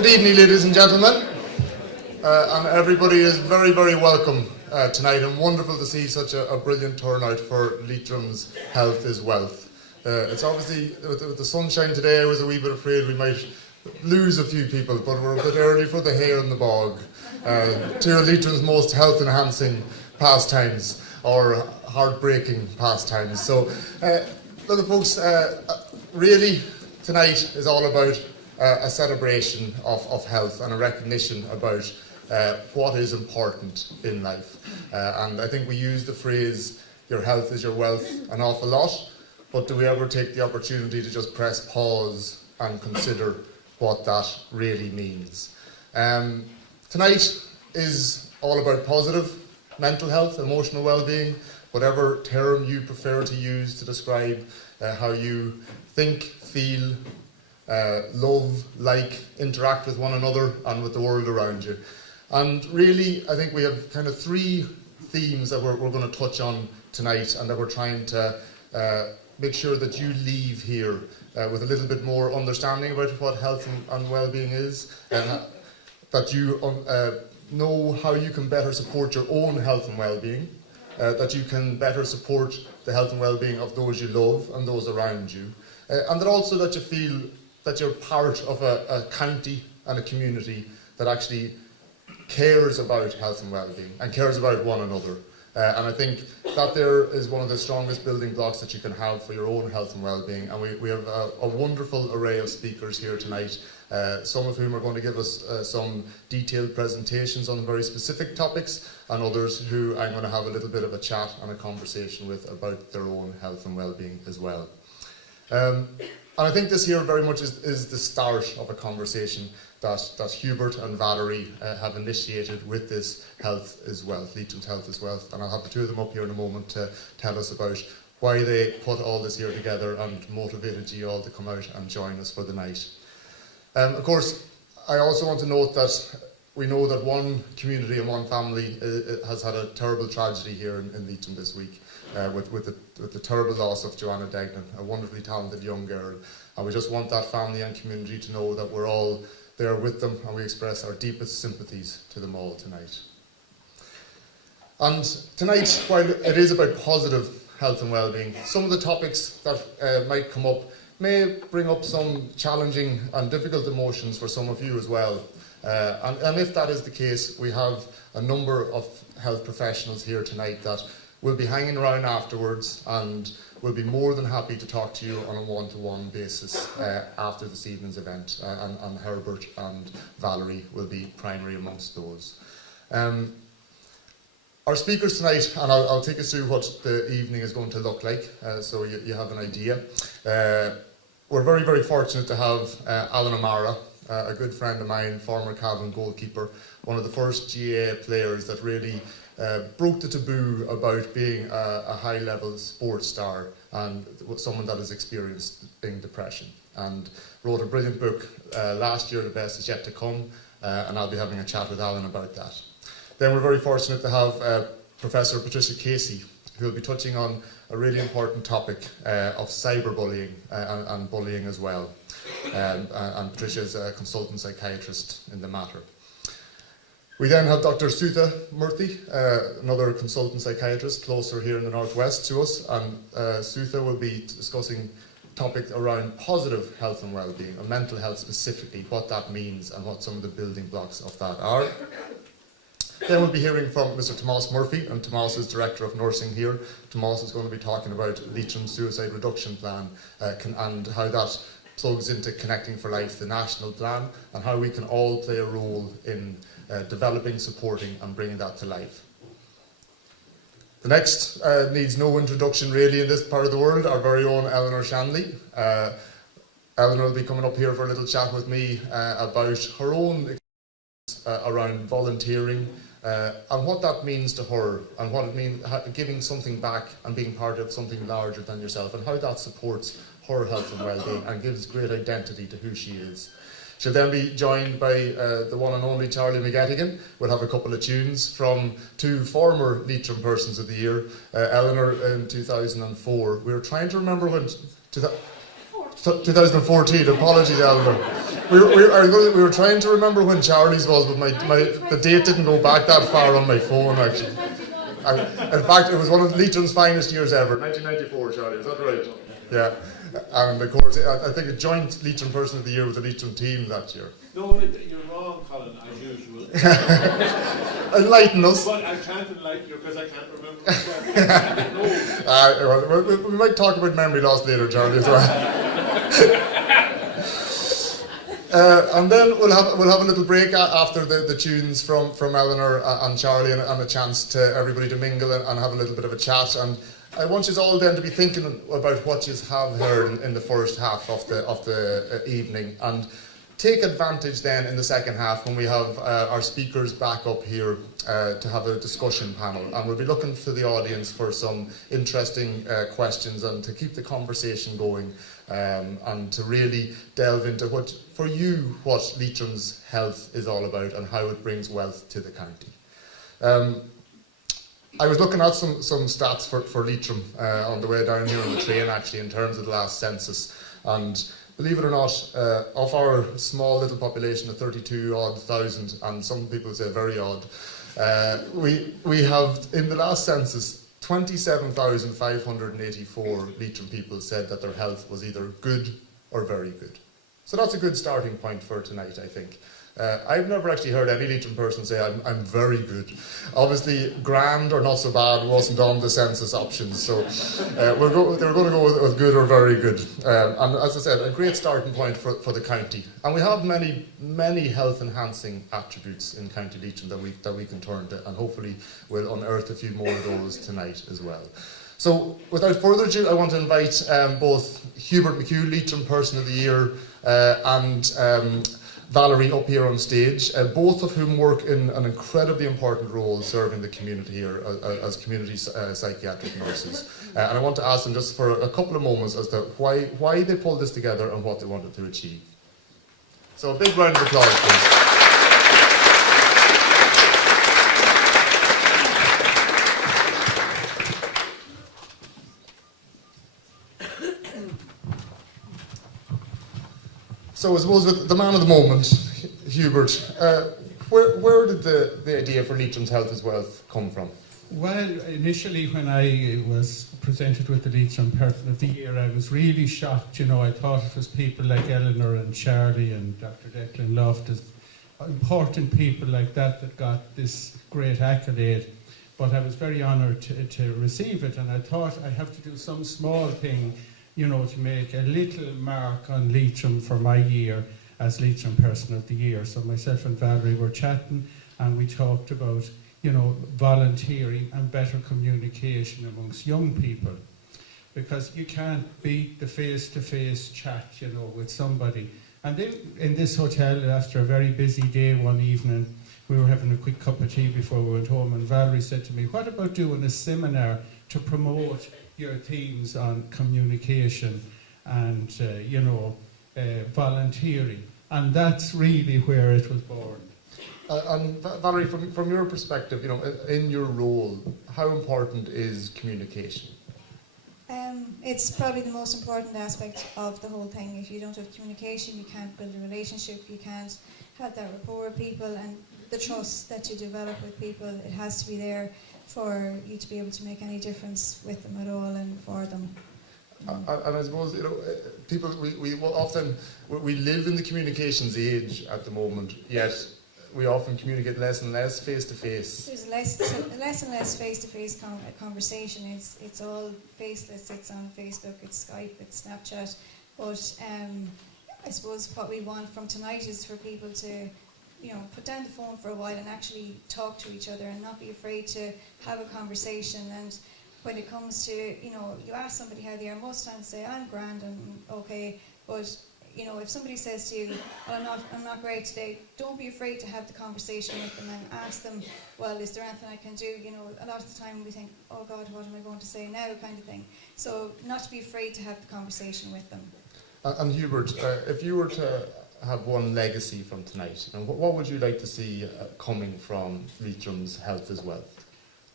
Good evening, ladies and gentlemen, and everybody is very, very welcome tonight, and wonderful to see such a brilliant turnout for Leitrims Health is Wealth. It's obviously, with the sunshine today, I was a wee bit afraid we might lose a few people, but we're a bit early for the hare and the bog. Two of Leitrim's most health-enhancing pastimes, or heartbreaking pastimes. So, look, folks, really, tonight is all about a celebration of health and a recognition about what is important in life. And I think we use the phrase, your health is your wealth, an awful lot, but do we ever take the opportunity to just press pause and consider what that really means? Tonight is all about positive mental health, emotional well-being, whatever term you prefer to use to describe how you think, feel, love, like, interact with one another and with the world around you. And really, I think we have kind of three themes that we're going to touch on tonight, and that we're trying to make sure that you leave here with a little bit more understanding about what health and well-being is, and that you know how you can better support your own health and well-being, that you can better support the health and well-being of those you love and those around you, and that also that you feel that you're part of a county and a community that actually cares about health and well-being and cares about one another. And I think that there is one of the strongest building blocks that you can have for your own health and well-being. And we have a wonderful array of speakers here tonight, some of whom are going to give us some detailed presentations on very specific topics, and others who I'm going to have a little bit of a chat and a conversation with about their own health and well-being as well. And I think this here very much is the start of a conversation that Hubert and Valerie have initiated with this Health is Wealth, Leitrims Health is Wealth. And I'll have the two of them up here in a moment to tell us about why they put all this here together and motivated you all to come out and join us for the night. Of course, I also want to note that we know that one community and one family has had a terrible tragedy here in Leitrim this week. With the terrible loss of Joanne Degnan, a wonderfully talented young girl. And we just want that family and community to know that we're all there with them, and we express our deepest sympathies to them all tonight. And tonight, while it is about positive health and well-being, some of the topics that might come up may bring up some challenging and difficult emotions for some of you as well. And if that is the case, we have a number of health professionals here tonight that will be hanging around afterwards, and we'll be more than happy to talk to you on a one-to-one basis after this evening's event, and Hubert and Valerie will be primary amongst those. Our speakers tonight, and I'll take us through what the evening is going to look like, so you have an idea. We're very, very fortunate to have Eleanor, a good friend of mine, former Cavan goalkeeper, one of the first GAA players that really broke the taboo about being a high-level sports star and someone that has experienced depression, and wrote a brilliant book last year, The Best Is Yet to Come, and I'll be having a chat with Alan about that. Then we're very fortunate to have Professor Patricia who will be touching on a really important topic of cyberbullying and bullying as well. And Patricia is a consultant psychiatrist in the matter. We then have Dr. Sutha Murthy, another consultant psychiatrist closer here in the northwest to us, and Sutha will be discussing topics around positive health and well-being, and mental health specifically, what that means and what some of the building blocks of that are. Then we'll be hearing from Mr. Tomas Murphy, and Tomas is Director of Nursing here. Tomas is going to be talking about Leitrim's Suicide Reduction Plan and how that plugs into Connecting for Life, the national plan, and how we can all play a role in developing, supporting and bringing that to life. The next needs no introduction really in this part of the world, our very own Eleanor Shanley. Eleanor will be coming up here for a little chat with me about her own experience around volunteering and what that means to her, and what it means giving something back and being part of something larger than yourself, and how that supports her health and well-being and gives great identity to who she is. She'll then be joined by the one and only Charlie McGettigan. We'll have a couple of tunes from two former Leitrim Persons of the Year. Eleanor in 2004. We were trying to remember when... 2014, apologies Eleanor. we were trying to remember when Charlie's was, but the date didn't go back that far on my phone, actually. In fact, it was one of Leitrim's finest years ever. 1994, Charlie, is that right? Yeah. And of course, I think a joint Leitrim Person of the Year with the Leitrim team that year. No, you're wrong, Colin, as usual. Enlighten us. But I can't enlighten you because I can't remember myself. We might talk about memory loss later, Charlie, as well. And then we'll have a little break after the tunes from Eleanor and Charlie, and a chance to everybody to mingle and have a little bit of a chat. And I want you all then to be thinking about what you have heard in the first half of the evening, and take advantage then in the second half when we have our speakers back up here to have a discussion panel, and we'll be looking to the audience for some interesting questions and to keep the conversation going, and to really delve into what Leitrim's health is all about and how it brings wealth to the county. I was looking at some stats for Leitrim on the way down here on the train, actually, in terms of the last census, and believe it or not, of our small little population of 32,000, and some people say very odd, we have, in the last census, 27,584 Leitrim people said that their health was either good or very good. So that's a good starting point for tonight, I think. I've never actually heard any Leitrim person say I'm very good. Obviously, grand or not so bad wasn't on the census options, so they're going to go with good or very good. And as I said, a great starting point for the county. And we have many health-enhancing attributes in County Leitrim that we can turn to, and hopefully we'll unearth a few more of those tonight as well. So, without further ado, I want to invite both Hubert McHugh, Leitrim Person of the Year, and Valerie up here on stage, both of whom work in an incredibly important role serving the community here as community psychiatric nurses. And I want to ask them just for a couple of moments as to why they pulled this together and what they wanted to achieve. So a big round of applause, please. So I suppose with the man of the moment, Hubert, where did the idea for Leitrim's Health is Wealth come from? Well, initially when I was presented with the Leitrim Person of the Year, I was really shocked. You know, I thought it was people like Eleanor and Charlie and Dr. Declan Loftus, important people like that got this great accolade. But I was very honoured to receive it, and I thought I have to do some small thing, you know, to make a little mark on Leitrim for my year as Leitrim Person of the Year. So myself and Valerie were chatting, and we talked about, you know, volunteering and better communication amongst young people. Because you can't beat the face-to-face chat, you know, with somebody. And then in this hotel, after a very busy day one evening, we were having a quick cup of tea before we went home, and Valerie said to me, what about doing a seminar to promote your themes on communication and, volunteering. And that's really where it was born. And Valerie, from your perspective, you know, in your role, how important is communication? It's probably the most important aspect of the whole thing. If you don't have communication, you can't build a relationship, you can't have that rapport with people, and the trust that you develop with people, it has to be there for you to be able to make any difference with them at all and for them. And I suppose, you know, people, we often live in the communications age at the moment, yet we often communicate less and less face-to-face. There's less and less face-to-face conversation. It's all faceless. It's on Facebook, it's Skype, it's Snapchat. But I suppose what we want from tonight is for people to, you know, put down the phone for a while and actually talk to each other and not be afraid to have a conversation. And when it comes to, you know, you ask somebody how they are, most times say, I'm grand and okay, but, you know, if somebody says to you, well, I'm not great today, don't be afraid to have the conversation with them and ask them, well, is there anything I can do? You know, a lot of the time we think, oh God, what am I going to say now, kind of thing. So not to be afraid to have the conversation with them. And Hubert, if you were to have one legacy from tonight, and what would you like to see coming from Leitrim's Health is Wealth?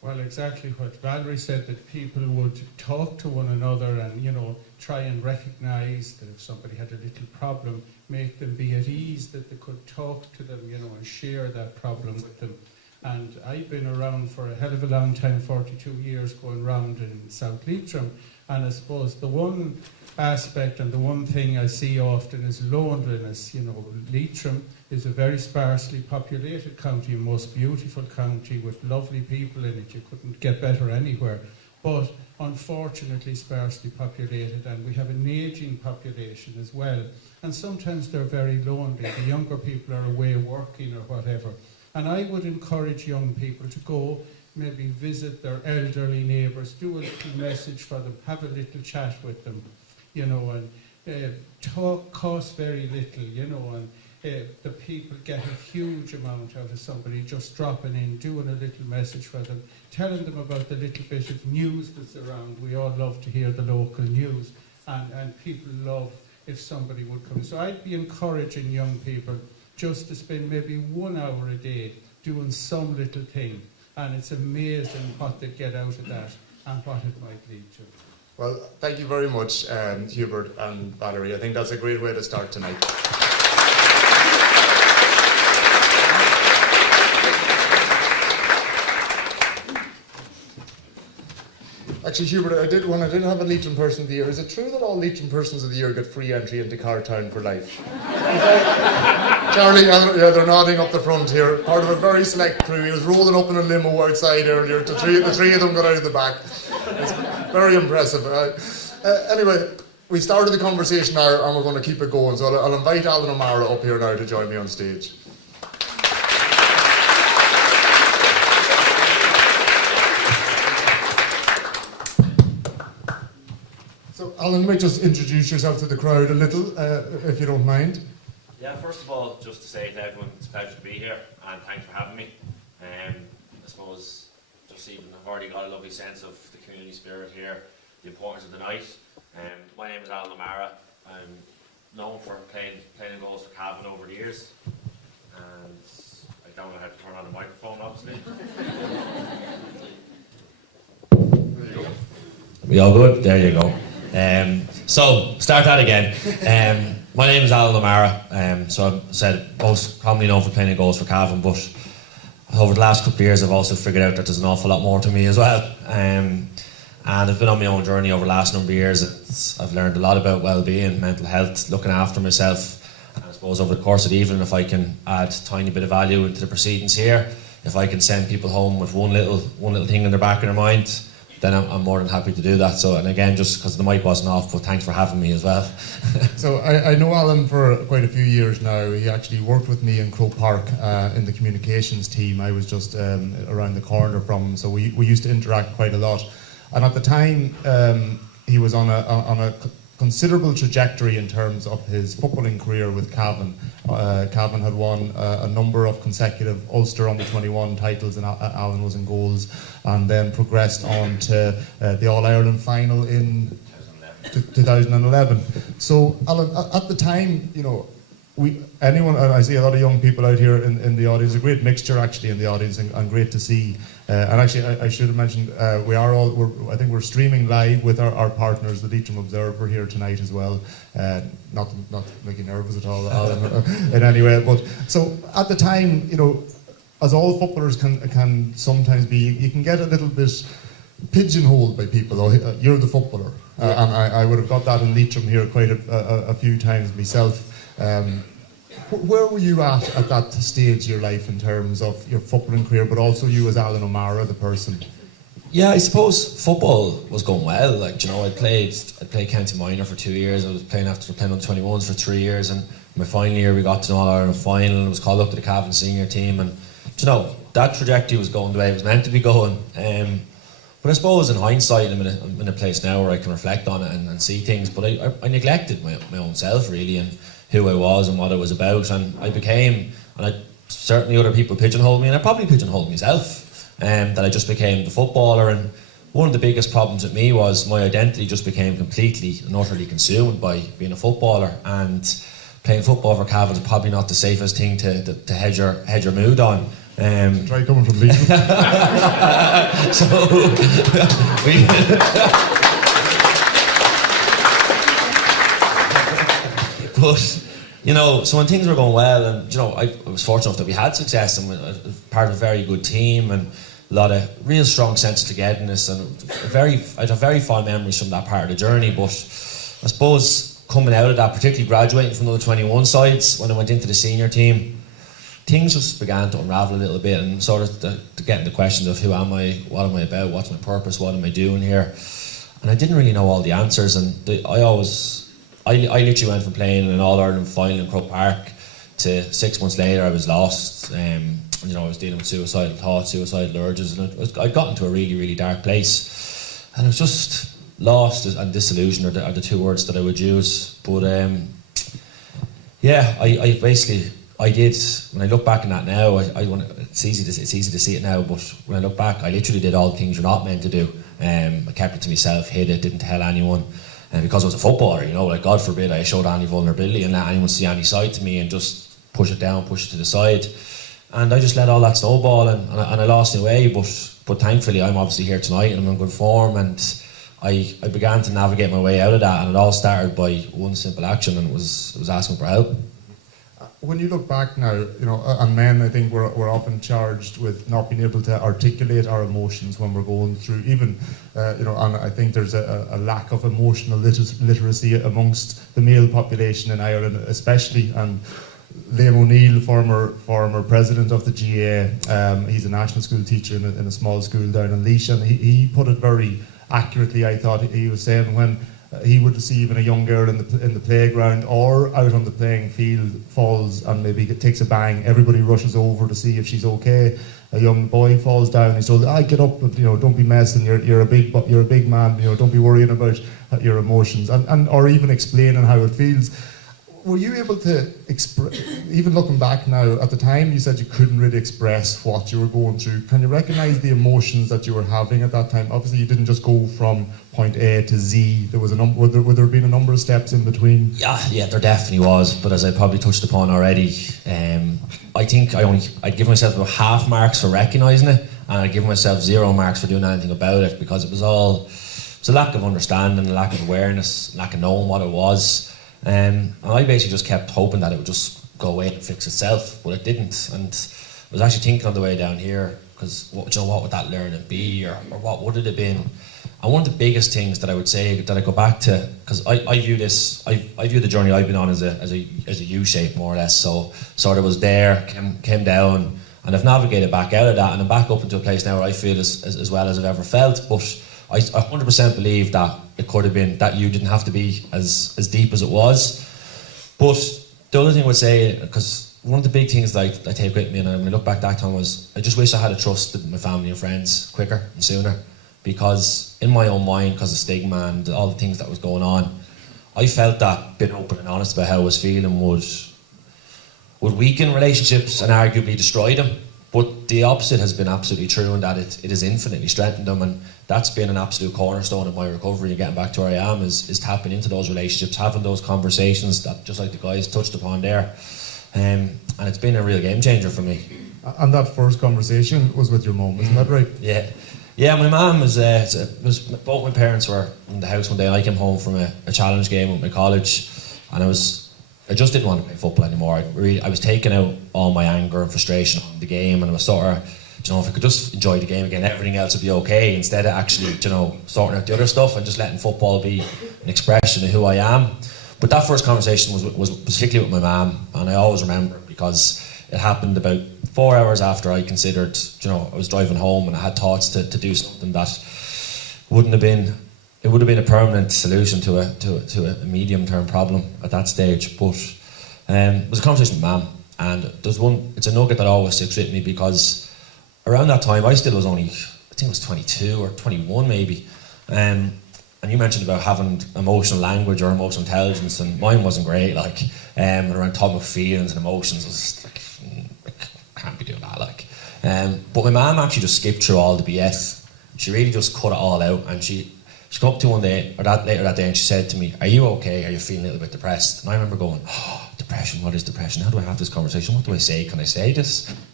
Well, exactly what Valerie said, that people would talk to one another and, try and recognise that if somebody had a little problem, make them be at ease, that they could talk to them, and share that problem with them. And I've been around for a hell of a long time, 42 years, going round in South Leitrim. And I suppose the one aspect and the one thing I see often is loneliness. Leitrim is a very sparsely populated county, a most beautiful county with lovely people in it. You couldn't get better anywhere. But unfortunately sparsely populated, and we have an ageing population as well. And sometimes they're very lonely. The younger people are away working or whatever. And I would encourage young people to go maybe visit their elderly neighbours, do a little message for them, have a little chat with them, and talk costs very little, and the people get a huge amount out of somebody just dropping in, doing a little message for them, telling them about the little bit of news that's around. We all love to hear the local news, and people love if somebody would come. So I'd be encouraging young people just to spend maybe 1 hour a day doing some little thing. And it's amazing what they get out of that and what it might lead to. Well, thank you very much, Hubert and Valerie. I think that's a great way to start tonight. Actually, Hubert, I did have a Leitrim Person of the Year. Is it true that all Leitrim Persons of the Year get free entry into Cartown for life? Charlie, yeah, they're nodding up the front here. Part of a very select crew. He was rolling up in a limo outside earlier. The three of them got out of the back. It's very impressive. Anyway, we started the conversation now, and we're going to keep it going. So I'll invite Alan O'Mara up here now to join me on stage. So, Alan, you might just introduce yourself to the crowd a little, if you don't mind. Yeah, first of all, just to say to everyone, it's a pleasure to be here, and thanks for having me. I suppose, just even I've already got a lovely sense of the community spirit here, the importance of the night. My name is Alan O'Mara. I'm known for playing in goals for Cavan over the years, and I don't know how to turn on the microphone, obviously. There you go. We all good? There you go. So, start that again. My name is Alan O'Mara. So I said, most commonly known for playing in goals for Cavan, but over the last couple of years I've also figured out that there's an awful lot more to me as well. And I've been on my own journey over the last number of years. I've learned a lot about well-being, mental health, looking after myself. And I suppose over the course of the evening, if I can add a tiny bit of value into the proceedings here, if I can send people home with one little thing in their back of their mind, then I'm more than happy to do that. So, and again, just because the mic wasn't off, but thanks for having me as well. So I know Alan for quite a few years now. He actually worked with me in Croke Park in the communications team. I was just around the corner from him, so we used to interact quite a lot. And at the time, he was on a considerable trajectory in terms of his footballing career with Cavan. Cavan had won a number of consecutive Ulster under-21 titles, and Alan was in goals, and then progressed on to the All-Ireland final in 2011. So, Alan, at the time, I see a lot of young people out here in the audience, a great mixture actually in the audience, and great to see. And actually, I should have mentioned, I think we're streaming live with our partners, the Leitrim Observer, here tonight as well. Not to make you nervous at all, Alan, in any way. But so at the time, as all footballers can sometimes be, you can get a little bit pigeonholed by people. Oh, you're the footballer, and I would have got that in Leitrim here quite a few times myself. Where were you at that stage of your life in terms of your footballing career, but also you as Alan O'Mara, the person? Yeah, I suppose football was going well. I played county minor for 2 years. I was playing after playing on 21s for 3 years, and my final year we got to an All-Ireland final and was called up to the Cavan senior team, and that trajectory was going the way it was meant to be going. But I suppose in hindsight, I'm in a place now where I can reflect on it and see things, but I neglected my own self really, and who I was and what I was about, and certainly other people pigeonholed me, and I probably pigeonholed myself, that I just became the footballer. And one of the biggest problems with me was my identity just became completely and utterly consumed by being a footballer, and playing football for Cavan is probably not the safest thing to hedge your mood on. Try coming from Leitrim. So we but you know, so when things were going well, and you know, I was fortunate enough that we had success and we were part of a very good team and a lot of real strong sense of togetherness, and I have very fond memories from that part of the journey. But I suppose coming out of that, particularly graduating from the 21 sides, when I went into the senior team, things just began to unravel a little bit, and sort of to get into questions of who am I, what am I about, what's my purpose, what am I doing here, and I didn't really know all the answers. And I literally went from playing in an All-Ireland final in Croke Park to 6 months later I was lost. You know, I was dealing with suicidal thoughts, suicidal urges, and I'd got into a really, really dark place. And I was just lost and disillusioned are the two words that I would use. But yeah, I basically, I did, when I look back on that now, it's easy to see it now, but when I look back, I literally did all the things you're not meant to do. I kept it to myself, hid it, didn't tell anyone. And because I was a footballer, you know, like God forbid I showed any vulnerability and let anyone see any side to me and just push it down, push it to the side. And I just let all that snowball and I lost my way, but thankfully I'm obviously here tonight and I'm in good form, and I began to navigate my way out of that, and it all started by one simple action, and it was asking for help. When you look back now, you know, and men, I think we're often charged with not being able to articulate our emotions when we're going through, even, you know, and I think there's a lack of emotional literacy amongst the male population in Ireland, especially. And Liam O'Neill, former president of the GA, he's a national school teacher in a small school down in Laois, and he put it very accurately. I thought he was saying when he would see even a young girl in the playground or out on the playing field falls and maybe takes a bang, everybody rushes over to see if she's okay. A young boy falls down, he's told, get up, you know, don't be messing, you're a big man, you know, don't be worrying about your emotions, and or even explaining how it feels. Were you able to express, even looking back now, at the time you said you couldn't really express what you were going through, can you recognise the emotions that you were having at that time? Obviously you didn't just go from point A to Z, there was would there have been a number of steps in between? Yeah, there definitely was, but as I probably touched upon already, I think I'd give myself about half marks for recognising it, and I'd give myself 0 marks for doing anything about it, because it was a lack of understanding, a lack of awareness, lack of knowing what it was. And I basically just kept hoping that it would just go away and fix itself, but it didn't. And I was actually thinking on the way down here, because what would that learning be, or what would it have been? And one of the biggest things that I would say that I go back to, because I view the journey I've been on as a U shape, more or less. So sort of was there, came down, and I've navigated back out of that, and I'm back up into a place now where I feel as well as I've ever felt. But I 100% believe that it could have been, that you didn't have to be as deep as it was. But the other thing I would say, because one of the big things that I take with me, and when I look back that time, was I just wish I had trusted my family and friends quicker and sooner. Because in my own mind, because of stigma and all the things that was going on, I felt that being open and honest about how I was feeling would weaken relationships and arguably destroy them. But the opposite has been absolutely true, in that it has infinitely strengthened them, and that's been an absolute cornerstone of my recovery and getting back to where I am, is tapping into those relationships, having those conversations that, just like the guys touched upon there, and it's been a real game changer for me. And that first conversation was with your mum, isn't that right? Yeah, my mum was both my parents were in the house one day, and I came home from a challenge game with my college, and I just didn't want to play football anymore. I was taking out all my anger and frustration on the game, and I was sort of, you know, if I could just enjoy the game again, everything else would be okay, instead of actually, you know, sorting out the other stuff and just letting football be an expression of who I am. But that first conversation was particularly with my mum, and I always remember it because it happened about 4 hours after I considered, you know, I was driving home and I had thoughts to do something that would have been a permanent solution to a medium-term problem at that stage. But it was a conversation with Mum, and it's a nugget that always sticks with me, because around that time I still was only, I think it was 22 or 21 maybe, and you mentioned about having emotional language or emotional intelligence, and mine wasn't great, like, around talking about feelings and emotions. I was like, I can't be doing that, like. But my mum actually just skipped through all the BS. She really just cut it all out, and she came up to me one day, later that day, and she said to me, "Are you okay? Are you feeling a little bit depressed?" And I remember going, "Oh, depression, what is depression? How do I have this conversation? What do I say? Can I say this?"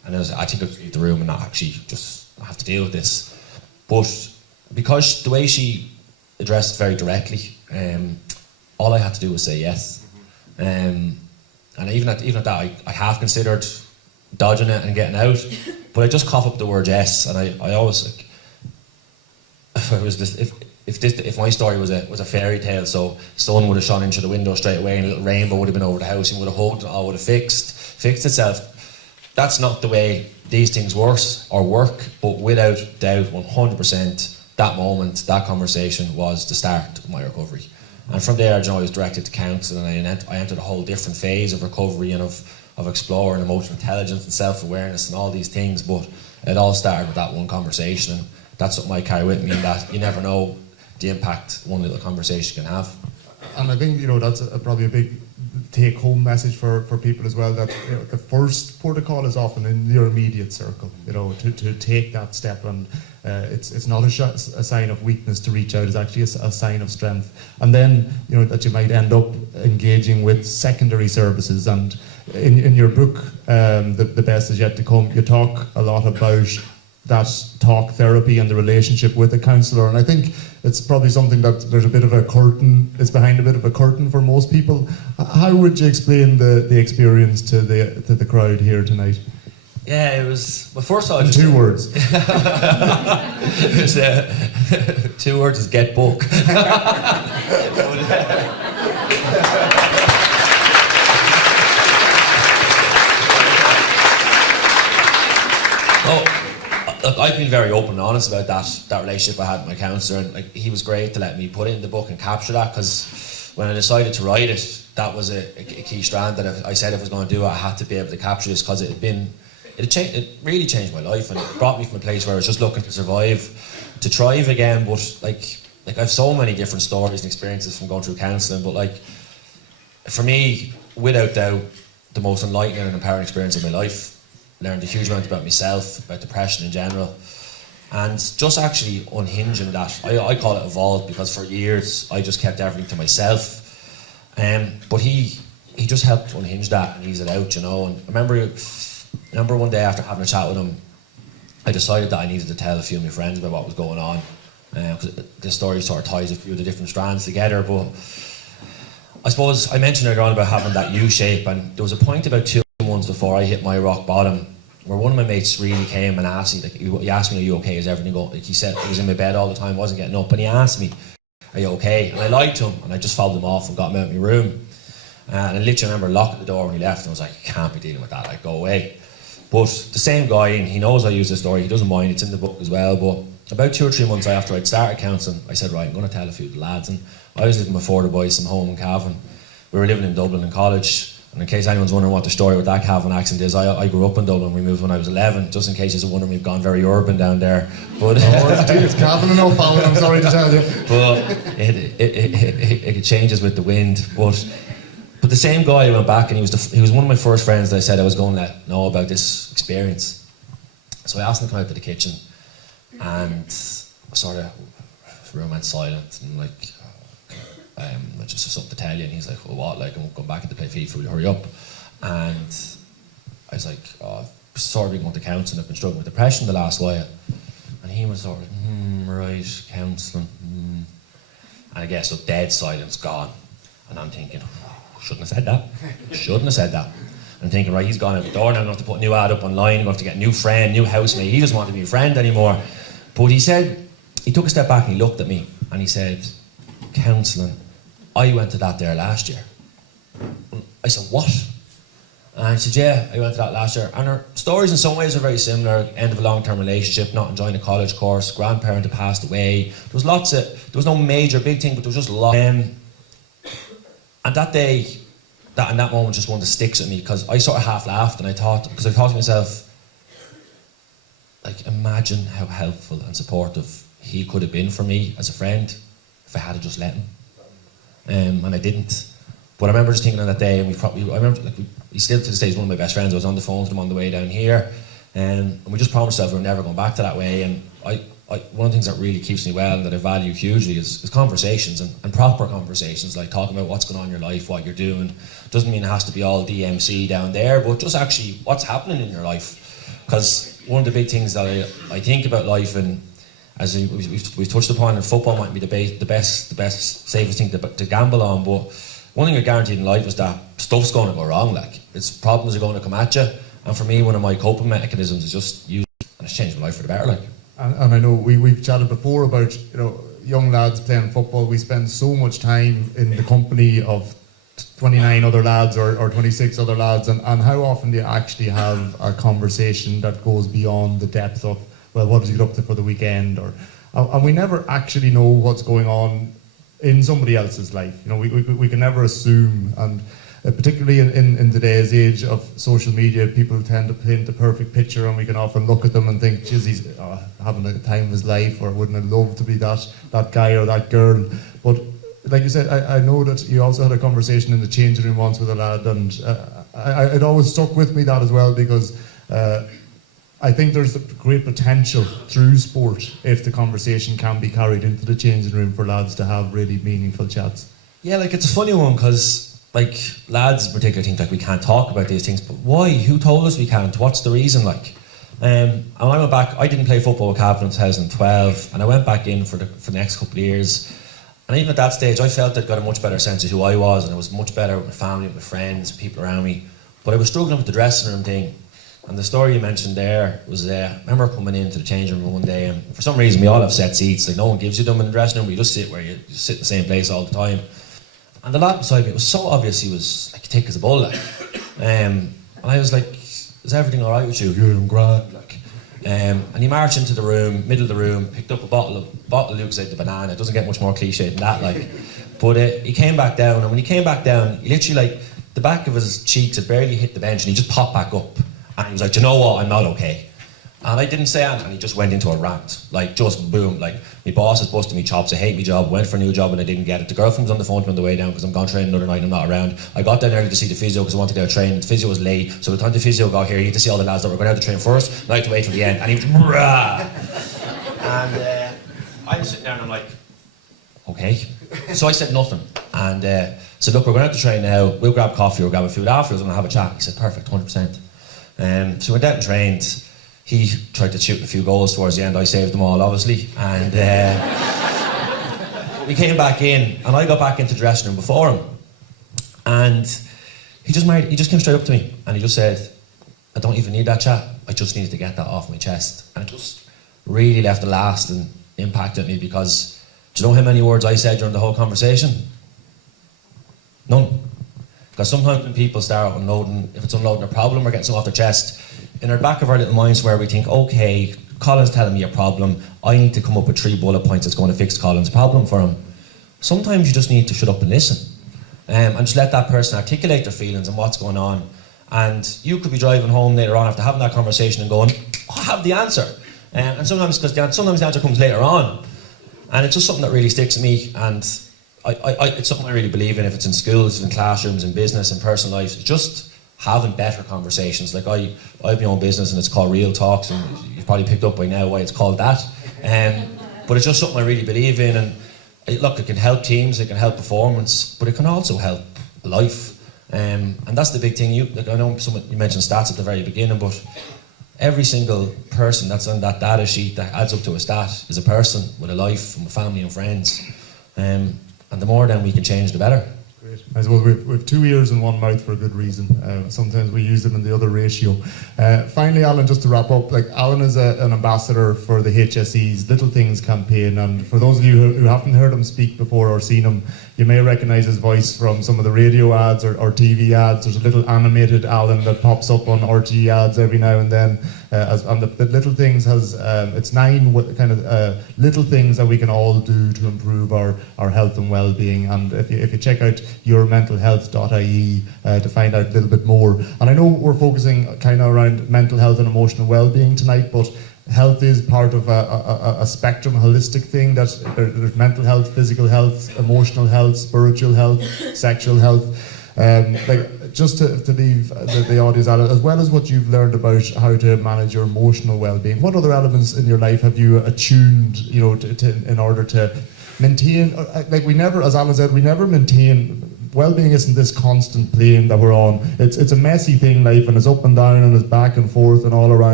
And I think I could leave the room and not actually just have to deal with this. But because the way she addressed it very directly, all I had to do was say yes. And even at that, I half considered dodging it and getting out, but I just cough up the word yes. And I always like, if my story was a fairy tale, so sun would have shone into the window straight away and a little rainbow would have been over the house and would have hugged and all would have fixed itself. That's not the way these things work, but without doubt, 100%, that moment, that conversation was the start of my recovery. And from there, I was directed to counselling, and I entered a whole different phase of recovery and of exploring emotional intelligence and self-awareness and all these things, but it all started with that one conversation, and that's something I carry with me, and that you never know the impact one little conversation can have. And I think, that's probably a big take-home message for people as well, that the first protocol is often in your immediate circle, to take that step, and it's not a sign of weakness to reach out, it's actually a sign of strength. And then, that you might end up engaging with secondary services. And in your book, The Best Is Yet to Come, you talk a lot about that talk therapy and the relationship with a counsellor, and I think it's probably something that there's a bit of a curtain, it's behind a bit of a curtain for most people. How would you explain the experience to the crowd here tonight? Yeah, it was, well, first of all, in 2 words. It was, 2 words is get book. Look, I've been very open and honest about that relationship I had with my counsellor, and he was great to let me put it in the book and capture that, because when I decided to write it, that was a key strand that I said if I was going to do it, I had to be able to capture this, because it really changed my life, and it brought me from a place where I was just looking to survive, to thrive again. But like I have so many different stories and experiences from going through counselling, but for me, without doubt, the most enlightening and empowering experience of my life. Learned a huge amount about myself, about depression in general, and just actually unhinging that. I call it evolved, because for years I just kept everything to myself, but he just helped unhinge that and ease it out, And I remember one day after having a chat with him, I decided that I needed to tell a few of my friends about what was going on, because the story sort of ties a few of the different strands together. But I suppose I mentioned earlier on about having that U shape, and there was a point about 2 months before I hit my rock bottom, where one of my mates really came and asked me, he asked me, "Are you okay? Is everything going?" He said he was in my bed all the time, wasn't getting up, and he asked me, "Are you okay?" And I lied to him, and I just followed him off and got him out of my room. And I literally remember locking the door when he left, and I was like, "I can't be dealing with that, go away." But the same guy, and he knows I use this story, he doesn't mind, it's in the book as well, but about 2 or 3 months after I'd started counselling, I said, right, I'm going to tell a few of the lads. And I was living before the boys from home in Cavan. We were living in Dublin in college. And in case anyone's wondering what the story with that Cavan accent is, I grew up in Dublin. We moved when I was 11. Just in case you're wondering, we've gone very urban down there. But it's Cavan enough, Alan, I'm sorry to tell you. But it changes with the wind. But the same guy went back, and he was one of my first friends that I said I was going to let know about this experience. So I asked him to come out to the kitchen, and sort of the room went silent, and I just have something to tell you. And he's like, well, what? I'm going back into play FIFA, will you hurry up? And I was like, oh, I've sort of been going to counselling, I've been struggling with depression the last while. And he was sort of, right, counselling, And I guess so, dead silence, gone. And I'm thinking, shouldn't have said that. I'm thinking, right, he's gone out the door now, I'm going to have to put a new ad up online, I'm going to have to get a new friend, new housemate. He doesn't want to be a friend anymore. But he took a step back and he looked at me and he said, counselling, I went to that there last year. I said, what? And I said, yeah, I went to that last year. And our stories in some ways are very similar. End of a long-term relationship, not enjoying a college course, grandparent had passed away. There was no major big thing, but there was just a lot. And that day, that moment just one that sticks with me, because I sort of half laughed, and I thought to myself, imagine how helpful and supportive he could have been for me as a friend if I had just let him. And I didn't. But I remember just thinking on that day, and he's still to this day is one of my best friends. I was on the phone to him on the way down here, and we just promised ourselves we were never going back to that way. And one of the things that really keeps me well and that I value hugely is conversations, and proper conversations, like talking about what's going on in your life, what you're doing. Doesn't mean it has to be all DMC down there, but just actually what's happening in your life. Because one of the big things that I think about life, and as we've touched upon, and football might be the best, safest thing to gamble on, but one thing you're guaranteed in life is that stuff's going to go wrong. Like, problems are going to come at you, and for me, one of my coping mechanisms is just use it, and it's changed my life for the better. Like, and I know we've chatted before about, you know, young lads playing football. We spend so much time in the company of 29 other lads or 26 other lads, and how often do you actually have a conversation that goes beyond the depth of, well, what did you get up to for the weekend, and we never actually know what's going on in somebody else's life. You know, we can never assume, and particularly in today's age of social media, people tend to paint the perfect picture, and we can often look at them and think, geez, he's having the time of his life, or wouldn't have loved to be that guy or that girl. But like you said, I know that you also had a conversation in the changing room once with a lad, and it always stuck with me, that as well, because I think there's great potential through sport if the conversation can be carried into the changing room for lads to have really meaningful chats. yeah, like, it's a funny one, because like, lads in particular think like we can't talk about these things, but why? Who told us we can't? What's the reason? Like, and I went back. I didn't play football with Cavan in 2012, and I went back in for the next couple of years. And even at that stage, I felt I'd got a much better sense of who I was, and I was much better with my family, with my friends, people around me. But I was struggling with the dressing room thing. And the story you mentioned there was, I remember coming into the changing room one day, and for some reason we all have set seats. Like, no one gives you them in the dressing room, but you just sit where you sit in the same place all the time. And the lad beside me, it was so obvious he was like thick as a bull, like. And I was like, is everything all right with you? Yeah, I'm grand, like. And he marched into the room, middle of the room, picked up a bottle of Lucozade, the banana. It doesn't get much more cliche than that, like. But he came back down, and when he came back down, he literally, like, the back of his cheeks had barely hit the bench, and he just popped back up. And he was like, you know what, I'm not okay. And I didn't say anything, and he just went into a rant. Like, just boom, like, my boss is busting me chops, I hate my job, went for a new job and I didn't get it. The girlfriend was on the phone to me on the way down because I'm gone training another night, I'm not around. I got down early to see the physio because I wanted to go train. The physio was late, so by the time the physio got here, he had to see all the lads that were going out to train first, and I had to wait till the end, and he was rah! And I'm sitting there and I'm like, okay. So I said nothing, and said, look, we're going out to train now, we'll grab coffee or grab a food afterwards and we'll have a chat. He said, perfect, 100%. So we went out and trained. He tried to shoot a few goals towards the end. I saved them all, obviously. And we came back in, and I got back into the dressing room before him. And he just came straight up to me, and he just said, I don't even need that chat. I just needed to get that off my chest. And it just really left a lasting impact on me, because do you know how many words I said during the whole conversation? None. Because sometimes when people start unloading, if it's unloading a problem or getting something off their chest, in our back of our little minds where we think, okay, Colin's telling me a problem, I need to come up with 3 bullet points that's going to fix Colin's problem for him. Sometimes you just need to shut up and listen. And just let that person articulate their feelings and what's going on. And you could be driving home later on after having that conversation and going, oh, I have the answer. And sometimes the answer comes later on. And it's just something that really sticks to me. And it's something I really believe in, if it's in schools, in classrooms, in business, in personal life. It's just having better conversations. Like, I have my own business and it's called Real Talks, and you've probably picked up by now why it's called that. But it's just something I really believe in, and it can help teams, it can help performance, but it can also help life. And that's the big thing. I know you mentioned stats at the very beginning, but every single person that's on that data sheet that adds up to a stat is a person with a life and a family and friends. And the more then we can change, the better. Great. I suppose we've 2 ears and 1 mouth for a good reason. Sometimes we use them in the other ratio. Finally, Alan, just to wrap up, like, Alan is an ambassador for the HSE's Little Things campaign, and for those of you who haven't heard him speak before or seen him, you may recognise his voice from some of the radio ads or TV ads. There's a little animated Alan that pops up on RTE ads every now and then. And the Little Things has, it's 9 kind of little things that we can all do to improve our health and well-being. And if you check out yourmentalhealth.ie to find out a little bit more. And I know we're focusing kind of around mental health and emotional well-being tonight, but health is part of a spectrum, a holistic thing. That there's mental health, physical health, emotional health, spiritual health, sexual health. Just to leave the audience out, as well as what you've learned about how to manage your emotional well-being, what other elements in your life have you attuned, in order to maintain? Like, we never, as Alan said, we never maintain. Well-being isn't this constant plane that we're on. It's a messy thing, life, and it's up and down and it's back and forth and all around.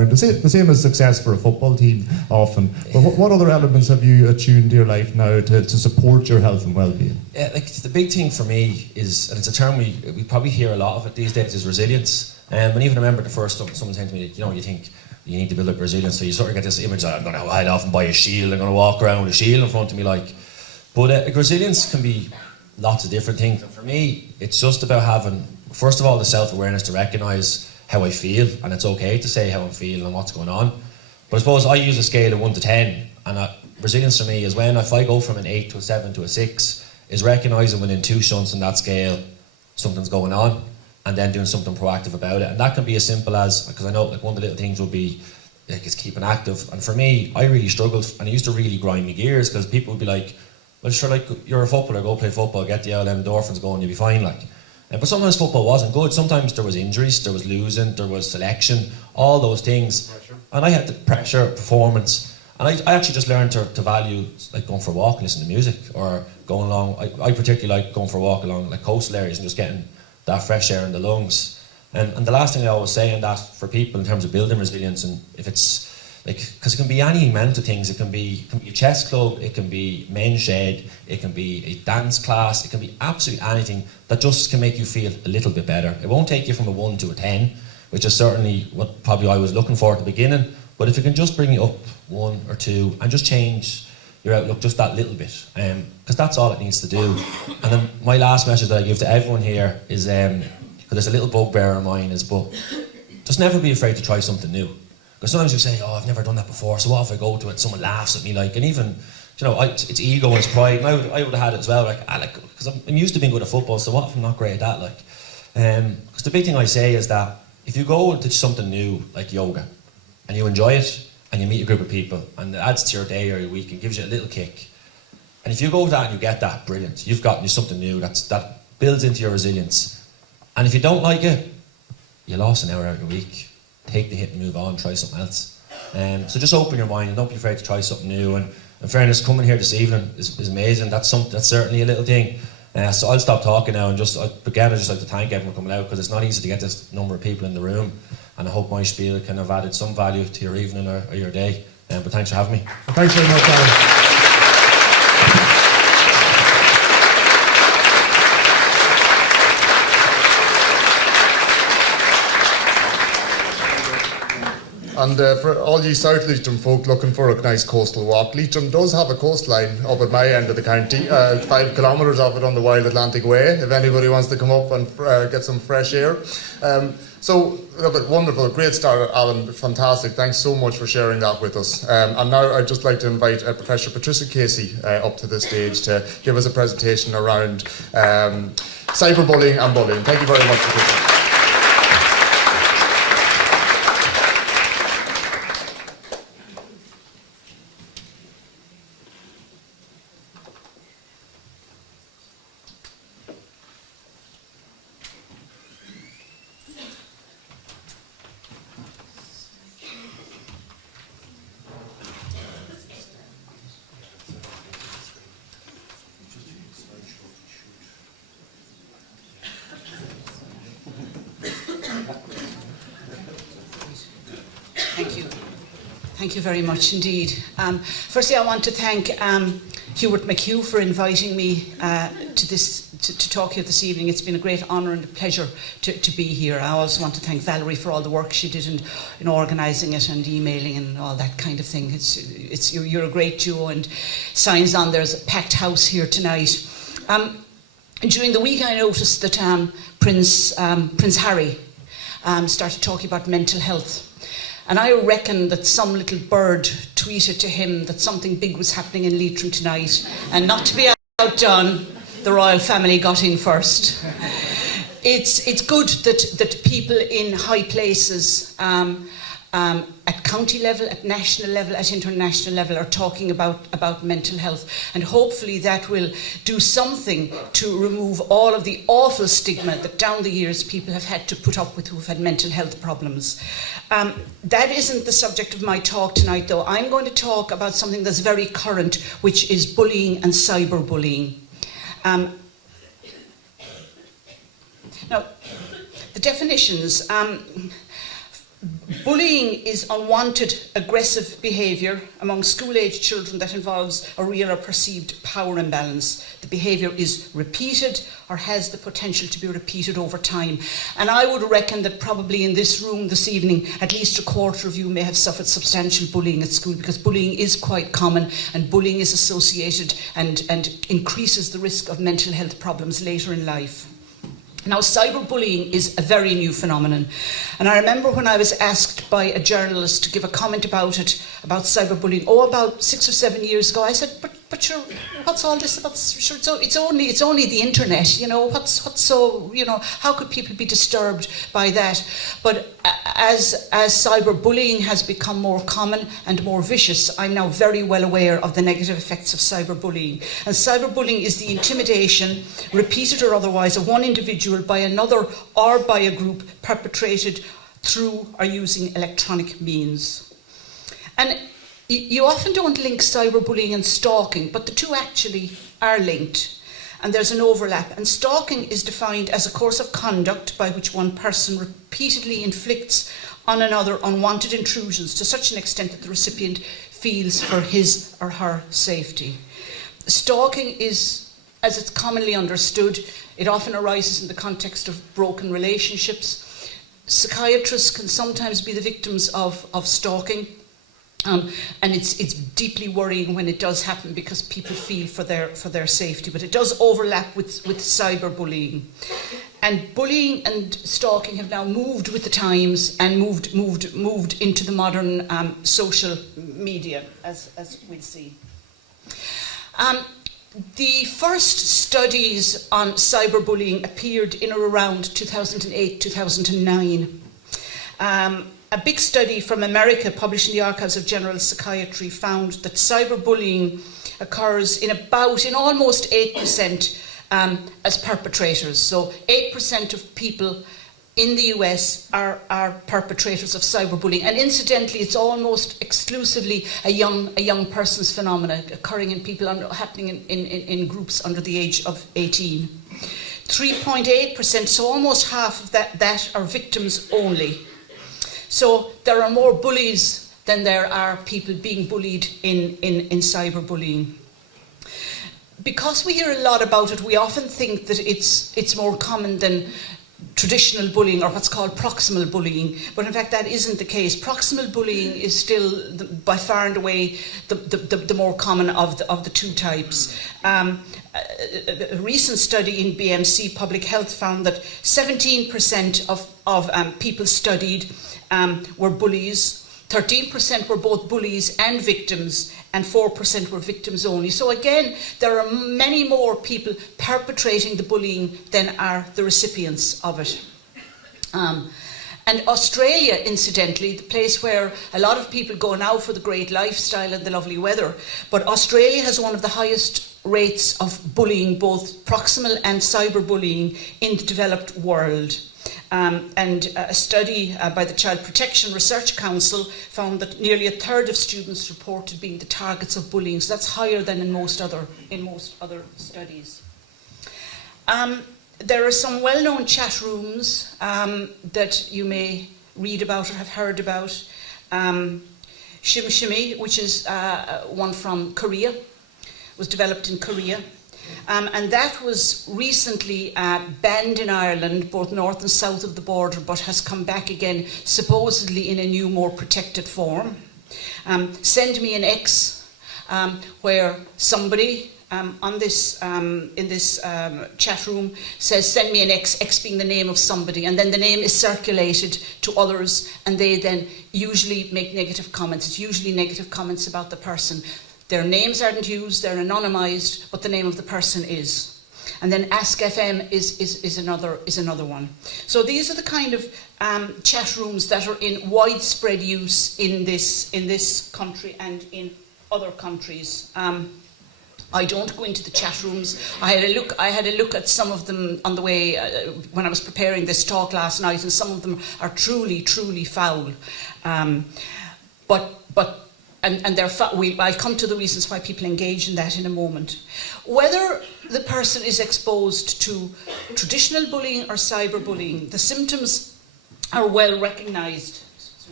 The same as success for a football team often. But what other elements have you attuned to your life now to support your health and well-being? Yeah, like the big thing for me is, and it's a term we probably hear a lot of it these days, is resilience. And even remember the first time someone said to me, you think you need to build up resilience, so you sort of get this image that I'm going to hide off and buy a shield, I'm going to walk around with a shield in front of me, like. But resilience can be lots of different things. And for me, it's just about having, first of all, the self-awareness to recognise how I feel, and it's okay to say how I'm feeling and what's going on. But I suppose I use a scale of 1 to 10, and resilience for me is when, if I go from an 8 to a 7 to a 6, is recognising within 2 shunts on that scale something's going on, and then doing something proactive about it. And that can be as simple as, because I know like one of the little things would be like is keeping active. And for me, I really struggled, and it used to really grind me gears, because people would be like, well, sure, like, you're a footballer, go play football, get the endorphins going, you'll be fine, like. But sometimes football wasn't good. Sometimes there was injuries, there was losing, there was selection, all those things. Pressure. And I had the pressure, performance, and I actually just learned to value like going for a walk and listening to music, or going along. I particularly like going for a walk along like coastal areas and just getting that fresh air in the lungs. And the last thing I always say in that for people in terms of building resilience, and if it's like, because it can be any amount of things. It can be a chess club, it can be men's shed, it can be a dance class, it can be absolutely anything that just can make you feel a little bit better. It won't take you from a 1 to a 10, which is certainly what probably I was looking for at the beginning. But if it can just bring you up 1 or 2 and just change your outlook just that little bit, because that's all it needs to do. And then my last message that I give to everyone here is, because there's a little bugbear of mine, is but just never be afraid to try something new. Because sometimes you say, oh, I've never done that before, so what if I go to it, someone laughs at me, like, and even, it's ego and it's pride, and I would have had it as well, because I'm used to being good at football, so what if I'm not great at that, like. Because the big thing I say is that if you go into something new, like yoga, and you enjoy it, and you meet a group of people, and it adds to your day or your week, and gives you a little kick, and if you go to that and you get that, brilliant, you've gotten something new that builds into your resilience. And if you don't like it, you lost an hour out of your week. Take the hit and move on, try something else. So just open your mind and don't be afraid to try something new. And in fairness, coming here this evening is amazing. That's certainly a little thing. So I'll stop talking now, and I'd just like to thank everyone for coming out, because it's not easy to get this number of people in the room. And I hope my spiel can have added some value to your evening or your day. But thanks for having me. Thanks very much, Alan. And for all you South Leitrim folk looking for a nice coastal walk, Leitrim does have a coastline up at my end of the county, 5 kilometres of it on the Wild Atlantic Way, if anybody wants to come up and get some fresh air. Wonderful, great start, Alan, fantastic. Thanks so much for sharing that with us. And now I'd just like to invite Professor Patricia Casey up to the stage to give us a presentation around cyberbullying and bullying. Thank you very much, Patricia. Thank you very much indeed. Firstly, I want to thank Hubert McHugh for inviting me to talk here this evening. It's been a great honour and a pleasure to be here. I also want to thank Valerie for all the work she did in organising it and emailing and all that kind of thing. You're a great duo, and signs on there's a packed house here tonight. During the week I noticed that Prince Harry started talking about mental health. And I reckon that some little bird tweeted to him that something big was happening in Leitrim tonight, and not to be outdone, the royal family got in first. It's good that people in high places at county level, at national level, at international level are talking about mental health, and hopefully that will do something to remove all of the awful stigma that down the years people have had to put up with who've had mental health problems. That isn't the subject of my talk tonight, though. I'm going to talk about something that's very current, which is bullying and cyberbullying. Now, the definitions. Bullying is unwanted, aggressive behaviour among school-age children that involves a real or perceived power imbalance. The behaviour is repeated or has the potential to be repeated over time. And I would reckon that probably in this room this evening, at least a quarter of you may have suffered substantial bullying at school, because bullying is quite common, and bullying is associated and increases the risk of mental health problems later in life. Now, cyberbullying is a very new phenomenon. And I remember when I was asked by a journalist to give a comment about it, about cyberbullying, about 6 or 7 years ago, I said, but sure, what's all this about? Sure, it's only the internet, you know, what's so, you know, how could people be disturbed by that? But as cyberbullying has become more common and more vicious, I'm now very well aware of the negative effects of cyberbullying. And cyberbullying is the intimidation, repeated or otherwise, of one individual by another or by a group, perpetrated through or using electronic means. And you often don't link cyberbullying and stalking, but the two actually are linked, and there's an overlap. And stalking is defined as a course of conduct by which one person repeatedly inflicts on another unwanted intrusions to such an extent that the recipient feels for his or her safety. Stalking is, as it's commonly understood, it often arises in the context of broken relationships. Psychiatrists can sometimes be the victims of stalking. And it's deeply worrying when it does happen, because people feel for their safety. But it does overlap with cyberbullying. And bullying and stalking have now moved with the times and moved into the modern social media, as we'll see. The first studies on cyberbullying appeared in or around 2008-2009. A big study from America published in the Archives of General Psychiatry found that cyberbullying occurs in almost 8% as perpetrators. So 8% of people in the US are perpetrators of cyberbullying. And incidentally, it's almost exclusively a young person's phenomena, occurring in people, happening in groups under the age of 18. 3.8%, so almost half of that are victims only. So there are more bullies than there are people being bullied in cyberbullying. Because we hear a lot about it, we often think that it's more common than traditional bullying, or what's called proximal bullying. But in fact, that isn't the case. Proximal bullying is still by far and away the more common of the two types. A recent study in BMC Public Health found that 17% of people studied were bullies, 13% were both bullies and victims, and 4% were victims only. So again, there are many more people perpetrating the bullying than are the recipients of it. And Australia, incidentally, the place where a lot of people go now for the great lifestyle and the lovely weather, but Australia has one of the highest rates of bullying, both proximal and cyberbullying, in the developed world. And a study by the Child Protection Research Council found that nearly a third of students reported being the targets of bullying. So that's higher than in most other studies. There are some well-known chat rooms that you may read about or have heard about. Shim Shimmy, which is one from Korea, was developed in Korea. And that was recently banned in Ireland, both north and south of the border, but has come back again, supposedly in a new, more protected form. Send Me an X, where somebody in this chat room says, send me an X, X being the name of somebody, and then the name is circulated to others, and they then usually make negative comments. It's usually negative comments about the person. Their names aren't used, they're anonymised, but the name of the person is. And then Ask FM is another one. So these are the kind of chat rooms that are in widespread use in this country and in other countries. I don't go into the chat rooms. I had a look at some of them on the way when I was preparing this talk last night, and some of them are truly, truly foul. And I'll come to the reasons why people engage in that in a moment. Whether the person is exposed to traditional bullying or cyberbullying, the symptoms are well recognised.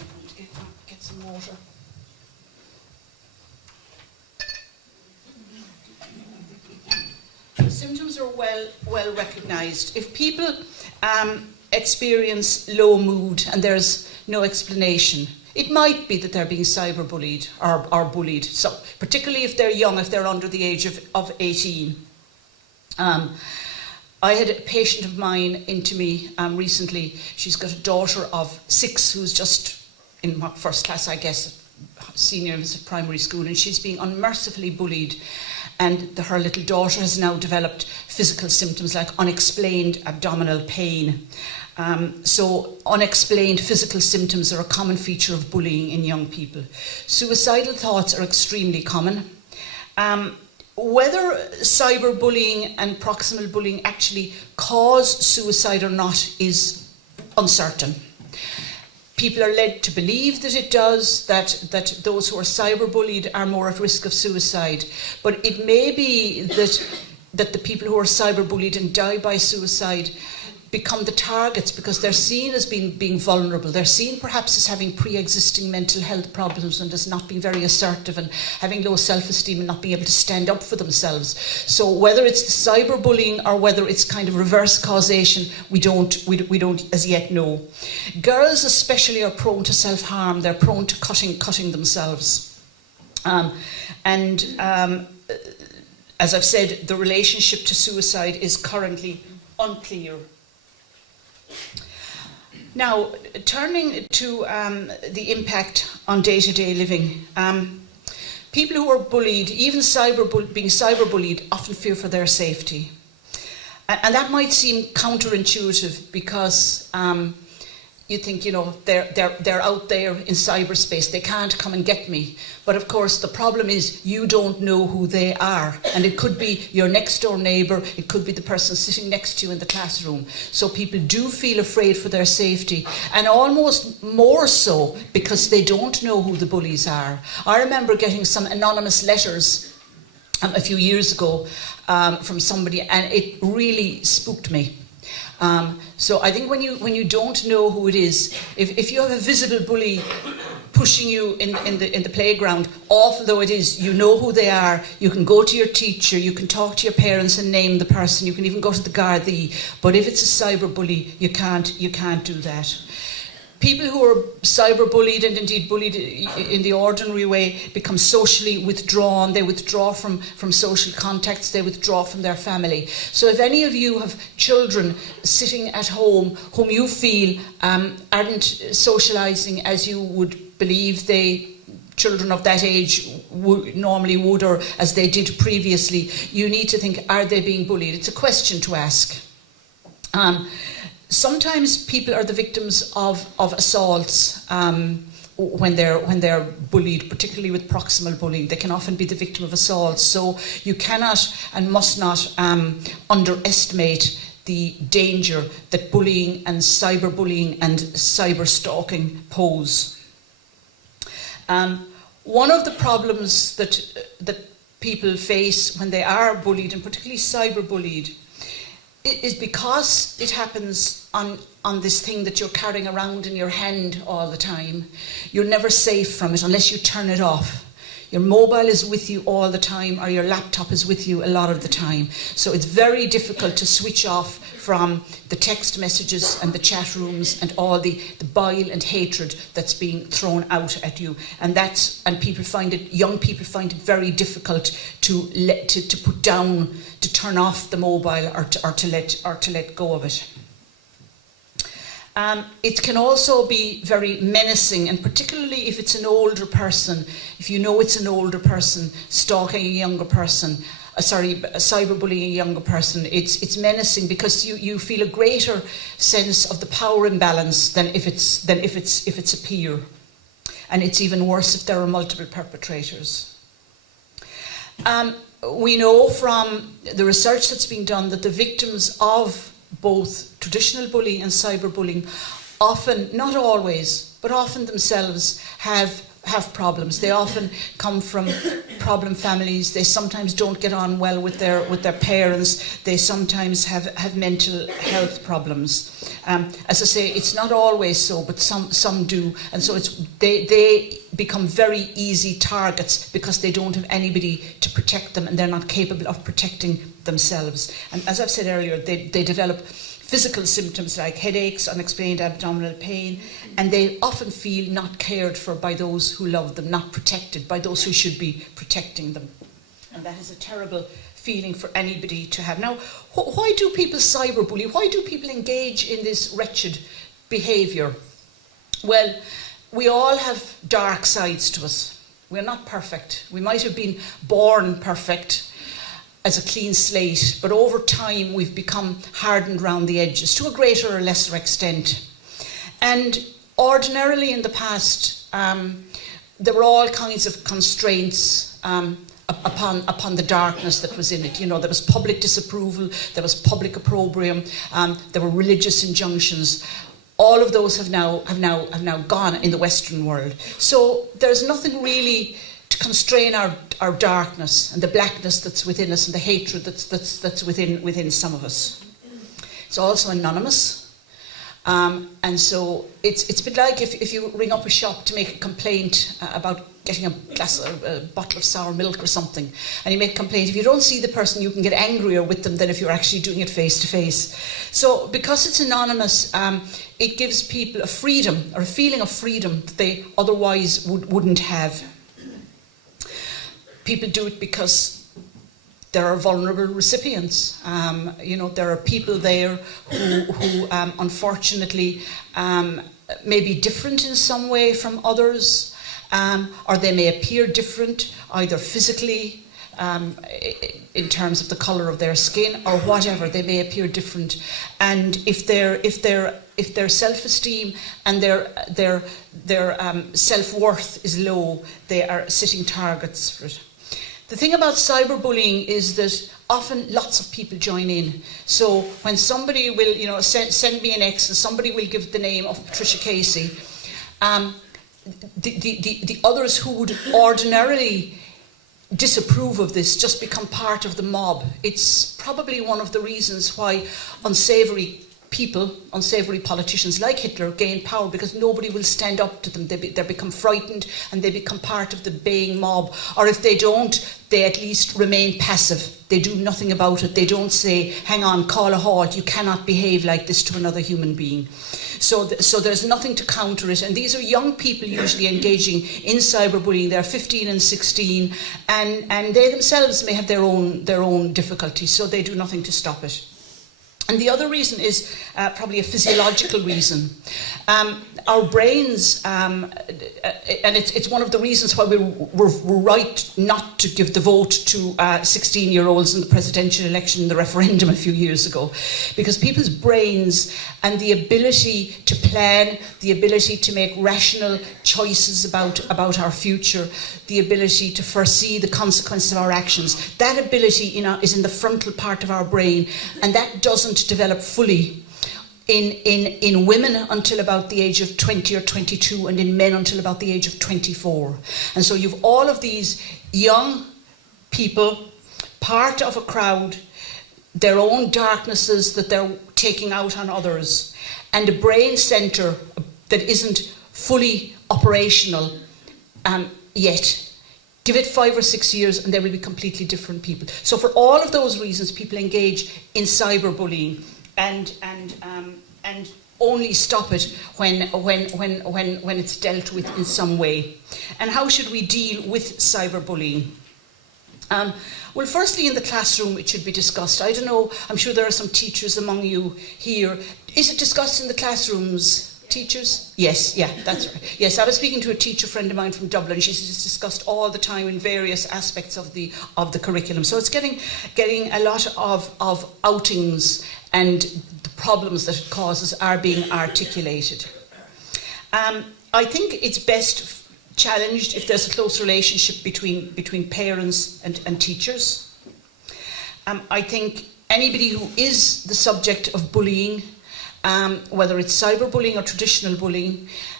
some water. The symptoms are well recognised. If people experience low mood and there's no explanation, it might be that they're being cyberbullied or bullied. So, particularly if they're young, if they're under the age of 18. I had a patient of mine into me recently. She's got a daughter of 6 who's just in first class, I guess, senior at primary school, and she's being unmercifully bullied. And her little daughter has now developed physical symptoms like unexplained abdominal pain. So unexplained physical symptoms are a common feature of bullying in young people. Suicidal thoughts are extremely common. Whether cyberbullying and proximal bullying actually cause suicide or not is uncertain. People are led to believe that it does, that those who are cyberbullied are more at risk of suicide. But it may be that the people who are cyberbullied and die by suicide become the targets because they're seen as being vulnerable. They're seen perhaps as having pre-existing mental health problems and as not being very assertive and having low self-esteem and not being able to stand up for themselves. So whether it's the cyberbullying or whether it's kind of reverse causation, we don't as yet know. Girls especially are prone to self-harm. They're prone to cutting themselves. As I've said, the relationship to suicide is currently unclear. Now, turning to the impact on day-to-day living, people who are bullied, even being cyberbullied, often fear for their safety. And that might seem counterintuitive because you think, they're out there in cyberspace, they can't come and get me. But of course, the problem is you don't know who they are. And it could be your next door neighbour, it could be the person sitting next to you in the classroom. So people do feel afraid for their safety, and almost more so because they don't know who the bullies are. I remember getting some anonymous letters a few years ago from somebody, and it really spooked me. So I think when you don't know who it is, if you have a visible bully pushing you in the playground, awful though it is, you know who they are, you can go to your teacher, you can talk to your parents and name the person, you can even go to the Gardaí, but if it's a cyberbully, you can't do that. People who are cyberbullied and indeed bullied in the ordinary way become socially withdrawn. They withdraw from social contacts. They withdraw from their family. So if any of you have children sitting at home whom you feel aren't socialising as you would believe children of that age normally would, or as they did previously, you need to think, are they being bullied? It's a question to ask. Sometimes people are the victims of assaults when they're bullied, particularly with proximal bullying. They can often be the victim of assaults. So you cannot and must not underestimate the danger that bullying and cyberbullying and cyberstalking pose. One of the problems that people face when they are bullied, and particularly cyberbullied, is because it happens on this thing that you're carrying around in your hand all the time. You're never safe from it unless you turn it off. Your mobile is with you all the time, or your laptop is with you a lot of the time. So it's very difficult to switch off from the text messages and the chat rooms and all the bile and hatred that's being thrown out at you. And people find it, young people find it very difficult to put down, to turn off the mobile or to let go of it. It can also be very menacing, and particularly if it's an older person, if you know it's an older person stalking a younger person, cyberbullying a younger person, it's menacing because you feel a greater sense of the power imbalance than if it's a peer, and it's even worse if there are multiple perpetrators. We know from the research that's been done that the victims of both traditional bullying and cyberbullying often, not always, but often themselves have problems. They often come from problem families. They sometimes don't get on well with their parents. They sometimes have mental health problems. As I say, it's not always so, but some do, and so they become very easy targets because they don't have anybody to protect them, and they're not capable of protecting themselves. And as I've said earlier, they develop physical symptoms like headaches, unexplained abdominal pain, and they often feel not cared for by those who love them, not protected by those who should be protecting them. And that is a terrible feeling for anybody to have. Now, why do people cyberbully? Why do people engage in this wretched behaviour? Well, we all have dark sides to us. We're not perfect. We might have been born perfect, as a clean slate, but over time we've become hardened around the edges to a greater or lesser extent. And ordinarily in the past, there were all kinds of constraints upon the darkness that was in it. You know, there was public disapproval, there was public opprobrium, there were religious injunctions. All of those have now gone in the Western world. So there's nothing really to constrain our darkness and the blackness that's within us and the hatred that's within some of us. It's also anonymous. And so it's a bit like if you ring up a shop to make a complaint about getting a bottle of sour milk or something, and you make a complaint. If you don't see the person, you can get angrier with them than if you're actually doing it face to face. So because it's anonymous, it gives people a freedom, or a feeling of freedom, that they otherwise wouldn't have. People do it because there are vulnerable recipients. There are people there who unfortunately may be different in some way from others, or they may appear different either physically, in terms of the colour of their skin, or whatever. They may appear different, and if their self-esteem and their self-worth is low, they are sitting targets for it. The thing about cyberbullying is that often lots of people join in. So when somebody will, send me an X, and somebody will give the name of Patricia Casey, the others who would ordinarily disapprove of this just become part of the mob. It's probably one of the reasons why unsavoury people, unsavoury politicians like Hitler gain power, because nobody will stand up to them. They become frightened and they become part of the baying mob. Or if they don't, they at least remain passive. They do nothing about it. They don't say, hang on, call a halt, you cannot behave like this to another human being. So there's nothing to counter it. And these are young people usually engaging in cyberbullying. They're 15 and 16, and they themselves may have their own difficulties, so they do nothing to stop it. And the other reason is probably a physiological reason. Our brains, and it's one of the reasons why we're right not to give the vote to 16-year-olds in the presidential election and the referendum a few years ago. Because people's brains and the ability to plan, the ability to make rational choices about our future, the ability to foresee the consequences of our actions, that ability is in the frontal part of our brain, and that doesn't develop fully in women until about the age of 20 or 22, and in men until about the age of 24. And so you've all of these young people, part of a crowd, their own darknesses that they're taking out on others, and a brain centre that isn't fully operational yet. Give it 5 or 6 years and they will be completely different people. So for all of those reasons, people engage in cyberbullying and only stop it when it's dealt with in some way. And how should we deal with cyberbullying? Well, firstly, in the classroom, it should be discussed. I don't know, I'm sure there are some teachers among you here. Is it discussed in the classrooms? Teachers? Yes, yeah, that's right. Yes, I was speaking to a teacher friend of mine from Dublin. She's discussed all the time in various aspects of the curriculum. So it's getting a lot of outings, and the problems that it causes are being articulated. I think it's best challenged if there's a close relationship between parents and teachers. I think anybody who is the subject of bullying, whether it's cyberbullying or traditional bullying,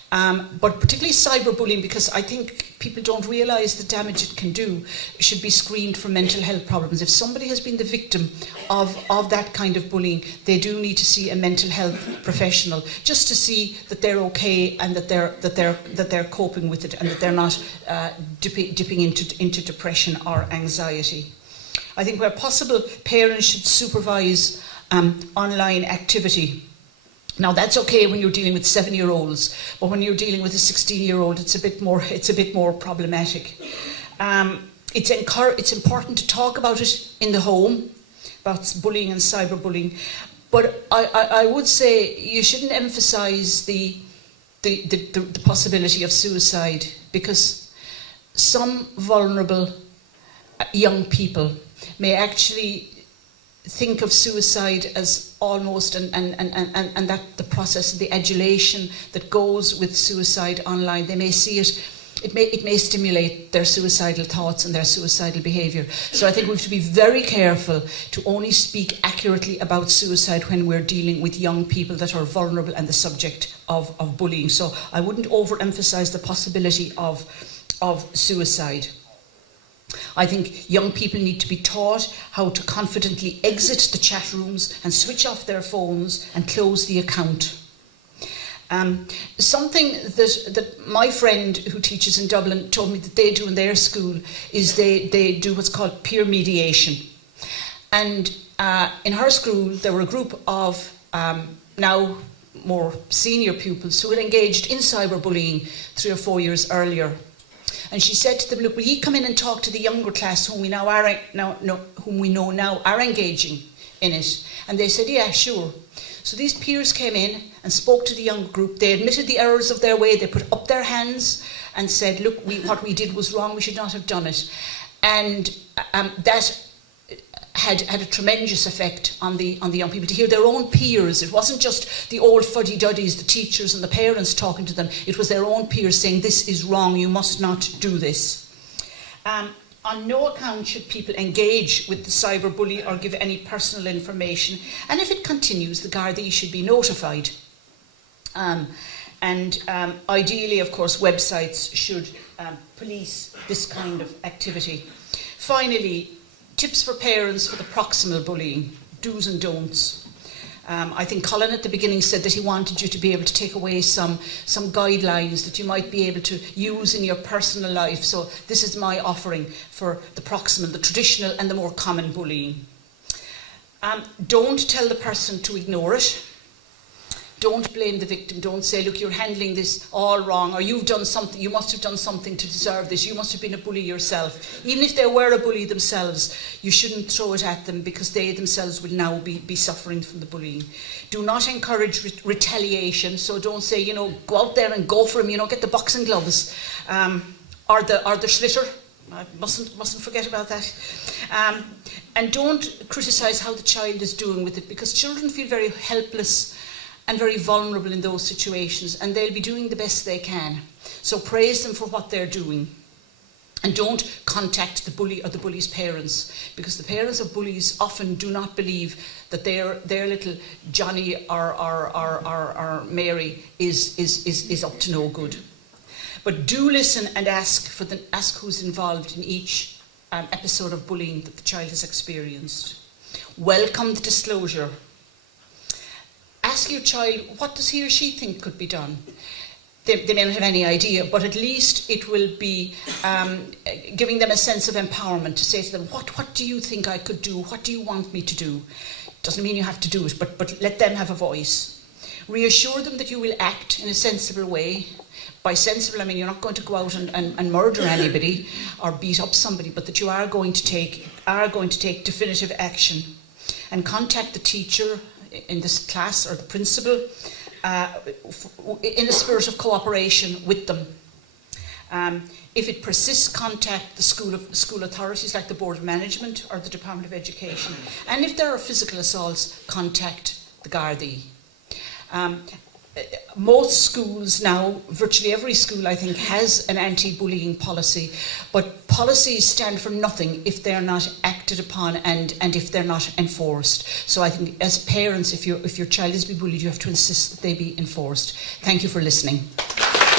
But particularly cyberbullying, because I think people don't realise the damage it can do, should be screened for mental health problems. If somebody has been the victim of that kind of bullying, they do need to see a mental health professional just to see that they're okay and that they're coping with it and that they're not dipping into depression or anxiety. I think where possible, parents should supervise online activity. Now that's okay when you're dealing with 7-year-olds, but when you're dealing with a 16-year-old, it's a bit more problematic. It's important to talk about it in the home, about bullying and cyberbullying, but I would say you shouldn't emphasise the possibility of suicide, because some vulnerable young people may actually think of suicide as almost and that the process, the adulation that goes with suicide online. They may see it may stimulate their suicidal thoughts and their suicidal behaviour. So I think we have to be very careful to only speak accurately about suicide when we're dealing with young people that are vulnerable and the subject of bullying. So I wouldn't overemphasise the possibility of suicide. I think young people need to be taught how to confidently exit the chat rooms and switch off their phones and close the account. Something that my friend who teaches in Dublin told me that they do in their school is they do what's called peer mediation. And in her school there were a group of now more senior pupils who had engaged in cyberbullying 3 or 4 years earlier. And she said to them, look, will you come in and talk to the younger class whom we know now are engaging in it? And they said, yeah, sure. So these peers came in and spoke to the young group. They admitted the errors of their way. They put up their hands and said, look, what we did was wrong. We should not have done it. And that had a tremendous effect on the young people, to hear their own peers. It wasn't just the old fuddy-duddies, the teachers and the parents talking to them. It was their own peers saying, this is wrong, you must not do this. On no account should people engage with the cyberbully or give any personal information. And if it continues, the Gardaí should be notified. Ideally, of course, websites should police this kind of activity. Finally, tips for parents for the proximal bullying, do's and don'ts. I think Colin at the beginning said that he wanted you to be able to take away some guidelines that you might be able to use in your personal life. So this is my offering for the proximal, the traditional and the more common bullying. Don't tell the person to ignore it. Don't blame the victim. Don't say, look, you're handling this all wrong, or you've done something, you must have done something to deserve this, you must have been a bully yourself. Even if they were a bully themselves, you shouldn't throw it at them, because they themselves will now be suffering from the bullying. Do not encourage retaliation. So don't say, go out there and go for him, get the boxing gloves, or the schlitter. I mustn't forget about that. And don't criticise how the child is doing with it, because children feel very helpless and very vulnerable in those situations, and they'll be doing the best they can. So praise them for what they're doing. And don't contact the bully or the bully's parents, because the parents of bullies often do not believe that their little Johnny or Mary is up to no good. But do listen and ask who's involved in each episode of bullying that the child has experienced. Welcome the disclosure. Ask your child, what does he or she think could be done? They may not have any idea, but at least it will be giving them a sense of empowerment to say to them, what do you think I could do? What do you want me to do? Doesn't mean you have to do it, but let them have a voice. Reassure them that you will act in a sensible way. By sensible, I mean you're not going to go out and murder anybody or beat up somebody, but that you are going to take definitive action. And contact the teacher in this class or the principal in a spirit of cooperation with them. If it persists, contact the school authorities like the Board of Management or the Department of Education. And if there are physical assaults, contact the Gardaí. Most schools now, virtually every school I think, has an anti-bullying policy, but policies stand for nothing if they're not acted upon and if they're not enforced. So I think as parents, if your child is being bullied, you have to insist that they be enforced. Thank you for listening.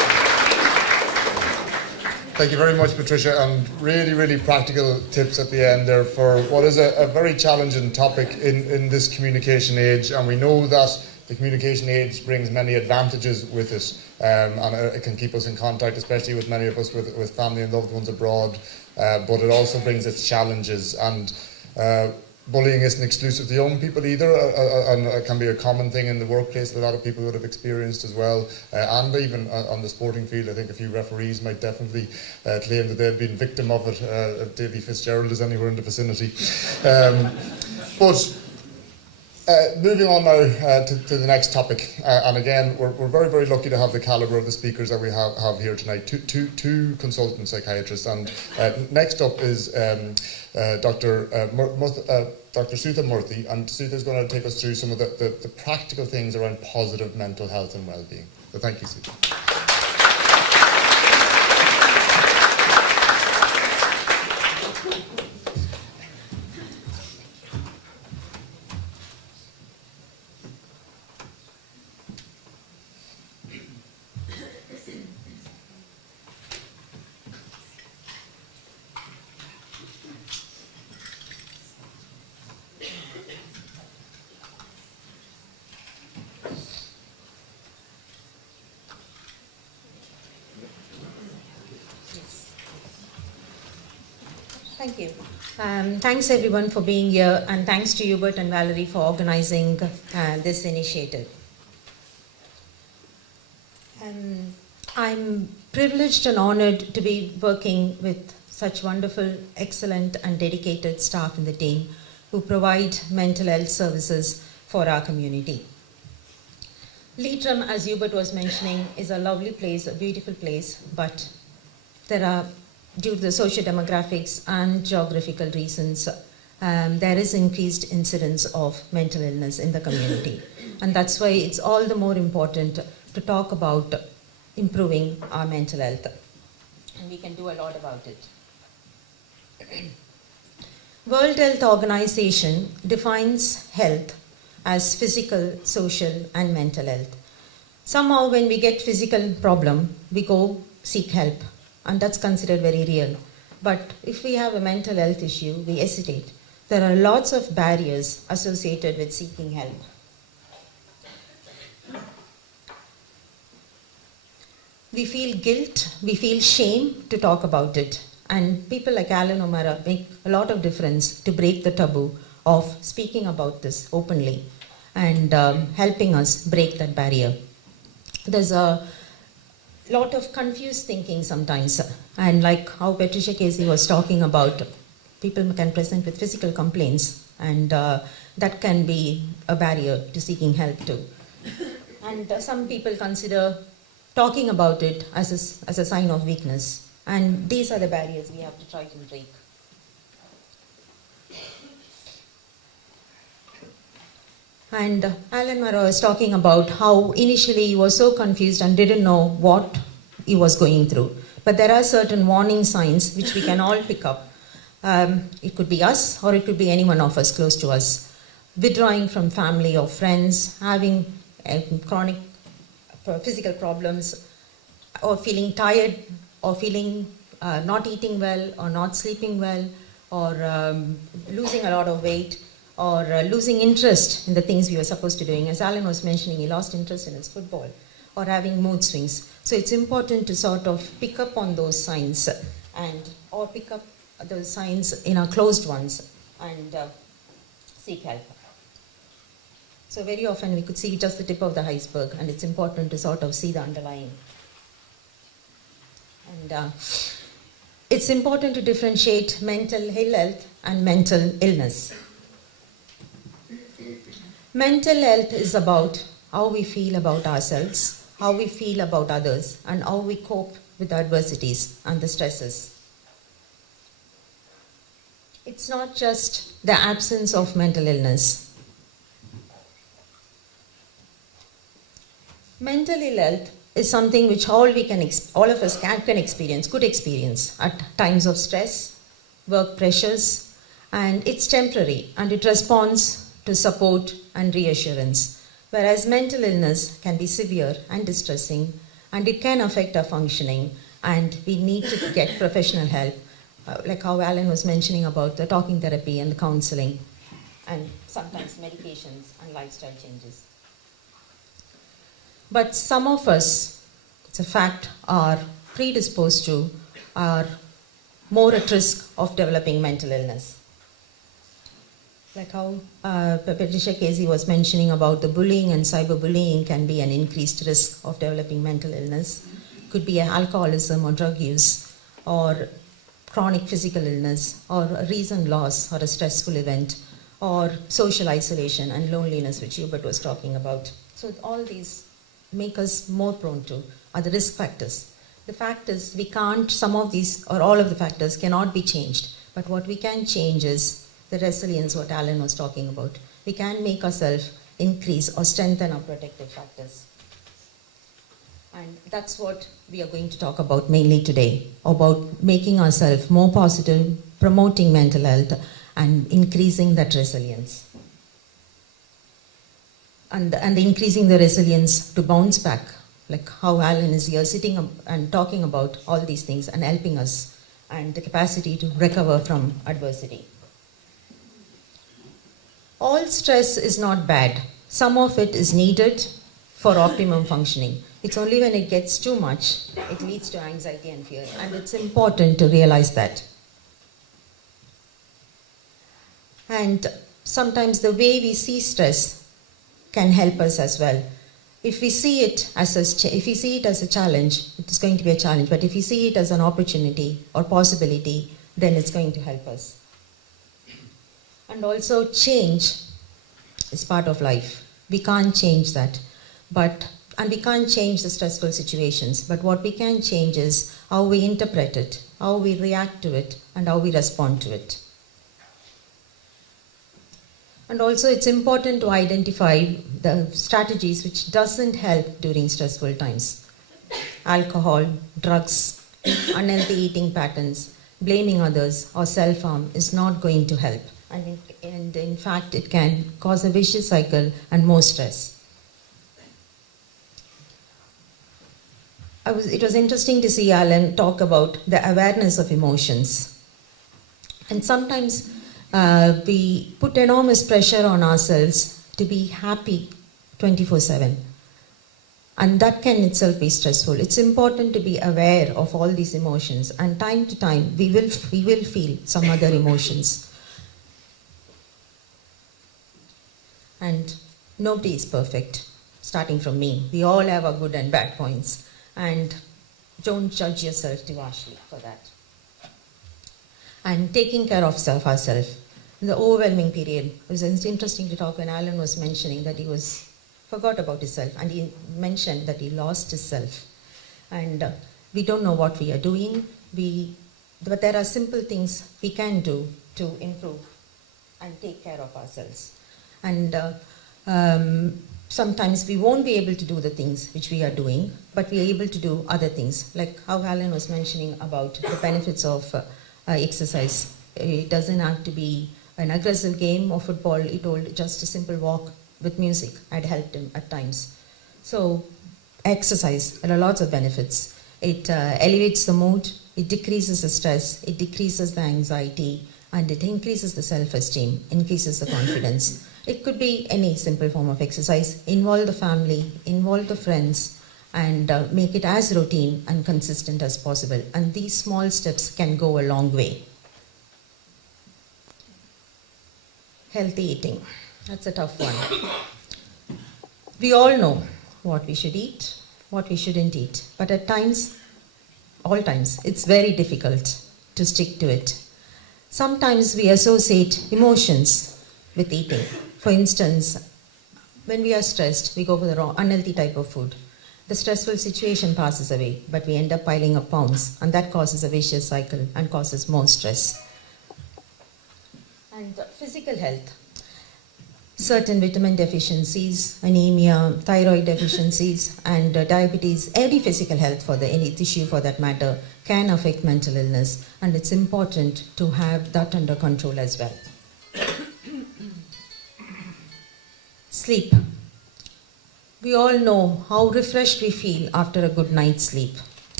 Thank you very much, Patricia, and really, really practical tips at the end there for what is a very challenging topic in this communication age, and we know that the communication age brings many advantages with it, and it can keep us in contact, especially with many of us with family and loved ones abroad, but it also brings its challenges, and bullying isn't exclusive to young people either, and it can be a common thing in the workplace that a lot of people would have experienced as well, and even on the sporting field. I think a few referees might definitely claim that they've been victim of it, if Davy Fitzgerald is anywhere in the vicinity. But moving on now to the next topic, and again, we're very, very lucky to have the calibre of the speakers that we have here tonight, two consultant psychiatrists, and next up is Dr. Sutha Murthy, and Sutha is going to take us through some of the practical things around positive mental health and well-being. So thank you, Sutha. Thank you. Thanks everyone for being here, and thanks to Hubert and Valerie for organizing this initiative. I'm privileged and honored to be working with such wonderful, excellent and dedicated staff in the team who provide mental health services for our community. Leitrim, as Hubert was mentioning, is a lovely place, a beautiful place, but there are, due to the socio-demographics and geographical reasons, there is increased incidence of mental illness in the community. And that's why it's all the more important to talk about improving our mental health. And we can do a lot about it. World Health Organization defines health as physical, social, and mental health. Somehow when we get physical problem, we go seek help. And that's considered very real. But if we have a mental health issue, we hesitate. There are lots of barriers associated with seeking help. We feel guilt, we feel shame to talk about it. And people like Eleanor make a lot of difference to break the taboo of speaking about this openly and helping us break that barrier. There's a lot of confused thinking sometimes, and like how Patricia Casey was talking about, people can present with physical complaints, and that can be a barrier to seeking help too. And some people consider talking about it as a sign of weakness, and these are the barriers we have to try to break. And Eleanor was talking about how initially he was so confused and didn't know what he was going through. But there are certain warning signs which we can all pick up. It could be us, or it could be anyone of us close to us. Withdrawing from family or friends, having chronic physical problems, or feeling tired, or feeling not eating well, or not sleeping well, or losing a lot of weight, or losing interest in the things we were supposed to be doing. As Alan was mentioning, he lost interest in his football, or having mood swings. So it's important to sort of pick up on those signs, or pick up those signs in our closed ones and seek help. So very often we could see just the tip of the iceberg, and it's important to sort of see the underlying. And it's important to differentiate mental ill health and mental illness. Mental health is about how we feel about ourselves, how we feel about others, and how we cope with adversities and the stresses. It's not just the absence of mental illness. Mental ill health is something which all of us can experience, could experience at times of stress, work pressures, and it's temporary, and it responds to support and reassurance. Whereas mental illness can be severe and distressing, and it can affect our functioning, and we need to get professional help, like how Alan was mentioning about the talking therapy and the counseling, and sometimes medications and lifestyle changes. But some of us, it's a fact, are predisposed to, are more at risk of developing mental illness. Like how Patricia Casey was mentioning about the bullying and cyberbullying can be an increased risk of developing mental illness. Could be alcoholism or drug use, or chronic physical illness, or a recent loss or a stressful event, or social isolation and loneliness, which Hubert was talking about. So all these make us more prone to are the risk factors. The fact is, we can't, some of these or all of the factors cannot be changed, but what we can change is the resilience, what Alan was talking about. We can make ourselves increase or strengthen our protective factors. And that's what we are going to talk about mainly today, about making ourselves more positive, promoting mental health, and increasing that resilience. And increasing the resilience to bounce back, like how Alan is here sitting and talking about all these things and helping us, and the capacity to recover from adversity. All stress is not bad. Some of it is needed for optimum functioning. It's only when it gets too much, it leads to anxiety and fear, and it's important to realize that. And sometimes the way we see stress can help us as well. If we see it as a challenge, it is going to be a challenge. But if we see it as an opportunity or possibility, then it's going to help us. And also, change is part of life. We can't change that, and we can't change the stressful situations. But what we can change is how we interpret it, how we react to it, and how we respond to it. And also, it's important to identify the strategies which doesn't help during stressful times. Alcohol, drugs, unhealthy eating patterns, blaming others, or self-harm is not going to help. And in fact, it can cause a vicious cycle and more stress. It was interesting to see Alan talk about the awareness of emotions. And sometimes we put enormous pressure on ourselves to be happy 24/7. And that can itself be stressful. It's important to be aware of all these emotions, and time to time we will feel some other emotions. And nobody is perfect, starting from me. We all have our good and bad points. And don't judge yourself too harshly for that. And taking care of ourselves. In the overwhelming period, it was interesting to talk when Alan was mentioning that he forgot about himself, and he mentioned that he lost himself. And we don't know what we are doing, but there are simple things we can do to improve and take care of ourselves. And sometimes we won't be able to do the things which we are doing, but we are able to do other things, like how Alan was mentioning about the benefits of exercise. It doesn't have to be an aggressive game of football. He told just a simple walk with music had helped him at times. So exercise, there are lots of benefits. It elevates the mood, it decreases the stress, it decreases the anxiety, and it increases the self-esteem, increases the confidence. It could be any simple form of exercise. Involve the family, involve the friends, and make it as routine and consistent as possible. And these small steps can go a long way. Healthy eating, that's a tough one. We all know what we should eat, what we shouldn't eat. But at times, all times, it's very difficult to stick to it. Sometimes we associate emotions with eating. For instance, when we are stressed, we go for the wrong, unhealthy type of food. The stressful situation passes away, but we end up piling up pounds, and that causes a vicious cycle and causes more stress. And physical health. Certain vitamin deficiencies, anemia, thyroid deficiencies, and diabetes, any physical health any tissue for that matter, can affect mental illness, and it's important to have that under control as well. Sleep. We all know how refreshed we feel after a good night's sleep.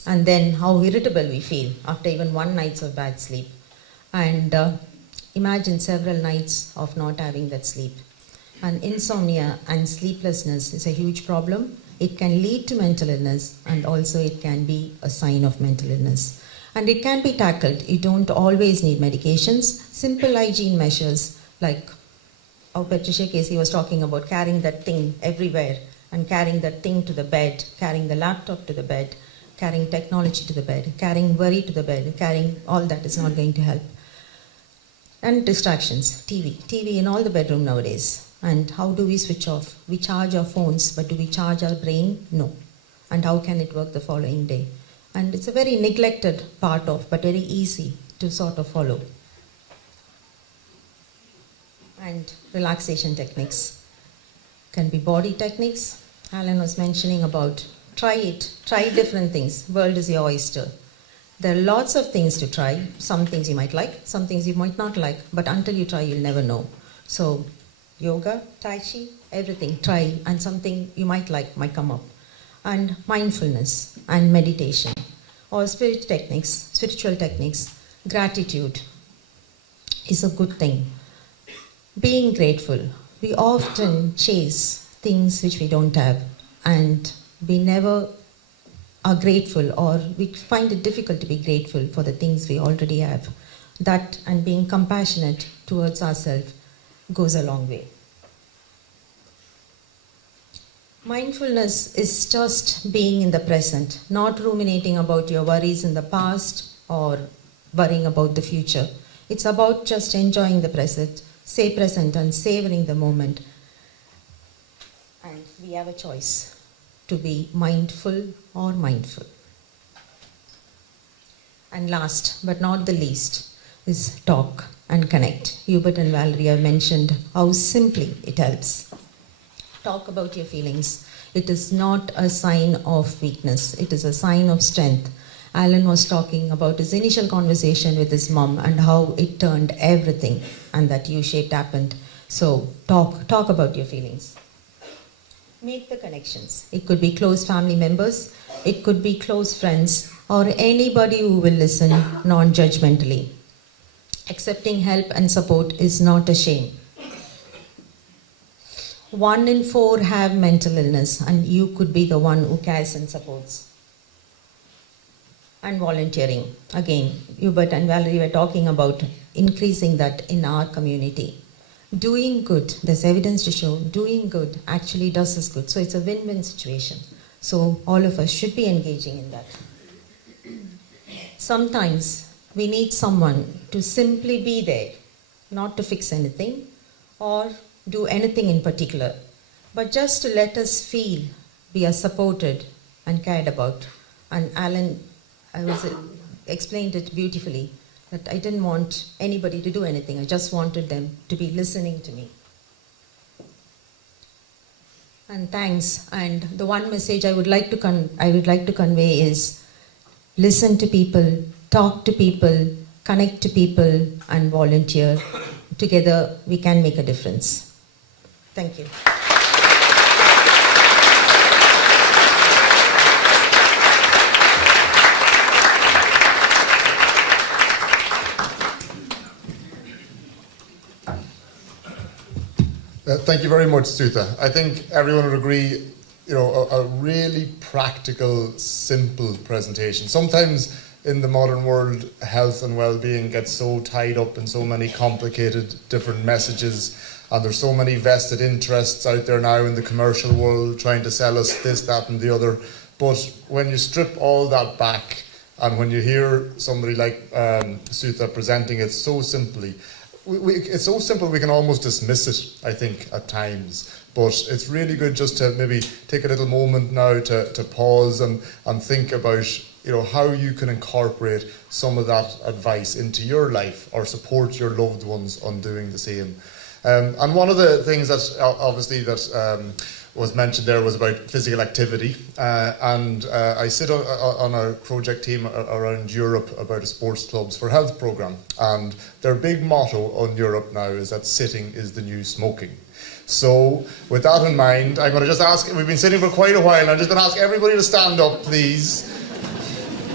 and then how irritable we feel after even one night of bad sleep. And imagine several nights of not having that sleep. And insomnia and sleeplessness is a huge problem. It can lead to mental illness, and also it can be a sign of mental illness. And it can be tackled. You don't always need medications. Simple hygiene measures, like how Patricia Casey was talking about carrying that thing everywhere, and carrying that thing to the bed, carrying the laptop to the bed, carrying technology to the bed, carrying worry to the bed, carrying all that is not going to help. And distractions, TV in all the bedroom nowadays. And how do we switch off? We charge our phones, but do we charge our brain? No. And how can it work the following day? And it's a very neglected part of, but very easy to sort of follow. And relaxation techniques. Can be body techniques. Alan was mentioning about try it, try different things. World is your oyster. There are lots of things to try. Some things you might like, some things you might not like, but until you try, you'll never know. So yoga, tai chi, everything, try, and something you might like might come up. And mindfulness and meditation, or spiritual techniques, gratitude is a good thing. Being grateful. We often chase things which we don't have, and we never are grateful, or we find it difficult to be grateful for the things we already have. That and being compassionate towards ourselves goes a long way. Mindfulness is just being in the present, not ruminating about your worries in the past or worrying about the future. It's about just enjoying the present, stay present and savoring the moment. And we have a choice to be mindful or mindful. And last but not the least is talk and connect. Hubert and Valerie have mentioned how simply it helps. Talk about your feelings. It is not a sign of weakness. It is a sign of strength. Alan was talking about his initial conversation with his mom and how it turned everything, and that U-shaped happened. So talk about your feelings. Make the connections. It could be close family members, it could be close friends, or anybody who will listen non-judgmentally. Accepting help and support is not a shame. 1 in 4 have mental illness, and you could be the one who cares and supports. And volunteering. Again, Hubert and Valerie were talking about increasing that in our community. Doing good, there's evidence to show doing good actually does us good. So it's a win-win situation. So all of us should be engaging in that. Sometimes we need someone to simply be there, not to fix anything or do anything in particular, but just to let us feel we are supported and cared about. And Alan explained it beautifully, that I didn't want anybody to do anything. I just wanted them to be listening to me. And thanks. And the one message I would like to convey is listen to people, talk to people, connect to people, and volunteer. Together we can make a difference. Thank you. Thank you very much, Sutha. I think everyone would agree, a really practical, simple presentation. Sometimes in the modern world, health and well-being gets so tied up in so many complicated different messages, and there's so many vested interests out there now in the commercial world trying to sell us this, that and the other. But when you strip all that back, and when you hear somebody like Sutha presenting it so simply, it's so simple we can almost dismiss it, I think, at times. But it's really good just to maybe take a little moment now to pause and think about how you can incorporate some of that advice into your life or support your loved ones on doing the same. And one of the things that obviously was mentioned there was about physical activity, and I sit on a project team around Europe about a sports clubs for health programme, and their big motto on Europe now is that sitting is the new smoking. So with that in mind, I'm going to just ask, we've been sitting for quite a while, I'm just going to ask everybody to stand up, please.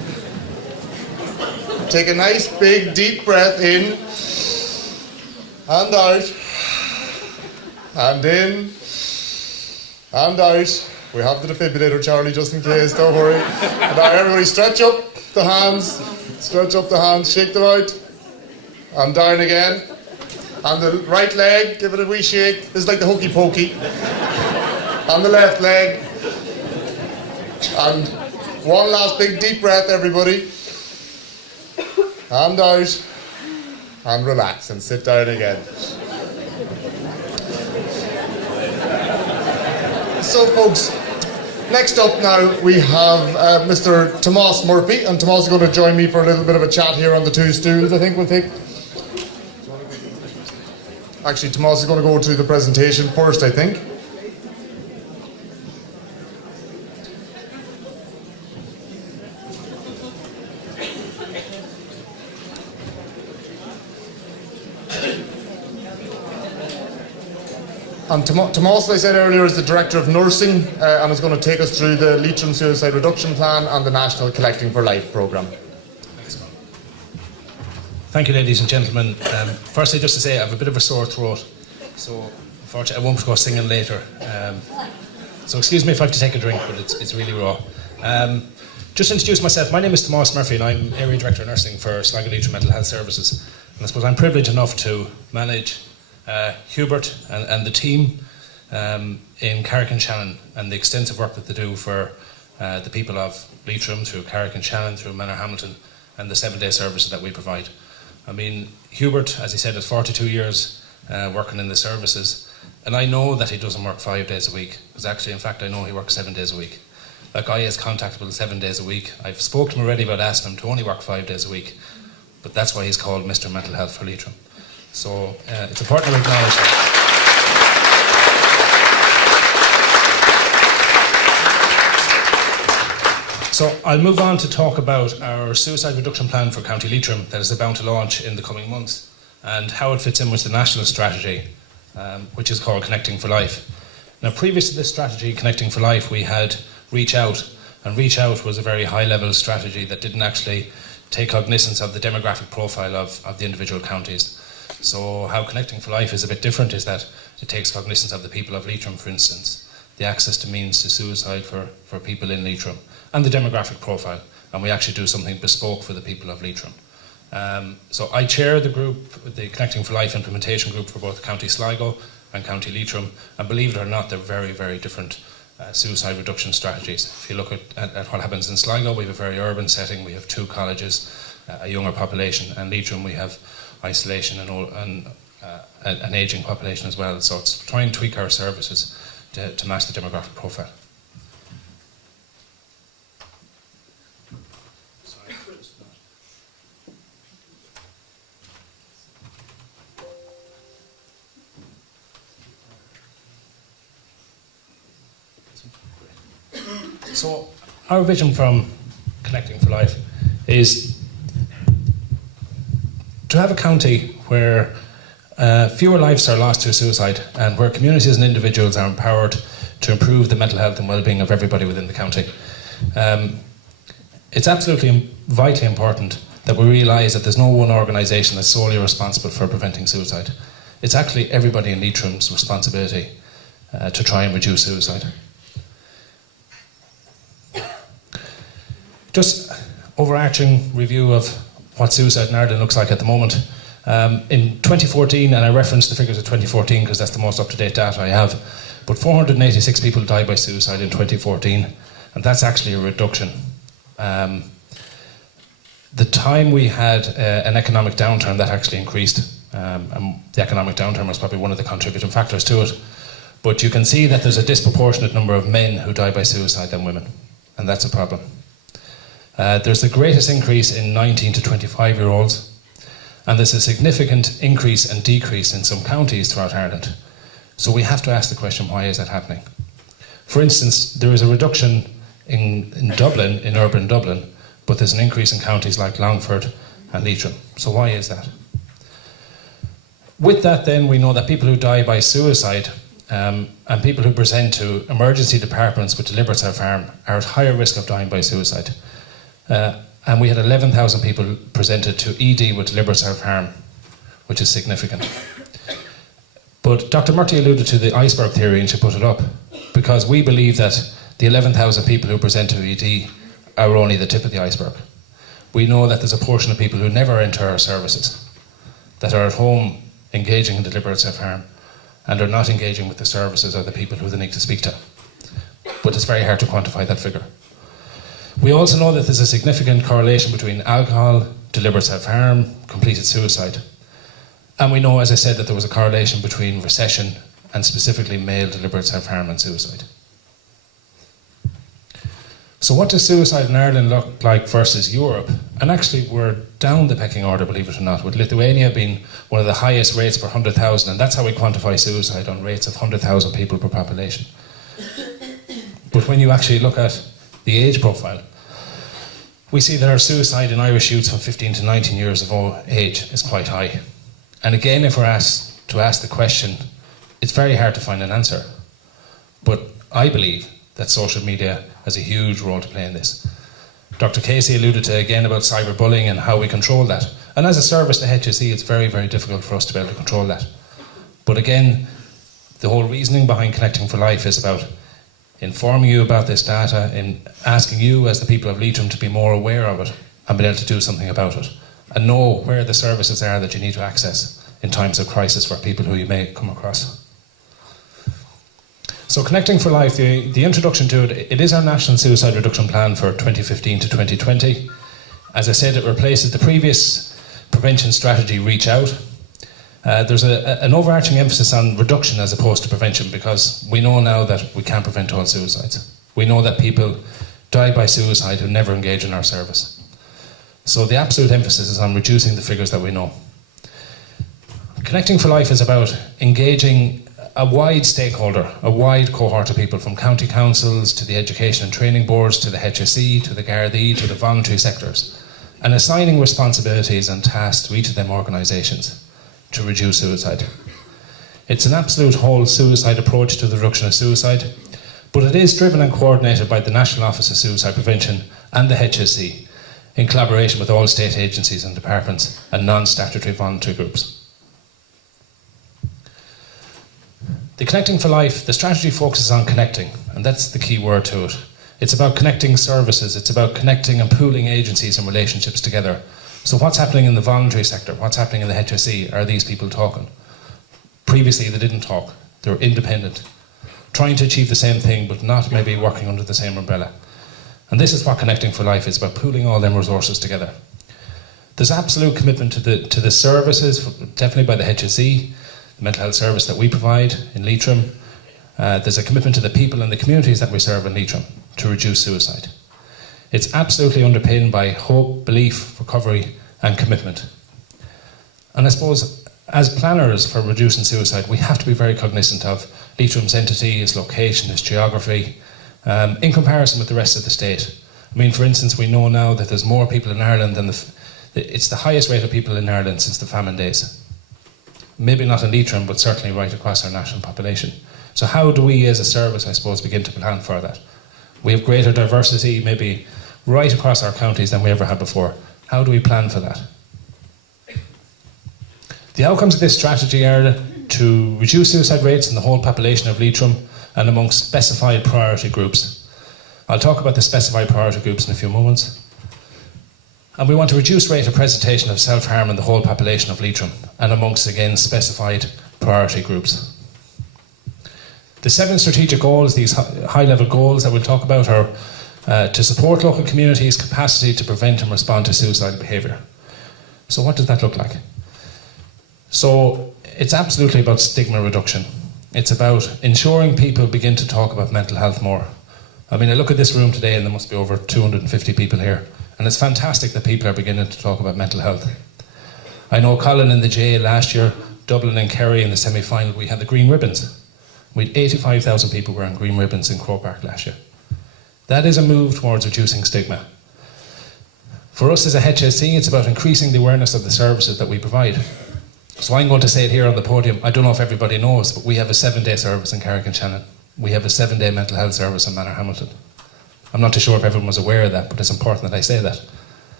Take a nice big deep breath in and out. And in and out. We have the defibrillator, Charlie, just in case, don't worry. And now everybody stretch up the hands, shake them out. And down again. And the right leg, give it a wee shake. This is like the hokey pokey. And the left leg. And one last big deep breath, everybody. And out. And relax and sit down again. So, folks, next up now we have Mr. Tomas Murthy, and Tomas is going to join me for a little bit of a chat here on the two stools. I think we'll take. Actually, Tomas is going to go to the presentation first, I think. And Tomas, as I said earlier, is the Director of Nursing and is going to take us through the Leitrim Suicide Reduction Plan and the National Collecting for Life programme. Thank you, ladies and gentlemen. Firstly, just to say I have a bit of a sore throat, so unfortunately I won't go singing later. So excuse me if I have to take a drink, but it's really raw. Just to introduce myself, my name is Tomas Murthy and I'm Area Director of Nursing for Sligo Leitrim Mental Health Services. And I suppose I'm privileged enough to manage Hubert and the team in Carrick and Shannon and the extensive work that they do for the people of Leitrim through Carrick and Shannon, through Manor Hamilton and the 7-day services that we provide. I mean, Hubert, as he said, has 42 years working in the services, and I know that he doesn't work 5 days a week, because actually, in fact, I know he works 7 days a week. That guy is contactable 7 days a week. I've spoken to him already about asking him to only work 5 days a week, but that's why he's called Mr. Mental Health for Leitrim. So it's important to acknowledge that. So I'll move on to talk about our suicide reduction plan for County Leitrim that is about to launch in the coming months and how it fits in with the national strategy, which is called Connecting for Life. Now, previous to this strategy, Connecting for Life, we had Reach Out, and Reach Out was a very high-level strategy that didn't actually take cognizance of the demographic profile of the individual counties. So how Connecting for Life is a bit different is that it takes cognizance of the people of Leitrim, for instance, the access to means to suicide for people in Leitrim, and the demographic profile, and we actually do something bespoke for the people of Leitrim. So I chair the group, the Connecting for Life implementation group for both County Sligo and County Leitrim, and believe it or not, they're very, very different suicide reduction strategies. If you look at what happens in Sligo, we have a very urban setting, we have 2 colleges, a younger population, and Leitrim we have isolation and an ageing population as well. So it's trying to tweak our services to match the demographic profile. So our vision from Connecting for Life is to have a county where fewer lives are lost to suicide and where communities and individuals are empowered to improve the mental health and well-being of everybody within the county. It's absolutely vitally important that we realise that there's no one organisation that's solely responsible for preventing suicide. It's actually everybody in Leitrim's responsibility to try and reduce suicide. Just overarching review of what suicide in Ireland looks like at the moment. In 2014, and I reference the figures of 2014 because that's the most up-to-date data I have, but 486 people died by suicide in 2014, and that's actually a reduction. The time we had an economic downturn, that actually increased, and the economic downturn was probably one of the contributing factors to it. But you can see that there's a disproportionate number of men who die by suicide than women, and that's a problem. There's the greatest increase in 19 to 25-year-olds, and there's a significant increase and decrease in some counties throughout Ireland. So we have to ask the question, why is that happening? For instance, there is a reduction in Dublin, in urban Dublin, but there's an increase in counties like Longford and Leitrim. So why is that? With that then, we know that people who die by suicide and people who present to emergency departments with deliberate self-harm are at higher risk of dying by suicide. And we had 11,000 people presented to ED with deliberate self-harm, which is significant. But Dr. Murthy alluded to the iceberg theory, and she put it up, because we believe that the 11,000 people who present to ED are only the tip of the iceberg. We know that there's a portion of people who never enter our services, that are at home engaging in deliberate self-harm, and are not engaging with the services or the people who they need to speak to. But it's very hard to quantify that figure. We also know that there's a significant correlation between alcohol, deliberate self-harm, completed suicide. And we know, as I said, that there was a correlation between recession and specifically male deliberate self-harm and suicide. So what does suicide in Ireland look like versus Europe? And actually we're down the pecking order, believe it or not, with Lithuania being one of the highest rates per 100,000, and that's how we quantify suicide, on rates of 100,000 people per population. But when you actually look at the age profile, we see that our suicide in Irish youths from 15 to 19 years of age is quite high. And again, if we're asked to ask the question, it's very hard to find an answer. But I believe that social media has a huge role to play in this. Dr. Casey alluded to again about cyberbullying and how we control that. And as a service to HSE, it's very, very difficult for us to be able to control that. But again, the whole reasoning behind Connecting for Life is about informing you about this data, in asking you as the people of Leitrim to be more aware of it and be able to do something about it, and know where the services are that you need to access in times of crisis for people who you may come across. So Connecting for Life, the introduction to it, it is our National Suicide Reduction Plan for 2015 to 2020. As I said, it replaces the previous prevention strategy, Reach Out. There's an overarching emphasis on reduction as opposed to prevention, because we know now that we can't prevent all suicides. We know that people die by suicide who never engage in our service. So the absolute emphasis is on reducing the figures that we know. Connecting for Life is about engaging a wide stakeholder, a wide cohort of people, from county councils to the education and training boards to the HSE to the Gardaí to the voluntary sectors, and assigning responsibilities and tasks to each of them organisations to reduce suicide. It's an absolute whole suicide approach to the reduction of suicide, but it is driven and coordinated by the National Office of Suicide Prevention and the HSE, in collaboration with all state agencies and departments and non-statutory voluntary groups. The Connecting for Life, the strategy focuses on connecting, and that's the key word to it. It's about connecting services, it's about connecting and pooling agencies and relationships together. So what's happening in the voluntary sector, what's happening in the HSE, are these people talking? Previously they didn't talk, they were independent, trying to achieve the same thing but not maybe working under the same umbrella. And this is what Connecting for Life is about, pooling all them resources together. There's absolute commitment to the services, definitely by the HSE, the mental health service that we provide in Leitrim. There's a commitment to the people and the communities that we serve in Leitrim to reduce suicide. It's absolutely underpinned by hope, belief, recovery and commitment. And I suppose as planners for reducing suicide, we have to be very cognizant of Leitrim's entity, its location, its geography, in comparison with the rest of the state. I mean, for instance, we know now that there's more people in Ireland than it's the highest rate of people in Ireland since the famine days. Maybe not in Leitrim, but certainly right across our national population. So how do we as a service, I suppose, begin to plan for that? We have greater diversity, maybe right across our counties than we ever had before. How do we plan for that? The outcomes of this strategy are to reduce suicide rates in the whole population of Leitrim and amongst specified priority groups. I'll talk about the specified priority groups in a few moments. And we want to reduce rate of presentation of self-harm in the whole population of Leitrim and amongst, again, specified priority groups. The 7 strategic goals, these high-level goals that we'll talk about, are to support local communities' capacity to prevent and respond to suicidal behaviour. So what does that look like? So it's absolutely about stigma reduction. It's about ensuring people begin to talk about mental health more. I mean, I look at this room today and there must be over 250 people here. And it's fantastic that people are beginning to talk about mental health. I know Colin in the J last year, Dublin and Kerry in the semi-final, we had the green ribbons. We had 85,000 people wearing green ribbons in Croke Park last year. That is a move towards reducing stigma. For us as a HSE, it's about increasing the awareness of the services that we provide. So I'm going to say it here on the podium, I don't know if everybody knows, but we have a 7-day service in Carrick and Shannon. We have a 7-day mental health service in Manor Hamilton. I'm not too sure if everyone was aware of that, but it's important that I say that.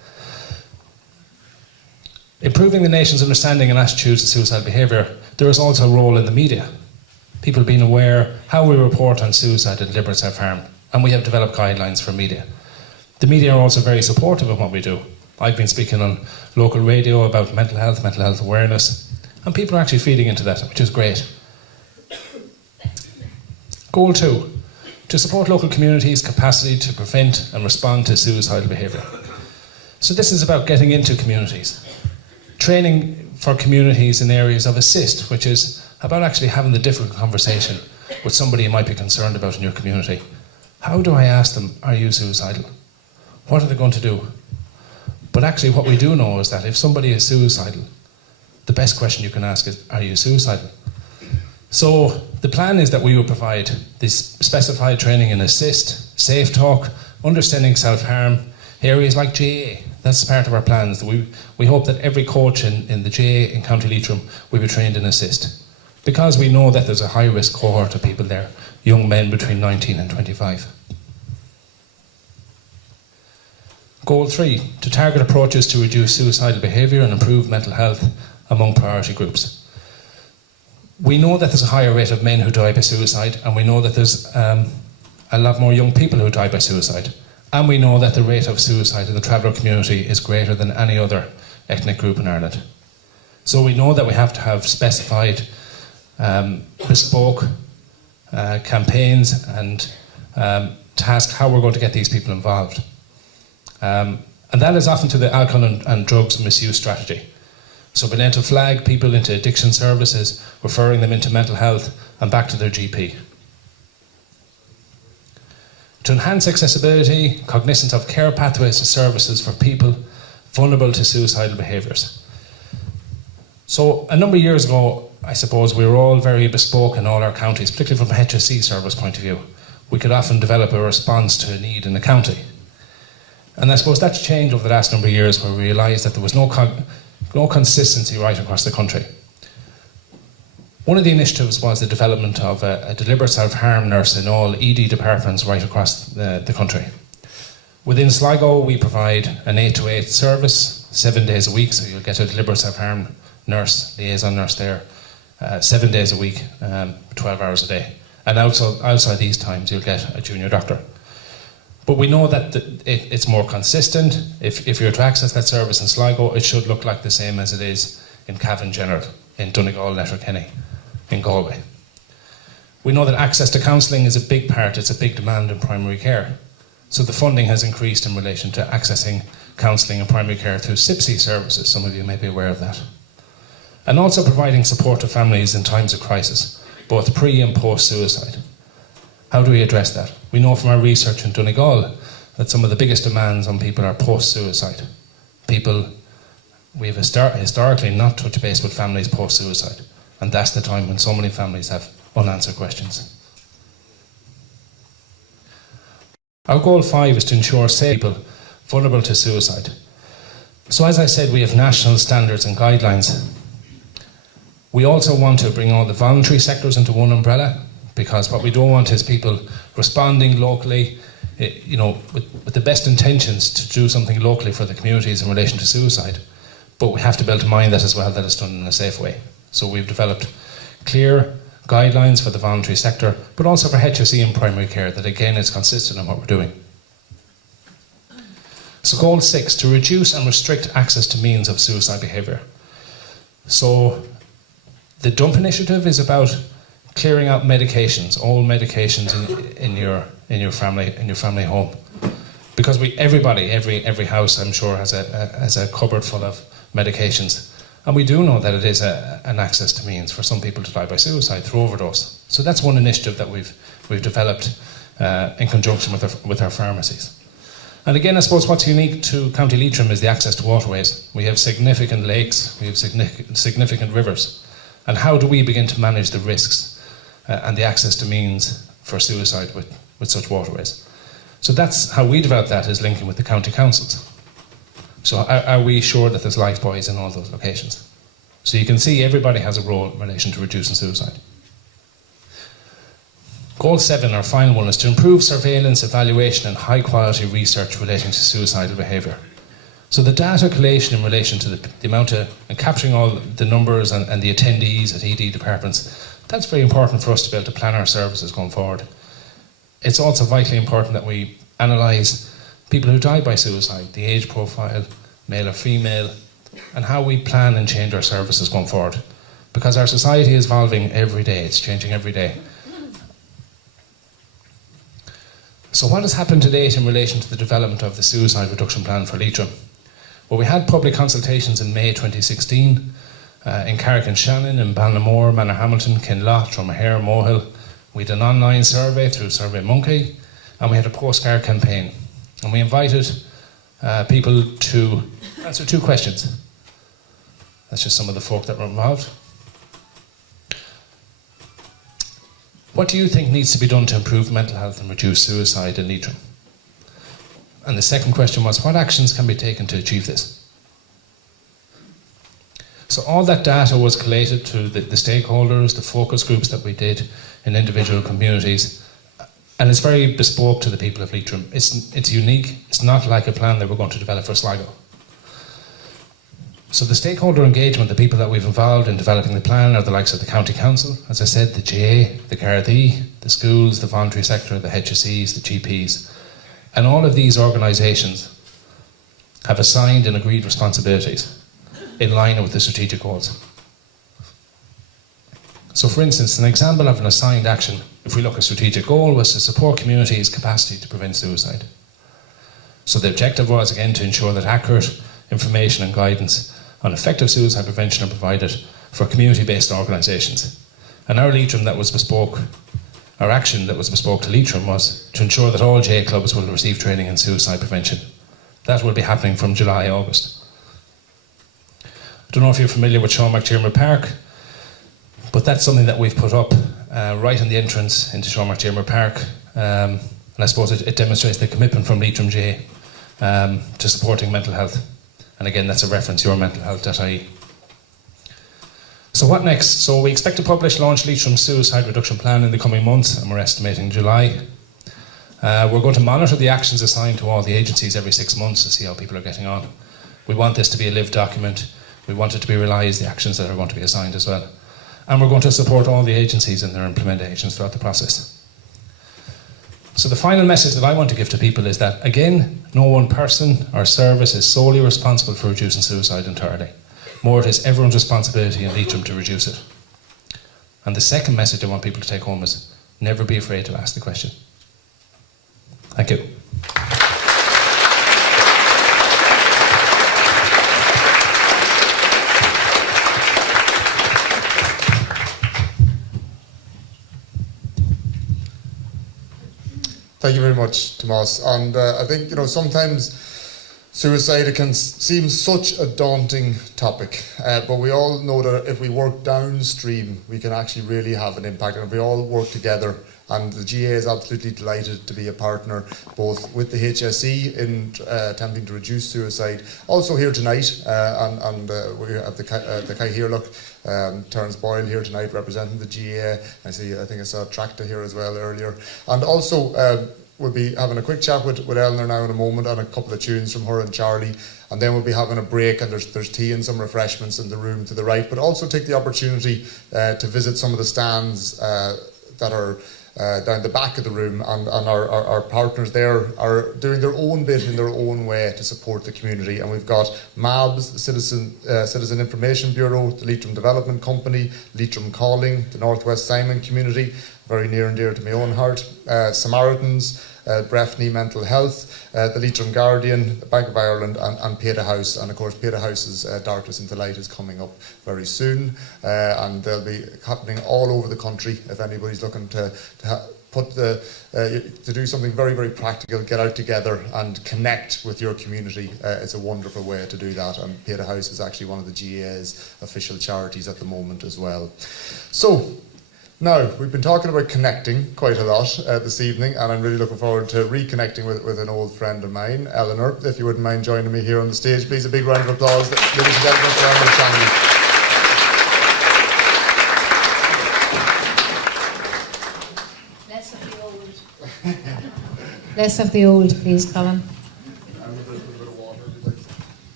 Improving the nation's understanding and attitudes to suicidal behaviour, there is also a role in the media. People being aware how we report on suicide and deliberate self-harm, and we have developed guidelines for media. The media are also very supportive of what we do. I've been speaking on local radio about mental health awareness, and people are actually feeding into that, which is great. Goal 2, to support local communities' capacity to prevent and respond to suicidal behaviour. So this is about getting into communities. Training for communities in areas of assist, which is about actually having the difficult conversation with somebody you might be concerned about in your community. How do I ask them, are you suicidal? What are they going to do? But actually what we do know is that if somebody is suicidal, the best question you can ask is, are you suicidal? So the plan is that we will provide this specified training in assist, safe talk, understanding self-harm, areas like GA. That's part of our plans. We hope that every coach in the GA in County Leitrim will be trained in assist, because we know that there's a high-risk cohort of people there, young men between 19 and 25. Goal 3, to target approaches to reduce suicidal behaviour and improve mental health among priority groups. We know that there's a higher rate of men who die by suicide, and we know that there's a lot more young people who die by suicide. And we know that the rate of suicide in the traveller community is greater than any other ethnic group in Ireland. So we know that we have to have specified, bespoke campaigns and to ask how we're going to get these people involved. And that is often to the alcohol and drugs misuse strategy. So being able to flag people into addiction services, referring them into mental health and back to their GP. To enhance accessibility, cognizance of care pathways and services for people vulnerable to suicidal behaviours. So a number of years ago, I suppose we were all very bespoke in all our counties, particularly from a HSE service point of view. We could often develop a response to a need in the county. And I suppose that's changed over the last number of years, where we realised that there was no consistency right across the country. One of the initiatives was the development of a deliberate self-harm nurse in all ED departments right across the country. Within Sligo, we provide an 8 to 8 service, 7 days a week, so you'll get a deliberate self-harm nurse, liaison nurse there, 7 days a week, 12 hours a day. And outside these times, you'll get a junior doctor. But we know that it's more consistent. If you're to access that service in Sligo, it should look like the same as it is in Cavan General, in Donegal, Letterkenny, in Galway. We know that access to counselling is a big part, it's a big demand in primary care. So the funding has increased in relation to accessing counselling in primary care through SIPSI services, some of you may be aware of that. And also providing support to families in times of crisis, both pre and post suicide. How do we address that? We know from our research in Donegal that some of the biggest demands on people are post suicide. We've historically not touched base with families post suicide, and that's the time when so many families have unanswered questions. Our goal 5 is to ensure safe people vulnerable to suicide. So as I said, we have national standards and guidelines. We also want to bring all the voluntary sectors into one umbrella, because what we don't want is people responding locally, with the best intentions to do something locally for the communities in relation to suicide. But we have to be able to mind that as well, that it's done in a safe way. So we've developed clear guidelines for the voluntary sector, but also for HSE and primary care, that again is consistent in what we're doing. So goal 6, to reduce and restrict access to means of suicide behaviour. So the DUMP initiative is about clearing out medications, all medications in your family home, because every house, I'm sure, has a cupboard full of medications, and we do know that it is an access to means for some people to die by suicide through overdose. So that's one initiative that we've developed in conjunction with our pharmacies. And again, I suppose what's unique to County Leitrim is the access to waterways. We have significant lakes, we have significant rivers, and how do we begin to manage the risks and the access to means for suicide with such waterways? So that's how we develop that, is linking with the county councils. So are we sure that there's life buoys in all those locations? So you can see everybody has a role in relation to reducing suicide. Goal 7, our final one, is to improve surveillance, evaluation and high quality research relating to suicidal behaviour. So the data collation in relation to the amount of, and capturing all the numbers and the attendees at ED departments, that's very important for us to be able to plan our services going forward. It's also vitally important that we analyse people who die by suicide, the age profile, male or female, and how we plan and change our services going forward. Because our society is evolving every day, it's changing every day. So what has happened to date in relation to the development of the suicide reduction plan for Leitrim? Well, we had public consultations in May 2016 in Carrick and Shannon, in Ballinamore, Manorhamilton, Kinloch, Dromahare, Mohill. We had an online survey through SurveyMonkey, and we had a postcard campaign. And we invited people to answer 2 questions. That's just some of the folk that were involved. What do you think needs to be done to improve mental health and reduce suicide in Leitrim? And the second question was, what actions can be taken to achieve this? So all that data was collated to the stakeholders, the focus groups that we did in individual communities, and it's very bespoke to the people of Leitrim. It's unique. It's not like a plan that we're going to develop for Sligo. So the stakeholder engagement, the people that we've involved in developing the plan are the likes of the County Council, as I said, the GA, the Gardaí, the schools, the voluntary sector, the HSEs, the GPs. And all of these organisations have assigned and agreed responsibilities in line with the strategic goals. So for instance, an example of an assigned action, if we look at strategic goal, was to support communities' capacity to prevent suicide. So the objective was, again, to ensure that accurate information and guidance on effective suicide prevention are provided for community-based organisations. And our Leitrim that was bespoke, our action that was bespoke to Leitrim was to ensure that all J clubs will receive training in suicide prevention. That will be happening from July, August. I don't know if you're familiar with Sean McDermott Park, but that's something that we've put up right in the entrance into Sean McDermott Park. And I suppose it demonstrates the commitment from Leitrim J to supporting mental health. And again, that's a reference, yourmentalhealth.ie. So what next? So we expect to launch Leitrim's suicide reduction plan in the coming months, and we're estimating July. We're going to monitor the actions assigned to all the agencies every 6 months to see how people are getting on. We want this to be a lived document. We want it to be realised, the actions that are going to be assigned as well. And we're going to support all the agencies in their implementations throughout the process. So the final message that I want to give to people is that, again, no one person or service is solely responsible for reducing suicide entirely. More, it is everyone's responsibility in Leitrim to reduce it. And the second message I want people to take home is, never be afraid to ask the question. Thank you. Thank you very much, Tomas. And I think, sometimes suicide, it can seem such a daunting topic, but we all know that if we work downstream, we can actually really have an impact. And if we all work together, and the GA is absolutely delighted to be a partner both with the HSE in attempting to reduce suicide. Also here tonight, and we have the Caihirloch, Terence Boyle here tonight representing the GA. I think I saw Tracta here as well earlier. And also we'll be having a quick chat with Eleanor now in a moment on a couple of tunes from her and Charlie. And then we'll be having a break, and there's tea and some refreshments in the room to the right. But also take the opportunity to visit some of the stands that are down the back of the room, and our partners there are doing their own bit in their own way to support the community. And we've got MABS, the Citizen Information Bureau, the Leitrim Development Company, Leitrim Calling, the Northwest Simon community, very near and dear to my own heart, Samaritans, Breffni Mental Health, the Leitrim Guardian, Bank of Ireland, and Peta House. And of course, Peta House's Darkness into Light is coming up very soon, and they'll be happening all over the country. If anybody's looking to do something very, very practical, get out together and connect with your community, it's a wonderful way to do that. And Peta House is actually one of the GA's official charities at the moment as well. So, now, we've been talking about connecting quite a lot this evening, and I'm really looking forward to reconnecting with an old friend of mine, Eleanor. If you wouldn't mind joining me here on the stage, please. A big round of applause, ladies and gentlemen, for Eleanor Shanley. Less of the old. Less of the old, please, Colin.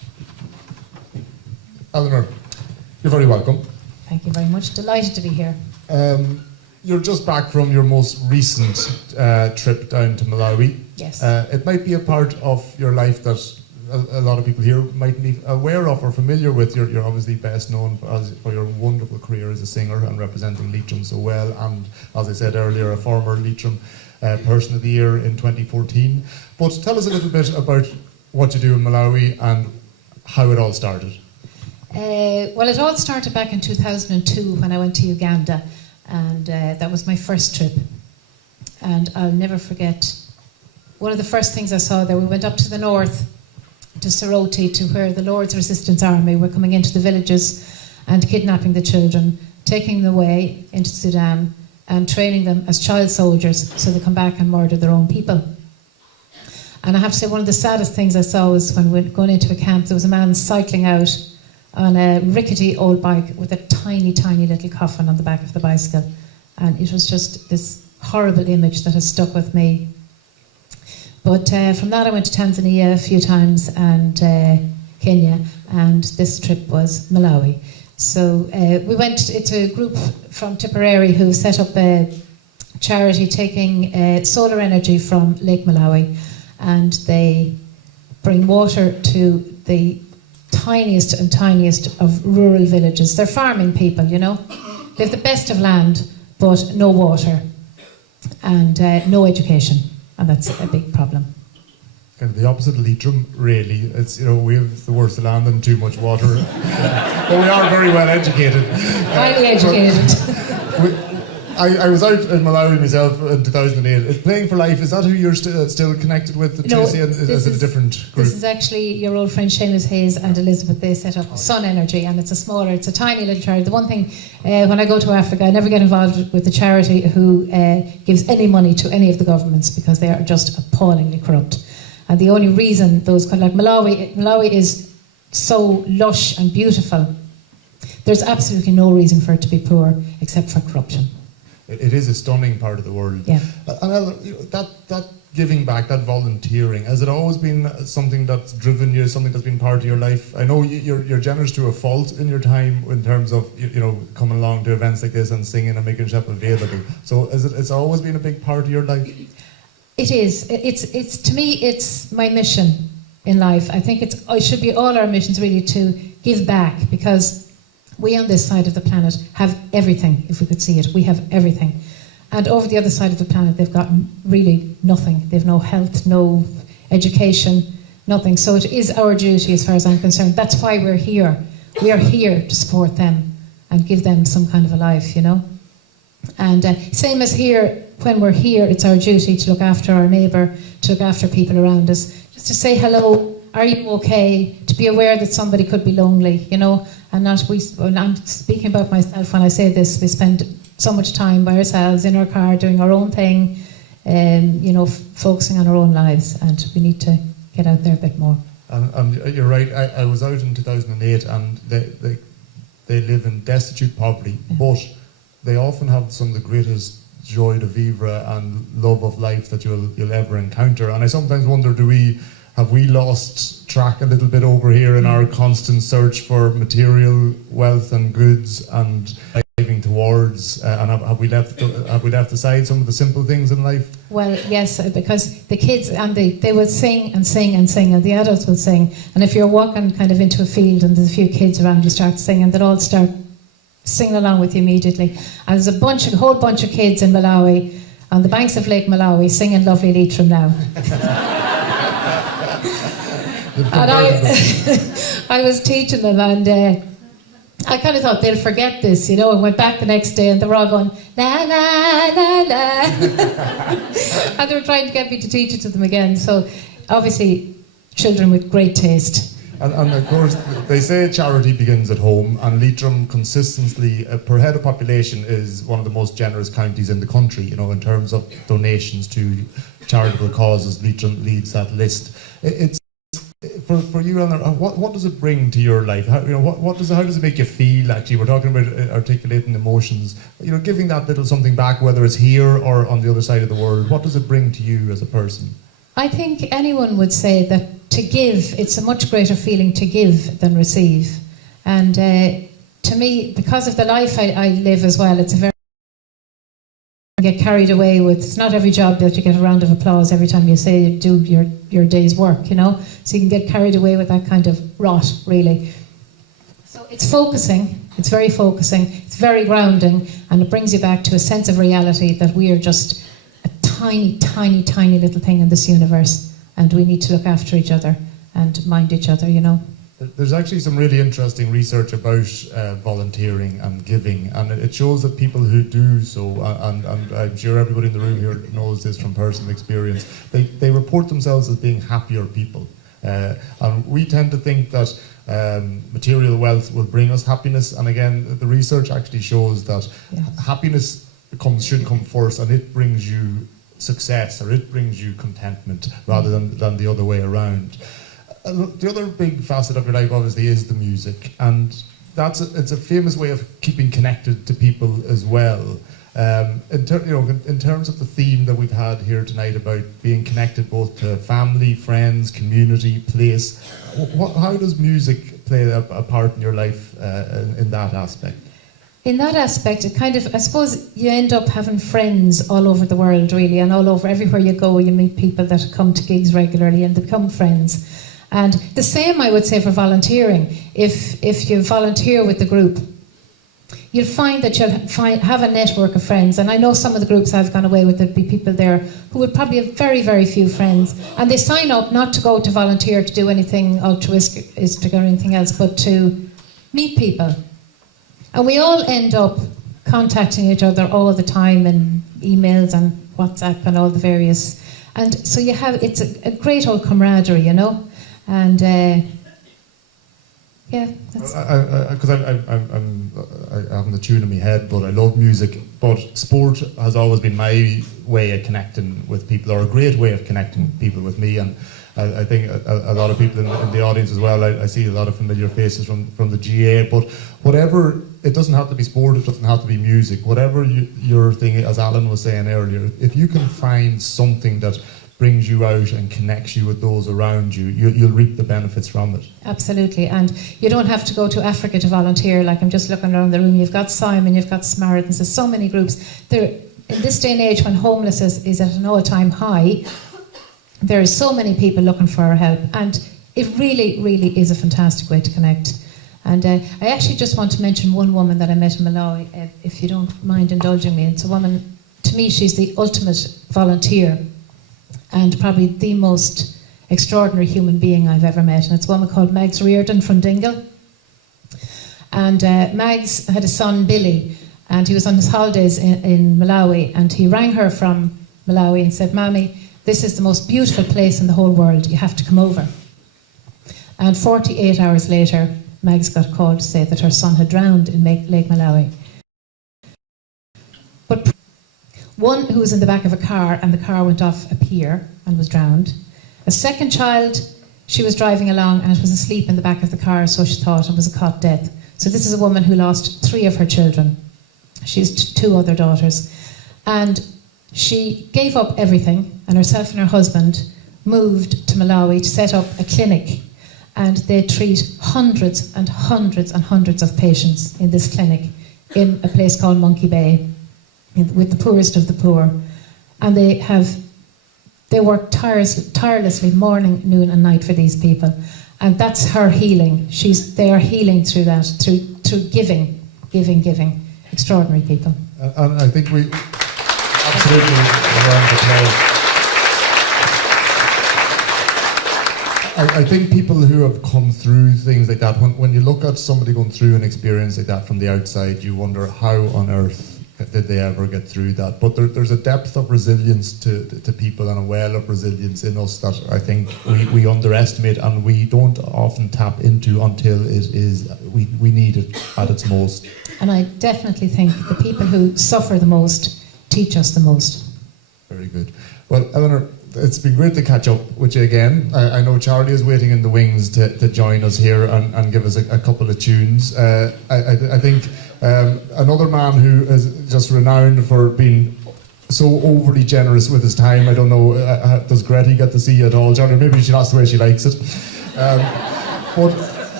very welcome. Thank you very much. Delighted to be here. You're just back from your most recent trip down to Malawi. Yes. It might be a part of your life that a lot of people here might be aware of or familiar with. You're obviously best known for your wonderful career as a singer and representing Leitrim so well, and as I said earlier, a former Leitrim Person of the Year in 2014. But tell us a little bit about what you do in Malawi and how it all started. Well, it all started back in 2002 when I went to Uganda, and that was my first trip. And I'll never forget, one of the first things I saw there, we went up to the north, to Soroti, to where the Lord's Resistance Army were coming into the villages and kidnapping the children, taking them away into Sudan and training them as child soldiers so they come back and murder their own people. And I have to say, one of the saddest things I saw was when we were going into a camp, there was a man cycling out on a rickety old bike with a tiny, tiny little coffin on the back of the bicycle. And it was just this horrible image that has stuck with me. But from that I went to Tanzania a few times and Kenya, and this trip was Malawi. So we went, it's a group from Tipperary who set up a charity taking solar energy from Lake Malawi, and they bring water to the tiniest and tiniest of rural villages. They're farming people, you know. They have the best of land, but no water and no education. And that's a big problem. Kind of the opposite of Leitrim, really. It's, you know, we have the worst of land and too much water. But we are very well educated. Highly educated. I was out in Malawi myself in 2008. Playing for Life, is that who you're still connected with, Patricia? No, is it a different group? This is actually your old friend Seamus Hayes and Elizabeth. They set up Sun Energy, and it's a tiny little charity. The one thing, when I go to Africa, I never get involved with the charity who gives any money to any of the governments, because they are just appallingly corrupt. And the only reason those, like Malawi is so lush and beautiful, there's absolutely no reason for it to be poor except for corruption. It is a stunning part of the world. Yeah. And that giving back, that volunteering, has it always been something that's driven you, something that's been part of your life? I know you're generous to a fault in your time in terms of, you know, coming along to events like this and singing and making yourself available. So it's always been a big part of your life? It is. It's to me, it's my mission in life. I think it should be all our missions really to give back, because we on this side of the planet have everything. If we could see it, we have everything. And over the other side of the planet, they've got really nothing. They've no health, no education, nothing. So it is our duty, as far as I'm concerned. That's why we're here. We are here to support them and give them some kind of a life, you know. And same as here, when we're here, it's our duty to look after our neighbour, to look after people around us, just to say hello, are you okay, to be aware that somebody could be lonely, you know, and I'm speaking about myself when I say this, we spend so much time by ourselves in our car doing our own thing, you know, focusing on our own lives, and we need to get out there a bit more. And you're right, I was out in 2008 and they live in destitute poverty, but they often have some of the greatest joy de vivre and love of life that you'll ever encounter. And I sometimes wonder, have we lost track a little bit over here in our constant search for material wealth and goods and driving towards, and have we left aside some of the simple things in life? Well, yes, because the kids, and they will sing and sing and sing, and the adults will sing. And if you're walking kind of into a field and there's a few kids around, you start singing, they'll all start singing along with you immediately. And there's a whole bunch of kids in Malawi, on the banks of Lake Malawi, singing lovely Leitrim now. And I was teaching them, and I kind of thought they'll forget this, you know, and went back the next day and they were all going, la, la, la, la. And they were trying to get me to teach it to them again. So obviously, children with great taste. And of course, they say charity begins at home, and Leitrim consistently, per head of population, is one of the most generous counties in the country, you know, in terms of donations to charitable causes. Leitrim leads that list. It's for you, Eleanor, what does it bring to your life? How does it make you feel, actually? We're talking about articulating emotions, you know, giving that little something back, whether it's here or on the other side of the world. What does it bring to you as a person? I think anyone would say that to give, it's a much greater feeling to give than receive. And to me, because of the life I live as well, it's a very get carried away with. It's not every job that you get a round of applause every time you say you do your day's work, you know. So you can get carried away with that kind of rot, really. So it's focusing. It's very focusing. It's very grounding, and it brings you back to a sense of reality that we are just a tiny, tiny, tiny little thing in this universe, and we need to look after each other and mind each other, you know. There's actually some really interesting research about volunteering and giving, and it shows that people who do so, and I'm sure everybody in the room here knows this from personal experience, they report themselves as being happier people. And we tend to think that material wealth will bring us happiness, and again, the research actually shows that happiness should come first, and it brings you success, or it brings you contentment, rather than the other way around. The other big facet of your life, obviously, is the music, and it's a famous way of keeping connected to people as well. In terms of the theme that we've had here tonight about being connected both to family, friends, community, place, how does music play a part in your life in that aspect? In that aspect, it kind of, I suppose, you end up having friends all over the world, really, and all over, everywhere you go, you meet people that come to gigs regularly and become friends. And the same, I would say, for volunteering. If you volunteer with the group, you'll find that you'll have a network of friends. And I know some of the groups I've gone away with, there'd be people there who would probably have very, very few friends. And they sign up not to go to volunteer to do anything altruistic or anything else, but to meet people. And we all end up contacting each other all the time in emails and WhatsApp and all the various. And so it's a great old camaraderie, you know. And because I haven't the tune in my head, but I love music. But sport has always been my way of connecting with people, or a great way of connecting people with me. And I think a lot of people in the audience as well. I see a lot of familiar faces from the GA. But whatever, it doesn't have to be sport. It doesn't have to be music. Whatever your thing, as Alan was saying earlier, if you can find something that brings you out and connects you with those around you, you'll reap the benefits from it. Absolutely, and you don't have to go to Africa to volunteer. Like, I'm just looking around the room, you've got Simon, you've got Samaritans, there's so many groups. In this day and age when homelessness is at an all-time high, there are so many people looking for our help, and it really, really is a fantastic way to connect. And I actually just want to mention one woman that I met in Malawi, if you don't mind indulging me. It's a woman, to me, she's the ultimate volunteer, and probably the most extraordinary human being I've ever met. And it's a woman called Mags Reardon from Dingle. And Mags had a son, Billy, and he was on his holidays in Malawi, and he rang her from Malawi and said, "Mammy, this is the most beautiful place in the whole world. You have to come over." And 48 hours later, Mags got a call to say that her son had drowned in Lake Malawi. But one who was in the back of a car, and the car went off a pier and was drowned. A second child, she was driving along and it was asleep in the back of the car, so she thought it was a cot death. So this is a woman who lost 3 of her children. She has 2 other daughters. And she gave up everything, and herself and her husband moved to Malawi to set up a clinic. And they treat hundreds and hundreds and hundreds of patients in this clinic in a place called Monkey Bay, with the poorest of the poor. And they work tirelessly morning, noon and night for these people. And that's her healing. They are healing through that, through giving. Extraordinary people. And I think we absolutely around the place. I think people who have come through things like that, when you look at somebody going through an experience like that from the outside, you wonder how on earth did they ever get through that. But there's a depth of resilience to people, and a well of resilience in us that I think we underestimate, and we don't often tap into until we need it at its most. And I definitely think the people who suffer the most teach us the most. Very good. Well, Eleanor, it's been great to catch up with you again. I know Charlie is waiting in the wings to join us here and give us a couple of tunes. I think another man who is just renowned for being so overly generous with his time. I don't know, does Greally get to see you at all, Johnny? Maybe that's the way she likes it. But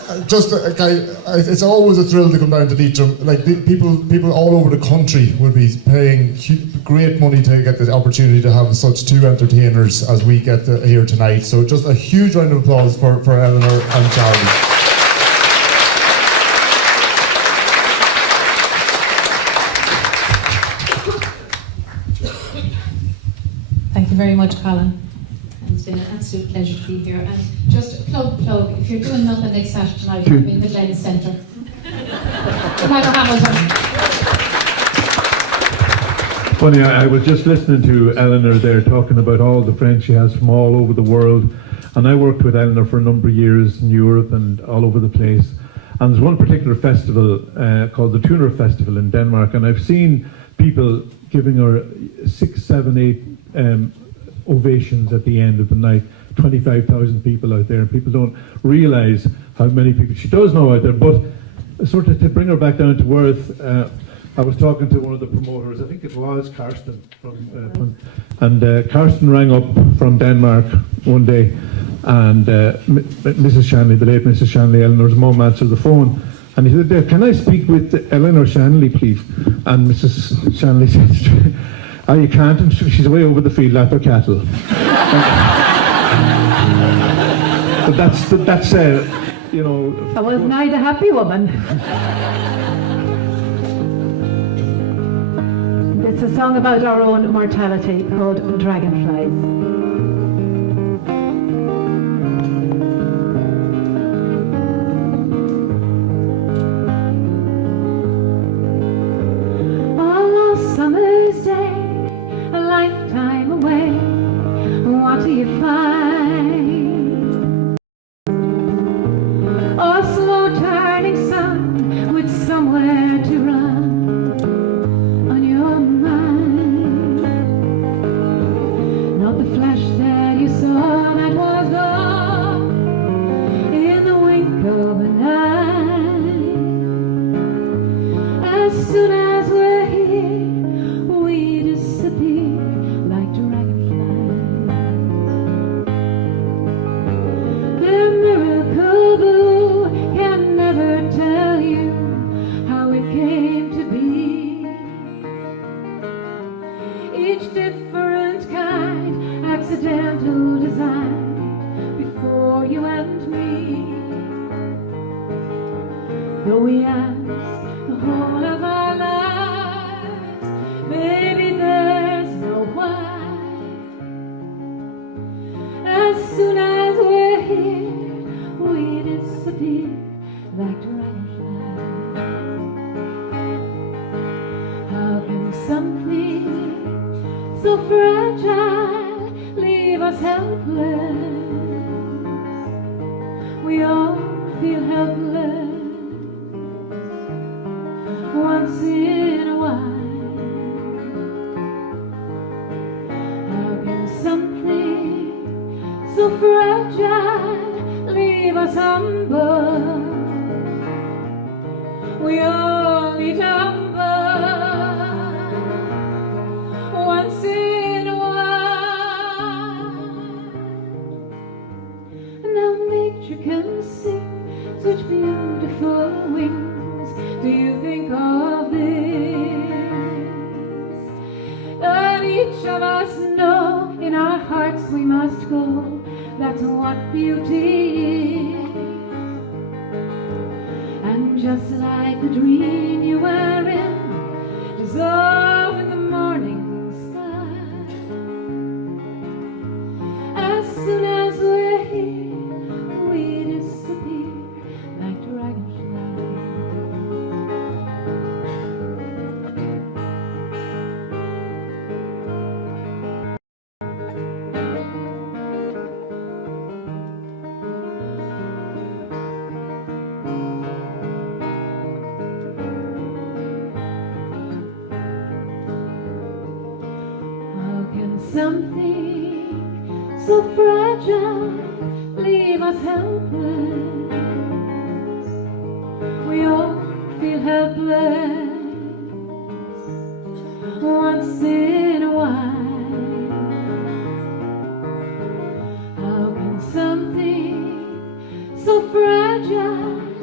it's always a thrill to come down to Leitrim. Like people all over the country will be paying great money to get the opportunity to have such two entertainers as we get here tonight. So just a huge round of applause for Eleanor and Charlie. Thank you very much, Colin. It's been an absolute pleasure to be here. And just plug, if you're doing nothing next Saturday night, I'm in the Glen Centre. Funny, I was just listening to Eleanor there talking about all the friends she has from all over the world. And I worked with Eleanor for a number of years in Europe and all over the place. And there's one particular festival called the Tuner Festival in Denmark. And I've seen people giving her 6, 7, 8 ovations at the end of the night. 25,000 people out there, and people don't realise how many people she does know out there. But sort of to bring her back down to earth, I was talking to one of the promoters, I think it was Karsten, and Karsten rang up from Denmark one day, and Mrs. Shanley, the late Mrs. Shanley, Eleanor's mum, answered the phone, and he said, "Can I speak with Eleanor Shanley, please?" And Mrs. Shanley said, "Oh, you can't, and she's away over the field at her cattle." But that's you know. I was nigh the happy woman. It's a song about our own mortality called Dragonflies. Summer's day, a lifetime away, what do you find? A slow turning sun with somewhere to run on your mind. Not the flash that you saw that was gone in the wink of an eye. As soon as we're here, we disappear like dragonflies. The miracle blue can never tell you how it came to be. Each different kind, accidental design before you and me. Though we ask the whole of our lives, maybe there's no why. As soon as we're here, we disappear like dragonflies. How can something so fragile leave us helpless? We all feel helpless once in a while. How can something so fragile leave us humble? We all need humble once in a while. Now nature can sing such beautiful wings. Do you think of this? That each of us know in our hearts we must go. That's what beauty is. And just like the dream you were in, dissolve in the morning sky. As soon as we're here, we disappear like dragonflies. Something so fragile leave us helpless. We all feel helpless once in a while. How can something so fragile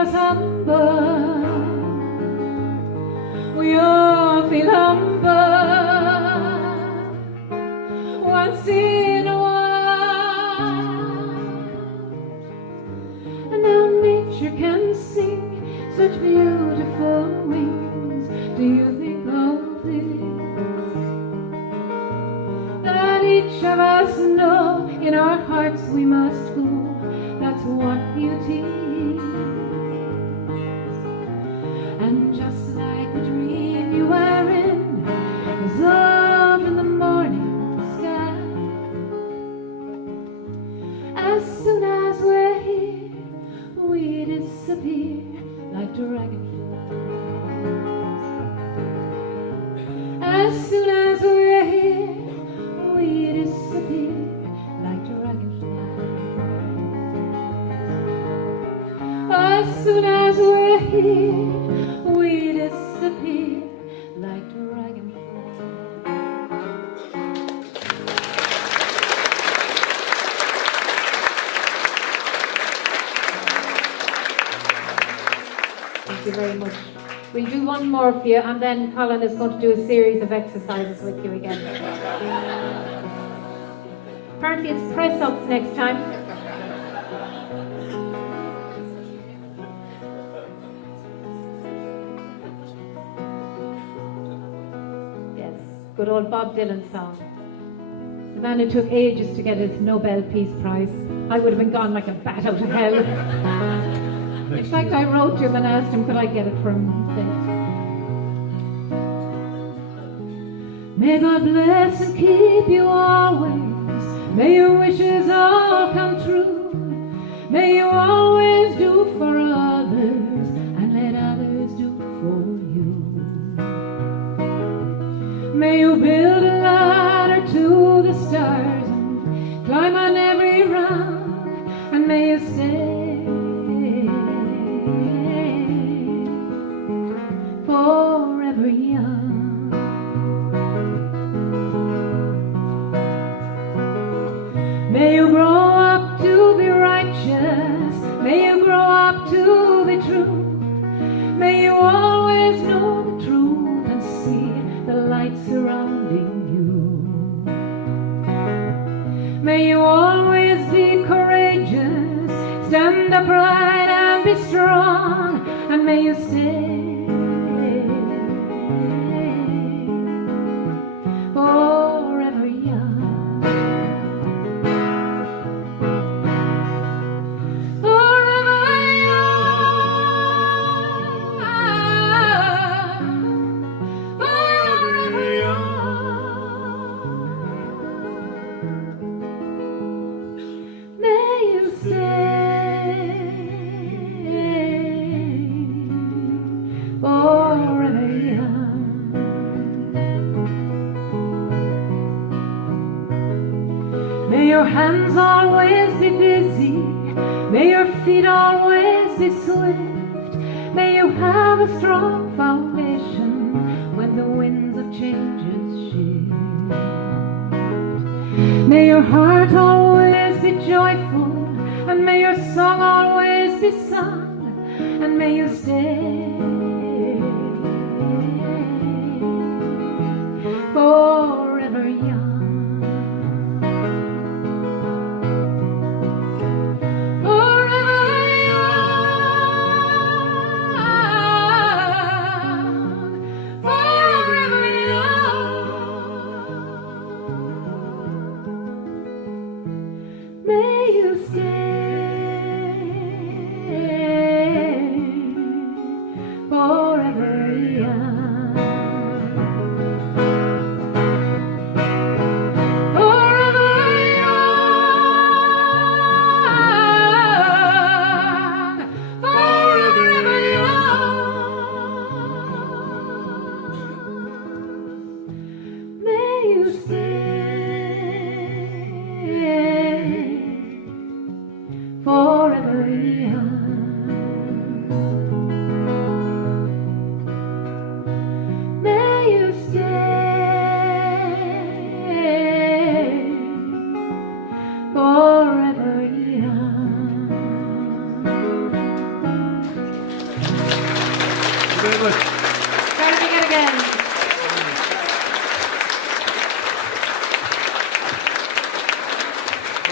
us humble. We all feel humble once in a while. And now nature can sing such beautiful wings. Do you think of this? That each of us know in our hearts we must go. That's what beauty is. And just like the dream you were in is up in the morning sky. As soon as we're here, we disappear like dragonflies. As soon as we're here, we disappear like dragonflies. As soon as we're here, we disappear like dragonflies. Thank you very much. We'll do one more for you, and then Colin is going to do a series of exercises with you again. Apparently it's press-ups next time. Yes, good old Bob Dylan song. The man who took ages to get his Nobel Peace Prize. I would have been gone like a bat out of hell. In fact, I wrote to him and asked him could I get it for him instead. May God bless and keep you always. May your wishes all come true. May you always do for others and let others do for you. May you build a ladder to the stars and climb on every round, and may you stay forever young. May you grow up to be righteous. May you grow up to be true. May you always know the truth and see the light surrounding you. May you always be courageous, stand upright and be strong, and may you stay forever young. Forever young. Forever young. May you stay forever young. May your hands always be busy. May your feet always be swift. May you have a strong foundation when the winds of changes shift. May your heart always be joyful, and may your song always be sung, and may you stay forever young.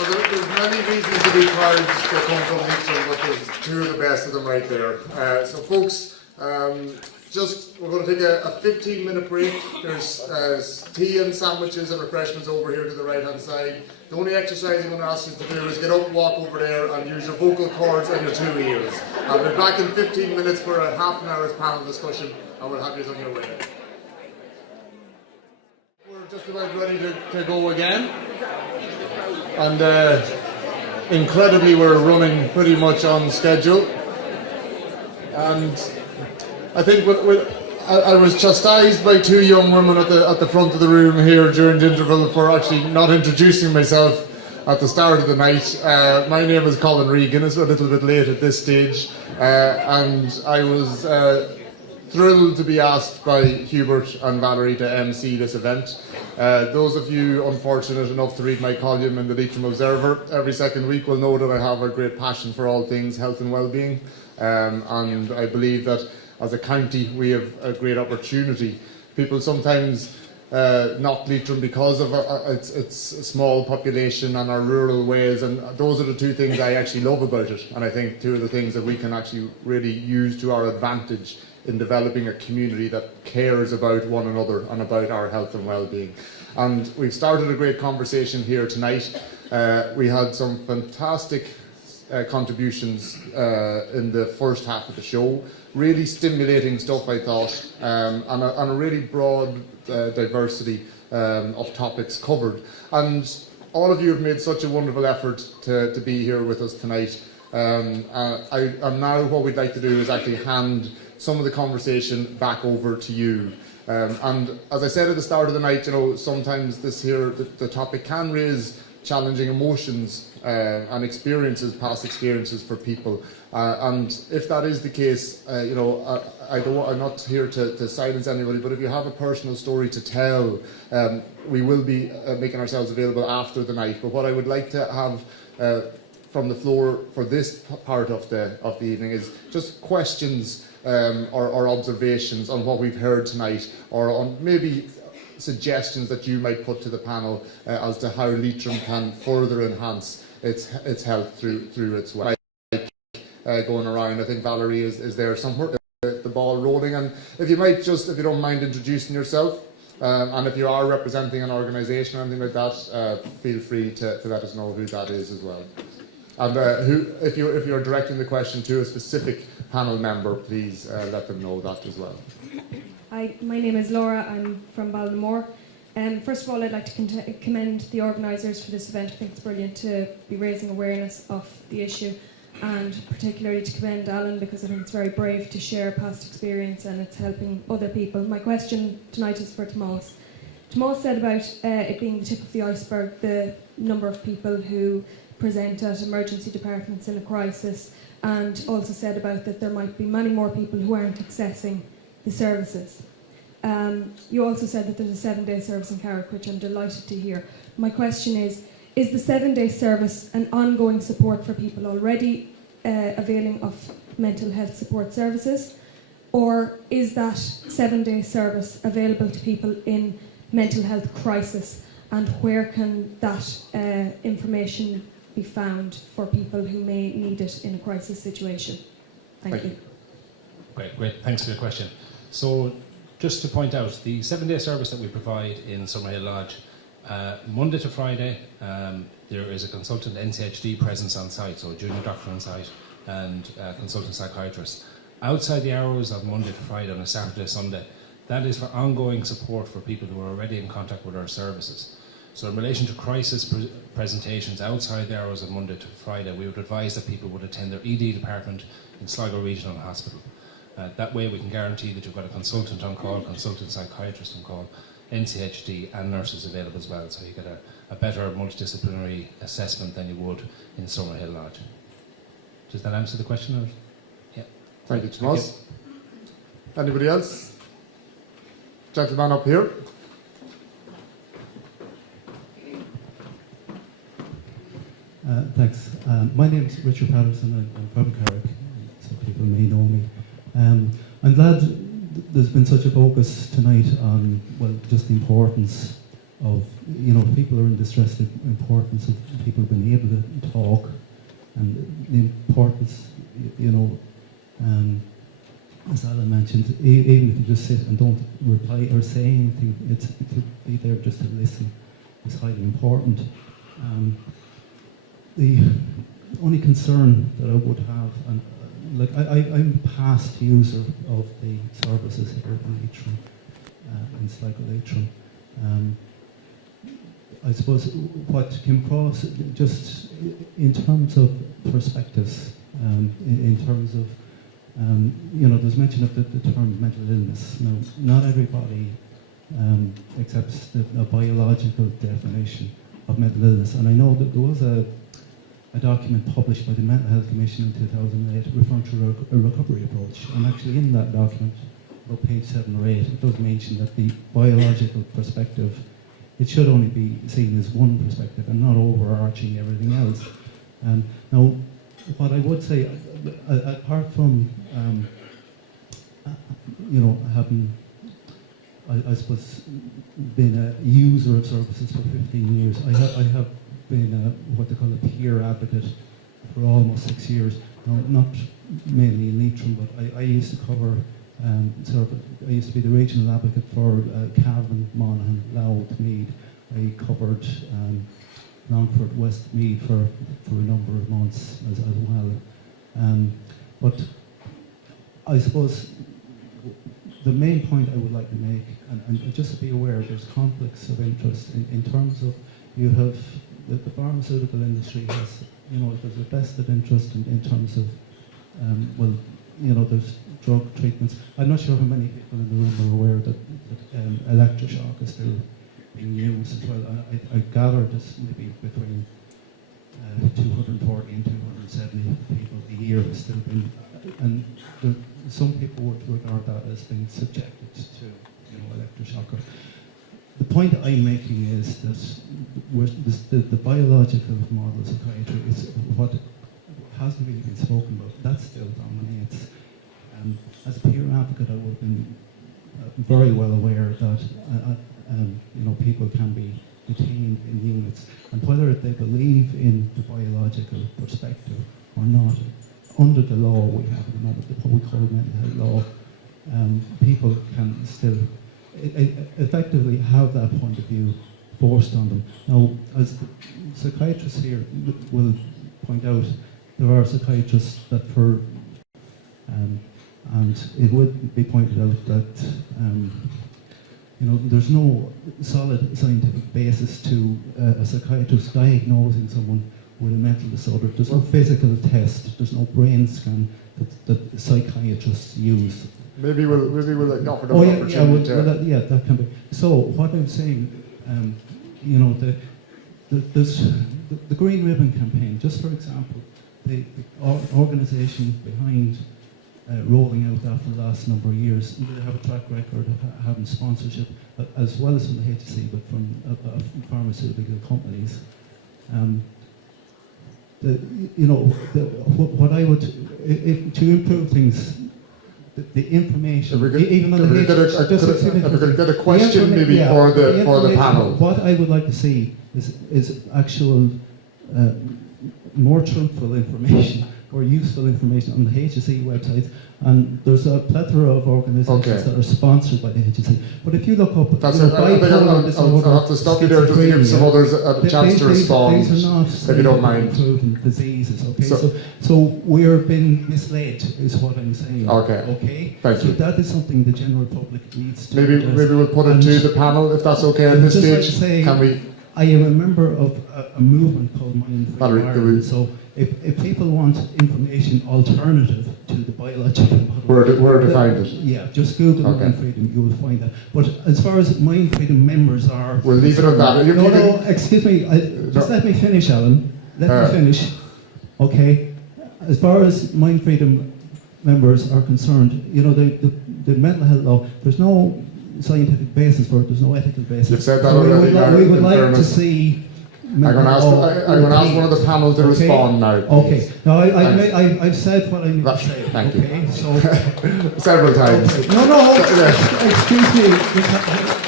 there's many reasons to be proud to come from Leitrim, but there's two of the best of them right there. So folks, we're going to take a 15-minute break. There's tea and sandwiches and refreshments over here to the right-hand side. The only exercise I'm going to ask you to do is get up, walk over there, and use your vocal cords and your two ears. I'll be back in 15 minutes for a half an hour's panel discussion, and we'll have you on your way. We're just about ready to go again. And incredibly, we're running pretty much on schedule. And I think I was chastised by two young women at the front of the room here during the interval for actually not introducing myself at the start of the night. My name is Colin Regan. It's a little bit late at this stage, and I was thrilled to be asked by Hubert and Valerie to MC this event. Those of you unfortunate enough to read my column in the Leitrim Observer every second week will know that I have a great passion for all things health and well-being, and I believe that as a county we have a great opportunity. People sometimes knock Leitrim because of its small population and our rural ways, and those are the two things I actually love about it, and I think two of the things that we can actually really use to our advantage in developing a community that cares about one another and about our health and well-being. And we've started a great conversation here tonight. We had some fantastic contributions in the first half of the show, really stimulating stuff I thought, and a really broad diversity of topics covered. And all of you have made such a wonderful effort to be here with us tonight. And now what we'd like to do is actually hand some of the conversation back over to you. And as I said at the start of the night, sometimes the topic can raise challenging emotions and experiences, past experiences for people. And if that is the case, I'm not here to silence anybody, but if you have a personal story to tell, we will be making ourselves available after the night. But what I would like to have from the floor for this part of the evening is just questions or observations on what we've heard tonight, or on maybe suggestions that you might put to the panel as to how Leitrim can further enhance its health through its way. Going around, I think Valerie is there somewhere, the ball rolling, and if you don't mind introducing yourself, and if you are representing an organisation or anything like that, feel free to let us know who that is as well. And if you're directing the question to a specific panel member, please let them know that as well. Hi, my name is Laura. I'm from Ballinamore. First of all, I'd like to commend the organisers for this event. I think it's brilliant to be raising awareness of the issue, and particularly to commend Alan, because I think it's very brave to share past experience and it's helping other people. My question tonight is for Tomas. Tomas said about it being the tip of the iceberg, the number of people who present at emergency departments in a crisis, and also said about that there might be many more people who aren't accessing the services. You also said that there's a 7-day service in Carrick, which I'm delighted to hear. My question is the 7-day service an ongoing support for people already availing of mental health support services, or is that 7-day service available to people in mental health crisis, and where can that information be found for people who may need it in a crisis situation? Thank you. Great. Thanks for the question. So, just to point out, the 7-day service that we provide in Summerhill Lodge, Monday to Friday, there is a consultant NCHD presence on site, so a junior doctor on site, and a consultant psychiatrist. Outside the hours of Monday to Friday on a Saturday, Sunday, that is for ongoing support for people who are already in contact with our services. So in relation to crisis presentations outside the hours of Monday to Friday, we would advise that people would attend their ED department in Sligo Regional Hospital. That way we can guarantee that you've got a consultant on call, consultant psychiatrist on call, NCHD and nurses available as well, so you get a better multidisciplinary assessment than you would in Summerhill Lodge. Does that answer the question? Or? Yeah. Thank you, Tomas. Anybody else? Gentleman up here. Thanks. My name is Richard Patterson. I'm from Carrick, so people may know me. I'm glad there's been such a focus tonight on, well, just the importance of people are in distress, the importance of people being able to talk, and the importance, as Alan mentioned, even if you just sit and don't reply or say anything, to be there just to listen is highly important. The only concern that I would have, and I'm a past user of the services here in Leitrim, in Leitrim. I suppose what came across, just in terms of perspectives, in terms of, there's mention of the term mental illness. Now, not everybody accepts a biological definition of mental illness, and I know that there was a document published by the Mental Health Commission in 2008 referring to a recovery approach, and actually in that document, about page 7 or 8, it does mention that the biological perspective, it should only be seen as one perspective and not overarching everything else. Now, what I would say, apart from having, I suppose, been a user of services for 15 years, I have been what they call a peer advocate for almost 6 years. Now, not mainly in Leitrim, but I used to cover, I used to be the regional advocate for Cavan, Monaghan, Louth, Meath. I covered Longford, West Meath for a number of months as well. But I suppose the main point I would like to make, and just to be aware, there's conflicts of interest in terms of you have the pharmaceutical industry has, there's a vested interest in terms of, there's drug treatments. I'm not sure how many people in the room are aware that electroshock is still being used as well. I gather there's maybe between 240 and 270 people a year is still being, and some people would regard that as being subjected to electroshock. The point I'm making is that the biological model of psychiatry is what hasn't really been spoken about. That still dominates. As a peer advocate, I would have been very well aware that people can be detained in units, and whether they believe in the biological perspective or not, under the law we have at the moment, what we call mental health law, people can still effectively have that point of view forced on them. Now, as psychiatrists here will point out, there are psychiatrists that and it would be pointed out that there's no solid scientific basis to a psychiatrist diagnosing someone with a mental disorder. There's no physical test, there's no brain scan that psychiatrists use. Maybe we'll offer them an opportunity. Yeah, that can be. So what I'm saying, the Green Ribbon campaign, just for example, the organisation behind rolling out after the last number of years, they have a track record of having sponsorship, as well as from the HSC, but from pharmaceutical companies. What I would, to improve things, the information, even on the if we could get a question maybe for the panel. What I would like to see is actual more truthful information or useful information on the HSE website, and there's a plethora of organisations that are sponsored by the HSE. But if you look up, I'll have to stop you there just to give some others a chance to respond, these are not if you don't mind. proven diseases. Okay, so we're being misled, is what I'm saying. Okay. Thank you. So that is something the general public needs to. Maybe we'll put it to the panel if that's okay at this stage. Like to say, can we? I am a member of a movement called Mind Free Valerie, Ireland. So if people want information alternative to the biological model, where to find it? Yeah, just Google Mind Freedom, you will find that. But as far as Mind Freedom members are, we'll leave it at that. No, excuse me. Just let me finish, Alan. Let me finish. Okay. As far as Mind Freedom members are concerned, the mental health law, there's no scientific basis for it, there's no ethical basis. You've said that already. We would like to see. I'm going to ask one of the panel to respond now. Okay. Now I've said what I need to say. Thank you. So several times. Okay. No. Excuse me.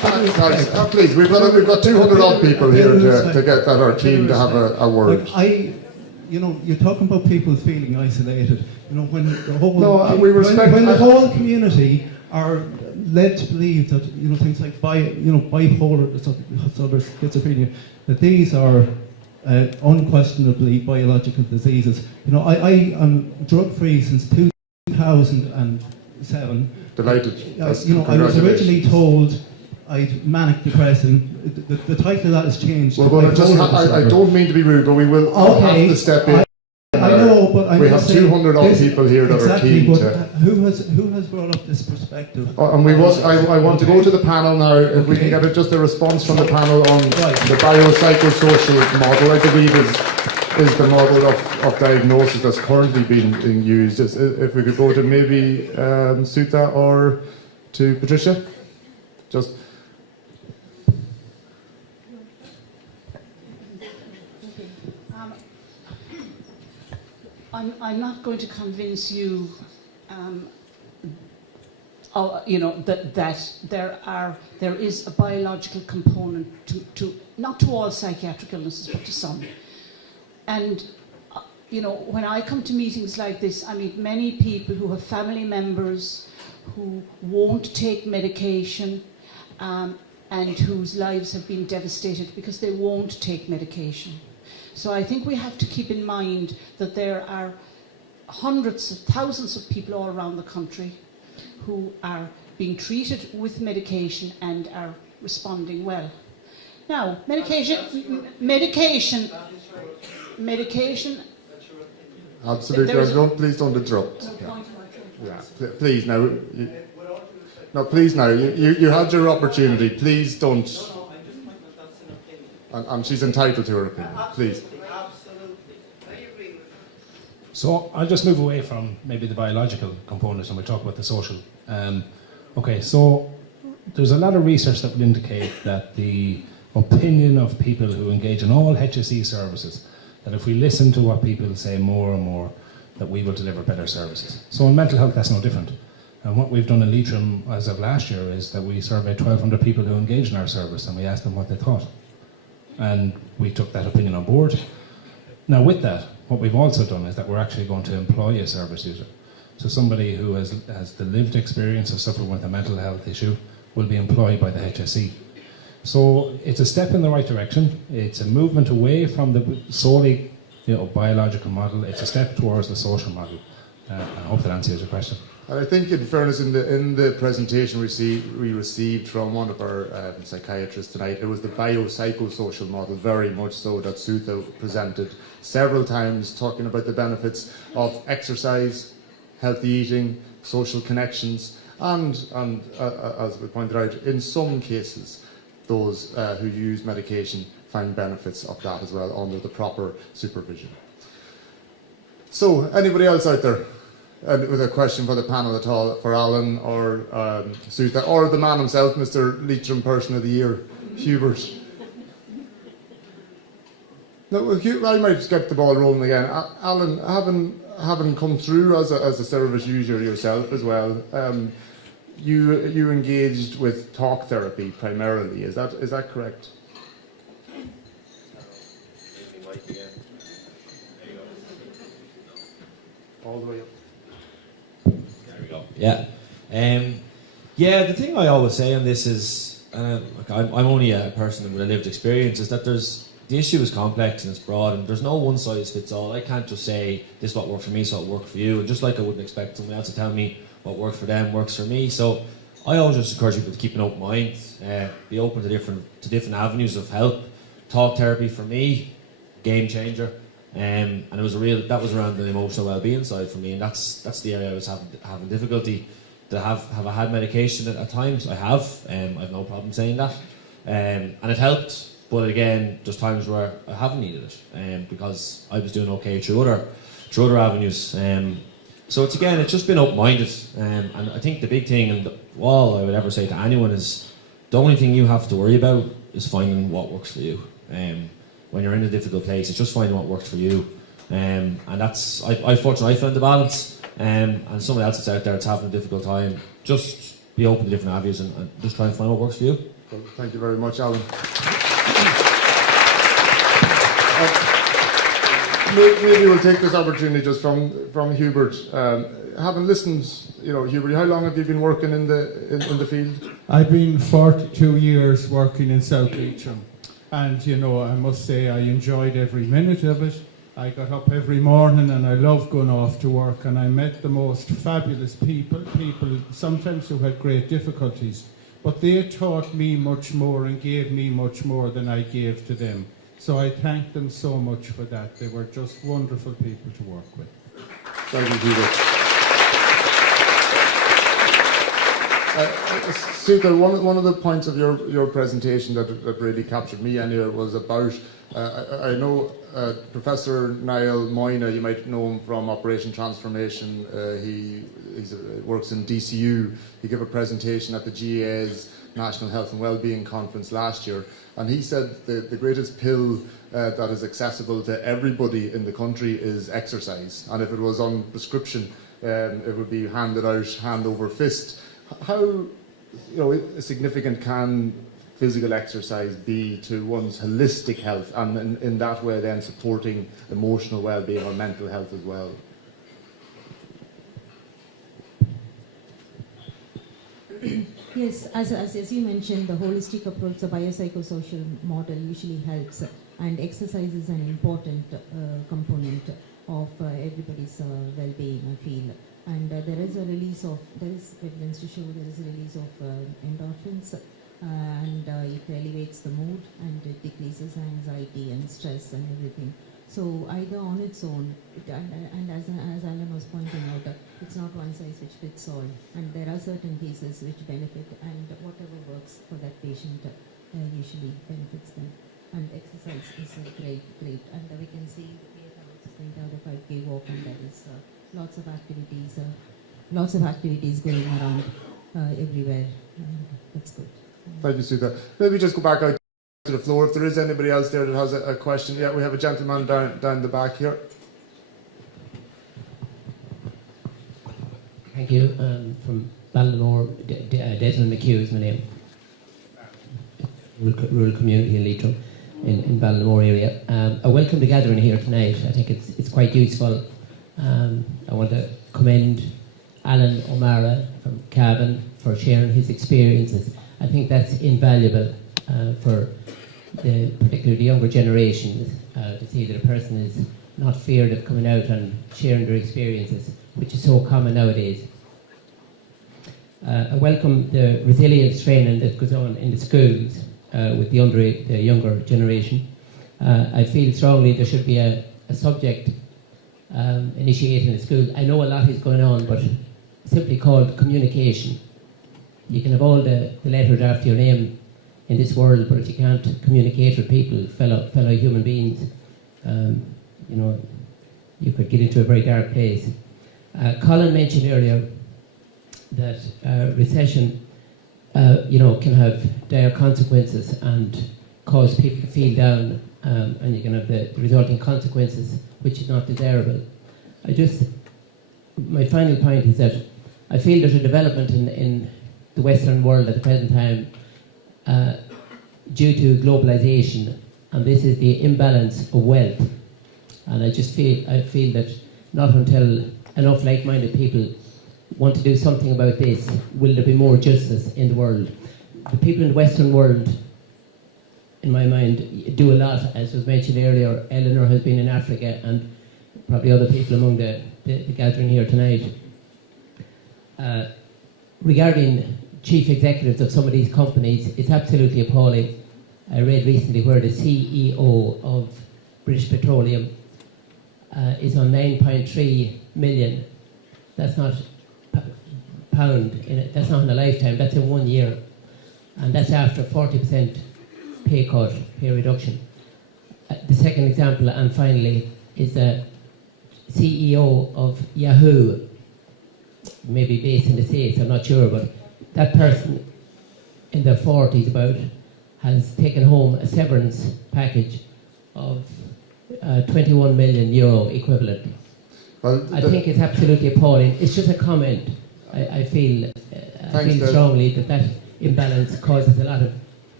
Please, we've got 200 odd people here to get that are keen to have a word. Like you're talking about people feeling isolated. When the whole when the whole community are led to believe that things like bipolar disorder, schizophrenia, that these are unquestionably biological diseases. I am drug free since 2007. Delighted. I was originally told I'd manic depressing. The title of that has changed. I don't mean to be rude, but we will have to step in. I know, but we have 200 odd people here that are keen to. Who has brought up this perspective? And I want to go to the panel now. If we can get just a response from the panel on the biopsychosocial model, I believe is the model of diagnosis that's currently being used. If we could go to maybe Sutha or to Patricia, just. I'm not going to convince you, that there is a biological component to not to all psychiatric illnesses, but to some. And when I come to meetings like this, I meet many people who have family members who won't take medication, and whose lives have been devastated because they won't take medication. So I think we have to keep in mind that there are hundreds of thousands of people all around the country who are being treated with medication and are responding well. Now, medication. Absolutely. Please don't interrupt. Please now. Please now. You had your opportunity. Please don't. And she's entitled to her opinion. Please. So I'll just move away from maybe the biological component and we'll talk about the social. So there's a lot of research that would indicate that the opinion of people who engage in all HSE services, that if we listen to what people say more and more, that we will deliver better services. So in mental health, that's no different. And what we've done in Leitrim as of last year is that we surveyed 1,200 people who engaged in our service and we asked them what they thought. And we took that opinion on board. Now with that, what we've also done is that we're actually going to employ a service user. So somebody who has the lived experience of suffering with a mental health issue will be employed by the HSE. So it's a step in the right direction. It's a movement away from the solely biological model. It's a step towards the social model. I hope that answers your question. And I think, in fairness, in the presentation we received from one of our psychiatrists tonight, it was the biopsychosocial model, very much so, that Sutha presented several times, talking about the benefits of exercise, healthy eating, social connections, and as we pointed out, in some cases, those who use medication find benefits of that as well under the proper supervision. So, anybody else out there? With a question for the panel at all, for Alan or Sutha, or the man himself, Mr. Leitrim Person of the Year, Hubert. No, I might just get the ball rolling again. Alan, having come through as a service user yourself as well, you engaged with talk therapy primarily. Is that correct? All the way up. Yeah. The thing I always say on this is, I'm only a person with a lived experience, is that the issue is complex and it's broad and there's no one size fits all. I can't just say this is what worked for me, so it'll work for you. And just like I wouldn't expect someone else to tell me what worked for them works for me. So I always just encourage people to keep an open mind, be open to different avenues of help. Talk therapy for me, game changer. And it was that was around the emotional well-being side for me, and that's the area I was having difficulty. Have I had medication at times? I have. I've no problem saying that, and it helped. But again, there's times where I haven't needed it, because I was doing okay through other avenues. So it's just been open-minded, and I think the big thing, and all I would ever say to anyone is, the only thing you have to worry about is finding what works for you. When you're in a difficult place, it's just finding what works for you, and that's I fortunately found the balance, and somebody else that's out there that's having a difficult time, just be open to different avenues and just try and find what works for you. Well, thank you very much, Alan. Maybe we'll take this opportunity just from Hubert. Having listened, Hubert, how long have you been working in the field? I've been 42 years working in South Leitrim, and I must say I enjoyed every minute of it. I got up every morning and I loved going off to work, and I met the most fabulous people sometimes who had great difficulties, but they taught me much more and gave me much more than I gave to them. So I thank them so much for that. They were just wonderful people to work with. Thank you, Hubert. Sutha, one of the points of your presentation that really captured me anyway was about, I know Professor Niall Moyna, you might know him from Operation Transformation. He works in DCU. He gave a presentation at the GA's National Health and Wellbeing Conference last year, and he said the greatest pill that is accessible to everybody in the country is exercise, and if it was on prescription, it would be handed out hand over fist. How significant can physical exercise be to one's holistic health, and in that way then supporting emotional well-being or mental health as well? Yes, as you mentioned, the holistic approach, the biopsychosocial model usually helps, and exercise is an important component of everybody's well-being, I feel. And there is evidence to show there is a release of endorphins, and it elevates the mood, and it decreases anxiety and stress and everything. So either on its own, and as Alan was pointing out, it's not one size which fits all, and there are certain cases which benefit, and whatever works for that patient usually benefits them. And exercise is great, and we can see we have also going out a 5K walk, and there is lots of activities going around everywhere. That's good. Thank you, Sutha. Maybe just go back out to the floor. If there is anybody else there that has a question. Yeah, we have a gentleman down the back here. Thank you. From Ballinamore, Desmond McHugh is my name. Rural community in Leitrim, in Ballinamore area. I welcome the gathering here tonight. I think it's quite useful. I want to commend Alan O'Mara from Cavan for sharing his experiences. I think that's invaluable for particularly the younger generations to see that a person is not feared of coming out and sharing their experiences, which is so common nowadays. I welcome the resilience training that goes on in the schools with the younger generation. I feel strongly there should be a subject initiated in the school. I know a lot is going on, but simply called communication. You can have all the letters after your name in this world, but if you can't communicate with people, fellow human beings, you could get into a very dark place. Colin mentioned earlier that recession, can have dire consequences and cause people to feel down, and you can have the resulting consequences, which is not desirable. My final point is that I feel there's a development in the Western world at the present time due to globalization, and this is the imbalance of wealth. And I feel that not until enough like-minded people want to do something about this will there be more justice in the world. The people in the Western world, in my mind, do a lot. As was mentioned earlier, Eleanor has been in Africa, and probably other people among the gathering here tonight. Regarding chief executives of some of these companies, it's absolutely appalling. I read recently where the CEO of British Petroleum is on 9.3 million. That's not pound, that's not in a lifetime, that's in 1 year. And that's after 40% pay cut, pay reduction. The second example, and finally, is the CEO of Yahoo, maybe based in the States, I'm not sure, but that person in their 40s about has taken home a severance package of 21 million euro equivalent. Well, I think it's absolutely appalling. It's just a comment. I feel strongly that imbalance causes a lot of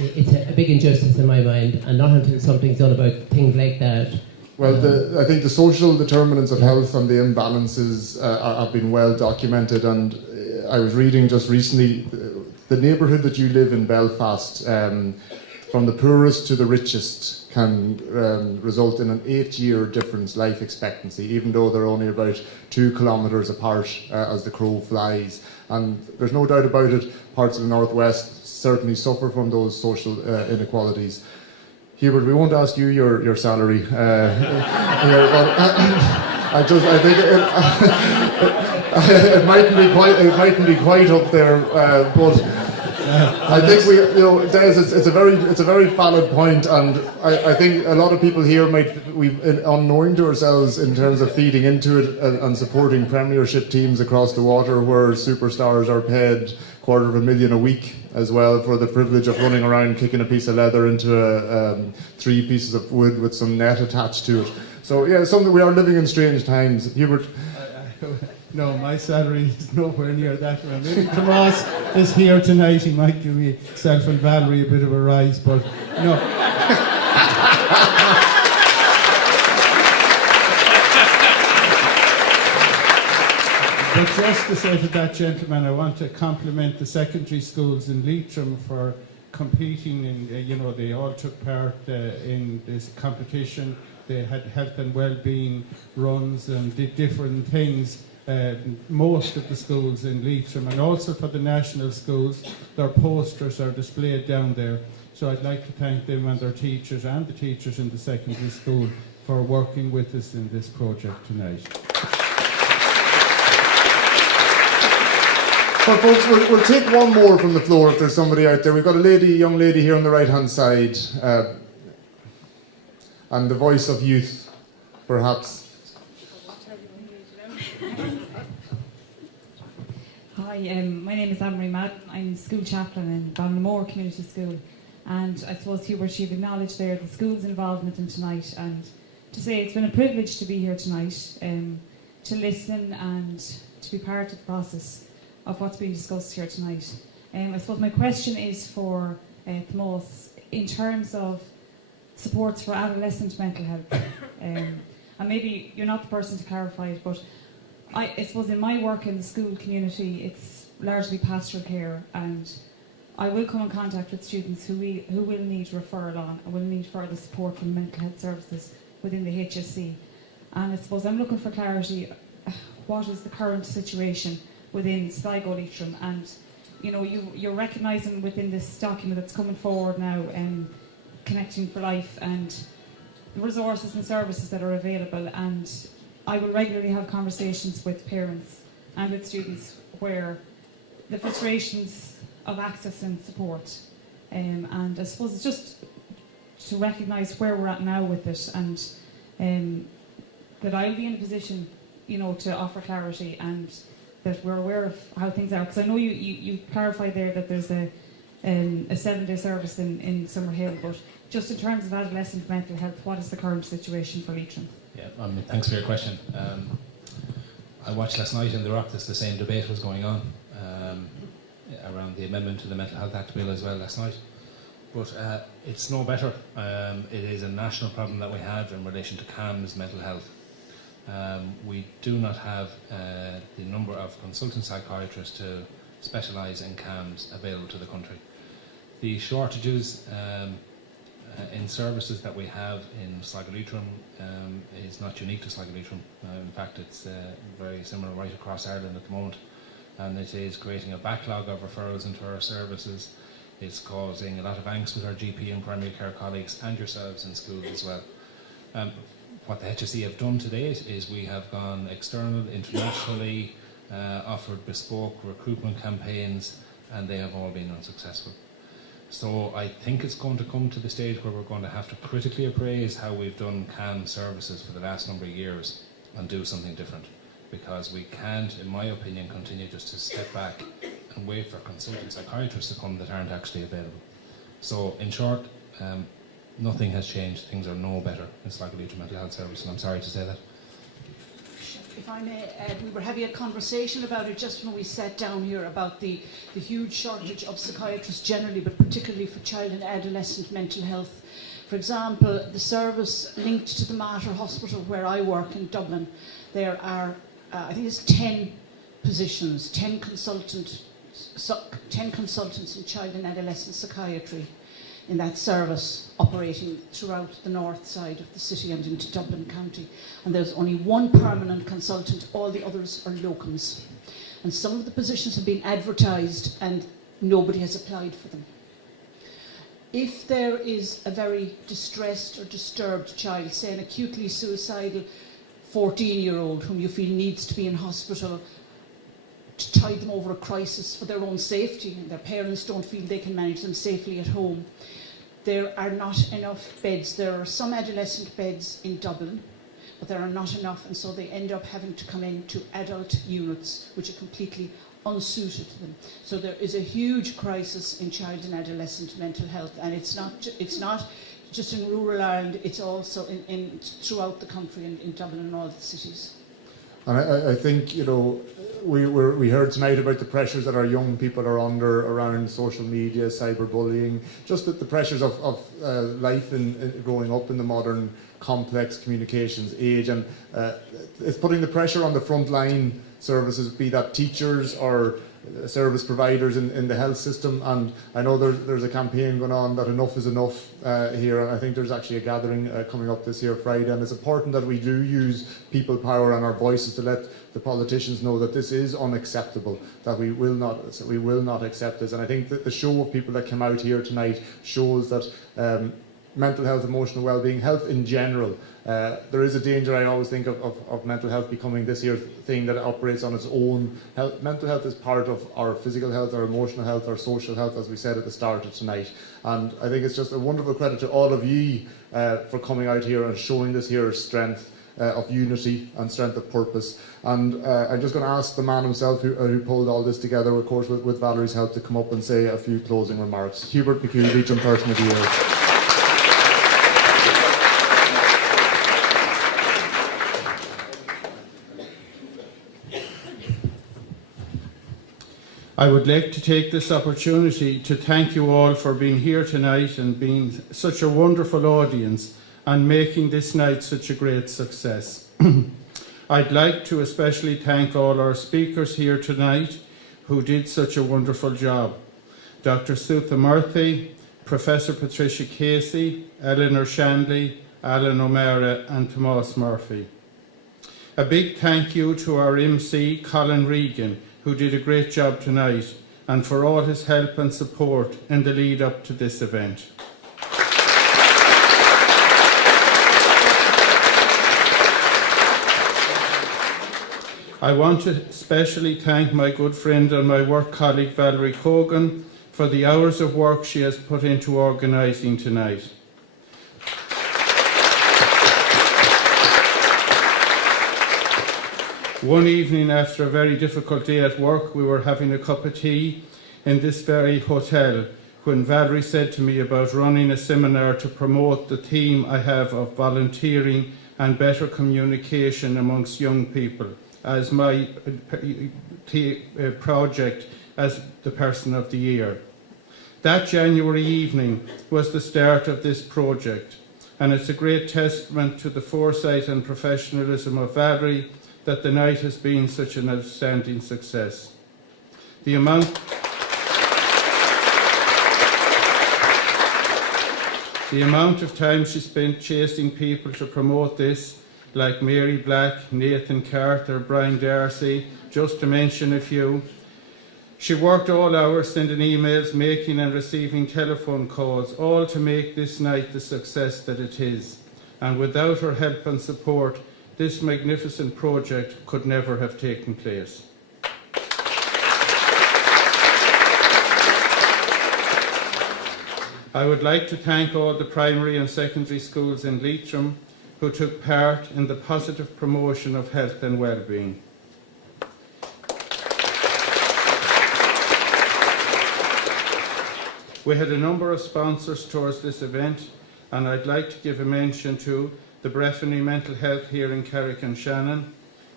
it's a big injustice in my mind, and not until something's done about things like that. Well, I think the social determinants of health and the imbalances have been well documented, and I was reading just recently the neighbourhood that you live in, Belfast, from the poorest to the richest, can result in an 8-year difference life expectancy, even though they're only about 2 kilometres apart as the crow flies. And there's no doubt about it, parts of the northwest certainly suffer from those social inequalities. Hubert, we won't ask you your salary here, but I think it mightn't be quite up there, but I think Des, it's a very valid point, and I think a lot of people here we've unknowing to ourselves in terms of feeding into it and supporting Premiership teams across the water, where superstars are paid $250,000 a week as well for the privilege of running around kicking a piece of leather into 3 pieces of wood with some net attached to it. So yeah, something we are living in strange times. Hubert. No, my salary is nowhere near that. Well, maybe Tomas is here tonight. He might give myself and Valerie a bit of a rise, but no. But just to say to that gentleman, I want to compliment the secondary schools in Leitrim for competing in, they all took part in this competition. They had health and well-being runs and did different things. Most of the schools in Leitrim, and also for the national schools, their posters are displayed down there. So I'd like to thank them and their teachers and the teachers in the secondary school for working with us in this project tonight. Well, folks, we'll take one more from the floor if there's somebody out there. We've got a young lady here on the right-hand side, and the voice of youth, perhaps. Hi, my name is Anne-Marie Madden. I'm school chaplain in Ballinamore Community School, and I suppose Hubert, you've acknowledged there the school's involvement in tonight, and to say it's been a privilege to be here tonight, to listen and to be part of the process of what's being discussed here tonight. I suppose my question is for Tomas, in terms of supports for adolescent mental health, and maybe you're not the person to clarify it, but I suppose in my work in the school community, it's largely pastoral care, and I will come in contact with students who will need referral on and will need further support from mental health services within the HSC. And I suppose I'm looking for clarity, what is the current situation within Sligo Leitrim, and you're recognising within this document that's coming forward now, Connecting for Life, and the resources and services that are available, and I will regularly have conversations with parents and with students where the frustrations of access and support, and I suppose it's just to recognise where we're at now with it, and that I'll be in a position, to offer clarity, and that we're aware of how things are. Because I know you clarified there that there's a 7-day service in Summerhill, but just in terms of adolescent mental health, what is the current situation for Leitrim? Yeah, thanks for your question. I watched last night in the Rocktas, the same debate was going on around the amendment to the Mental Health Act bill as well last night. But it's no better. It is a national problem that we have in relation to CAMHS mental health. We do not have the number of consultant psychiatrists to specialise in CAMHS available to the country. The shortages in services that we have in Sligo Leitrim is not unique to Sligo Leitrim. In fact, it's very similar right across Ireland at the moment, and it is creating a backlog of referrals into our services. It's causing a lot of angst with our GP and primary care colleagues and yourselves in schools as well. What the HSE have done to date is we have gone external, internationally, offered bespoke recruitment campaigns, and they have all been unsuccessful. So I think it's going to come to the stage where we're going to have to critically appraise how we've done CAM services for the last number of years and do something different, because we can't, in my opinion, continue just to step back and wait for consultant psychiatrists to come that aren't actually available. So in short, nothing has changed. Things are no better in Sligo Leitrim Mental Health Service, and I'm sorry to say that. if I may, we were having a conversation about it just when we sat down here about the huge shortage of psychiatrists generally, but particularly for child and adolescent mental health. For example, the service linked to the Mater Hospital where I work in Dublin, there are, I think it's 10 positions, 10 consultants in child and adolescent psychiatry in that service, operating throughout the north side of the city and into Dublin County. And there's only one permanent consultant, all the others are locums. And some of the positions have been advertised and nobody has applied for them. If there is a very distressed or disturbed child, say an acutely suicidal 14-year-old whom you feel needs to be in hospital to tide them over a crisis for their own safety, and their parents don't feel they can manage them safely at home, there are not enough beds. There are some adolescent beds in Dublin, but there are not enough, and so they end up having to come into adult units, which are completely unsuited to them. So there is a huge crisis in child and adolescent mental health, and it's not just in rural Ireland, it's also in throughout the country, in Dublin and all the cities. And I think, you know, we heard tonight about the pressures that our young people are under around social media, cyberbullying, just the pressures of life in growing up in the modern complex communications age, and it's putting the pressure on the frontline services, be that teachers or service providers in the health system. And I know there's a campaign going on that enough is enough here, and I think there's actually a gathering coming up this year Friday, and it's important that we do use people power and our voices to let the politicians know that this is unacceptable, that we will not accept this. And I think that the show of people that came out here tonight shows that mental health, emotional well-being, health in general, there is a danger, I always think, of mental health becoming this year's thing that operates on its own. Mental health is part of our physical health, our emotional health, our social health, as we said at the start of tonight. And I think it's just a wonderful credit to all of you for coming out here and showing this here strength of unity and strength of purpose. And I'm just going to ask the man himself who pulled all this together, of course, with Valerie's help, to come up and say a few closing remarks. Hubert McHugh, Leitrim Person of the Year. I would like to take this opportunity to thank you all for being here tonight and being such a wonderful audience and making this night such a great success. I'd like to especially thank all our speakers here tonight who did such a wonderful job. Dr. Sutha Murthy, Professor Patricia Casey, Eleanor Shanley, Alan O'Mara and Tomas Murphy. A big thank you to our MC, Colin Regan, who did a great job tonight, and for all his help and support in the lead up to this event. I want to especially thank my good friend and my work colleague Valerie Cogan for the hours of work she has put into organising tonight. One evening after a very difficult day at work, we were having a cup of tea in this very hotel when Valerie said to me about running a seminar to promote the theme I have of volunteering and better communication amongst young people as my project as the Person of the Year. That January evening was the start of this project, and it's a great testament to the foresight and professionalism of Valerie that the night has been such an outstanding success. The amount of time she spent chasing people to promote this, like Mary Black, Nathan Carter, Brian Darcy, just to mention a few. She worked all hours sending emails, making and receiving telephone calls, all to make this night the success that it is. And without her help and support, this magnificent project could never have taken place. I would like to thank all the primary and secondary schools in Leitrim who took part in the positive promotion of health and well-being. We had a number of sponsors towards this event, and I'd like to give a mention to the Breffni Mental Health here in Carrick and Shannon,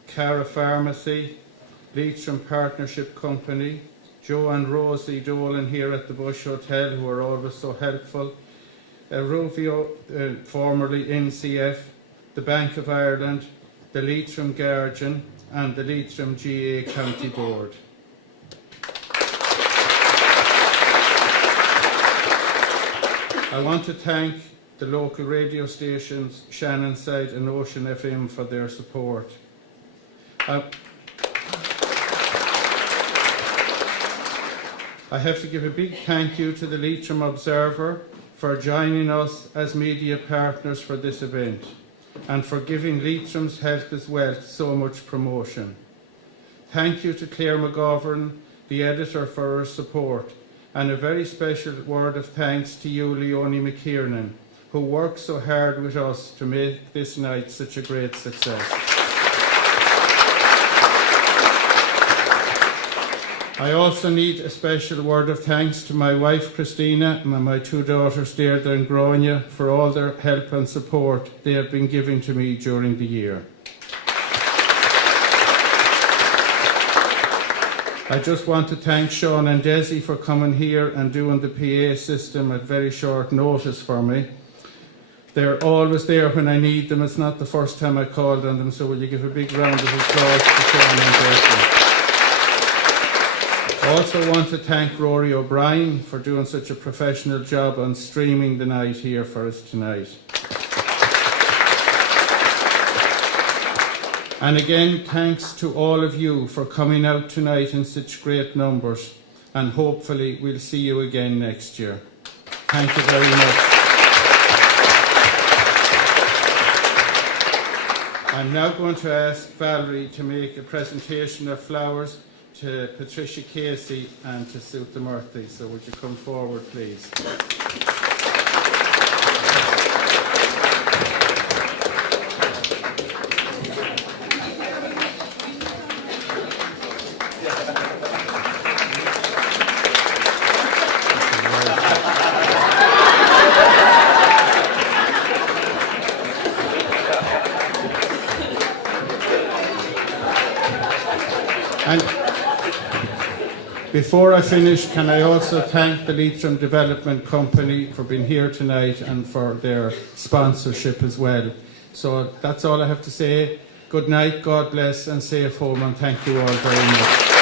Cara Pharmacy, Leitrim Partnership Company, Joe and Rosie Dolan here at the Bush Hotel, who are always so helpful, Rufio, formerly NCF, the Bank of Ireland, the Leitrim Guardian and the Leitrim GA County Board. I want to thank the local radio stations, Shannon Side and Ocean FM, for their support. I have to give a big thank you to the Leitrim Observer for joining us as media partners for this event and for giving Leitrim's Health is Wealth so much promotion. Thank you to Claire McGovern, the editor, for her support, and a very special word of thanks to you, Leonie McKiernan, who worked so hard with us to make this night such a great success. I also need a special word of thanks to my wife Christina and my two daughters Deirdre and Grania for all their help and support they have been giving to me during the year. I just want to thank Sean and Desi for coming here and doing the PA system at very short notice for me. They're always there when I need them. It's not the first time I called on them, so will you give a big round of applause to Sean and Desi. I also want to thank Rory O'Brien for doing such a professional job on streaming the night here for us tonight. And again, thanks to all of you for coming out tonight in such great numbers, and hopefully we'll see you again next year. Thank you very much. I'm now going to ask Valerie to make a presentation of flowers to Patricia Casey and to Sutha Murthy. So would you come forward, please? Before I finish, can I also thank the Leitrim Development Company for being here tonight and for their sponsorship as well. So that's all I have to say. Good night, God bless, and safe home, and thank you all very much.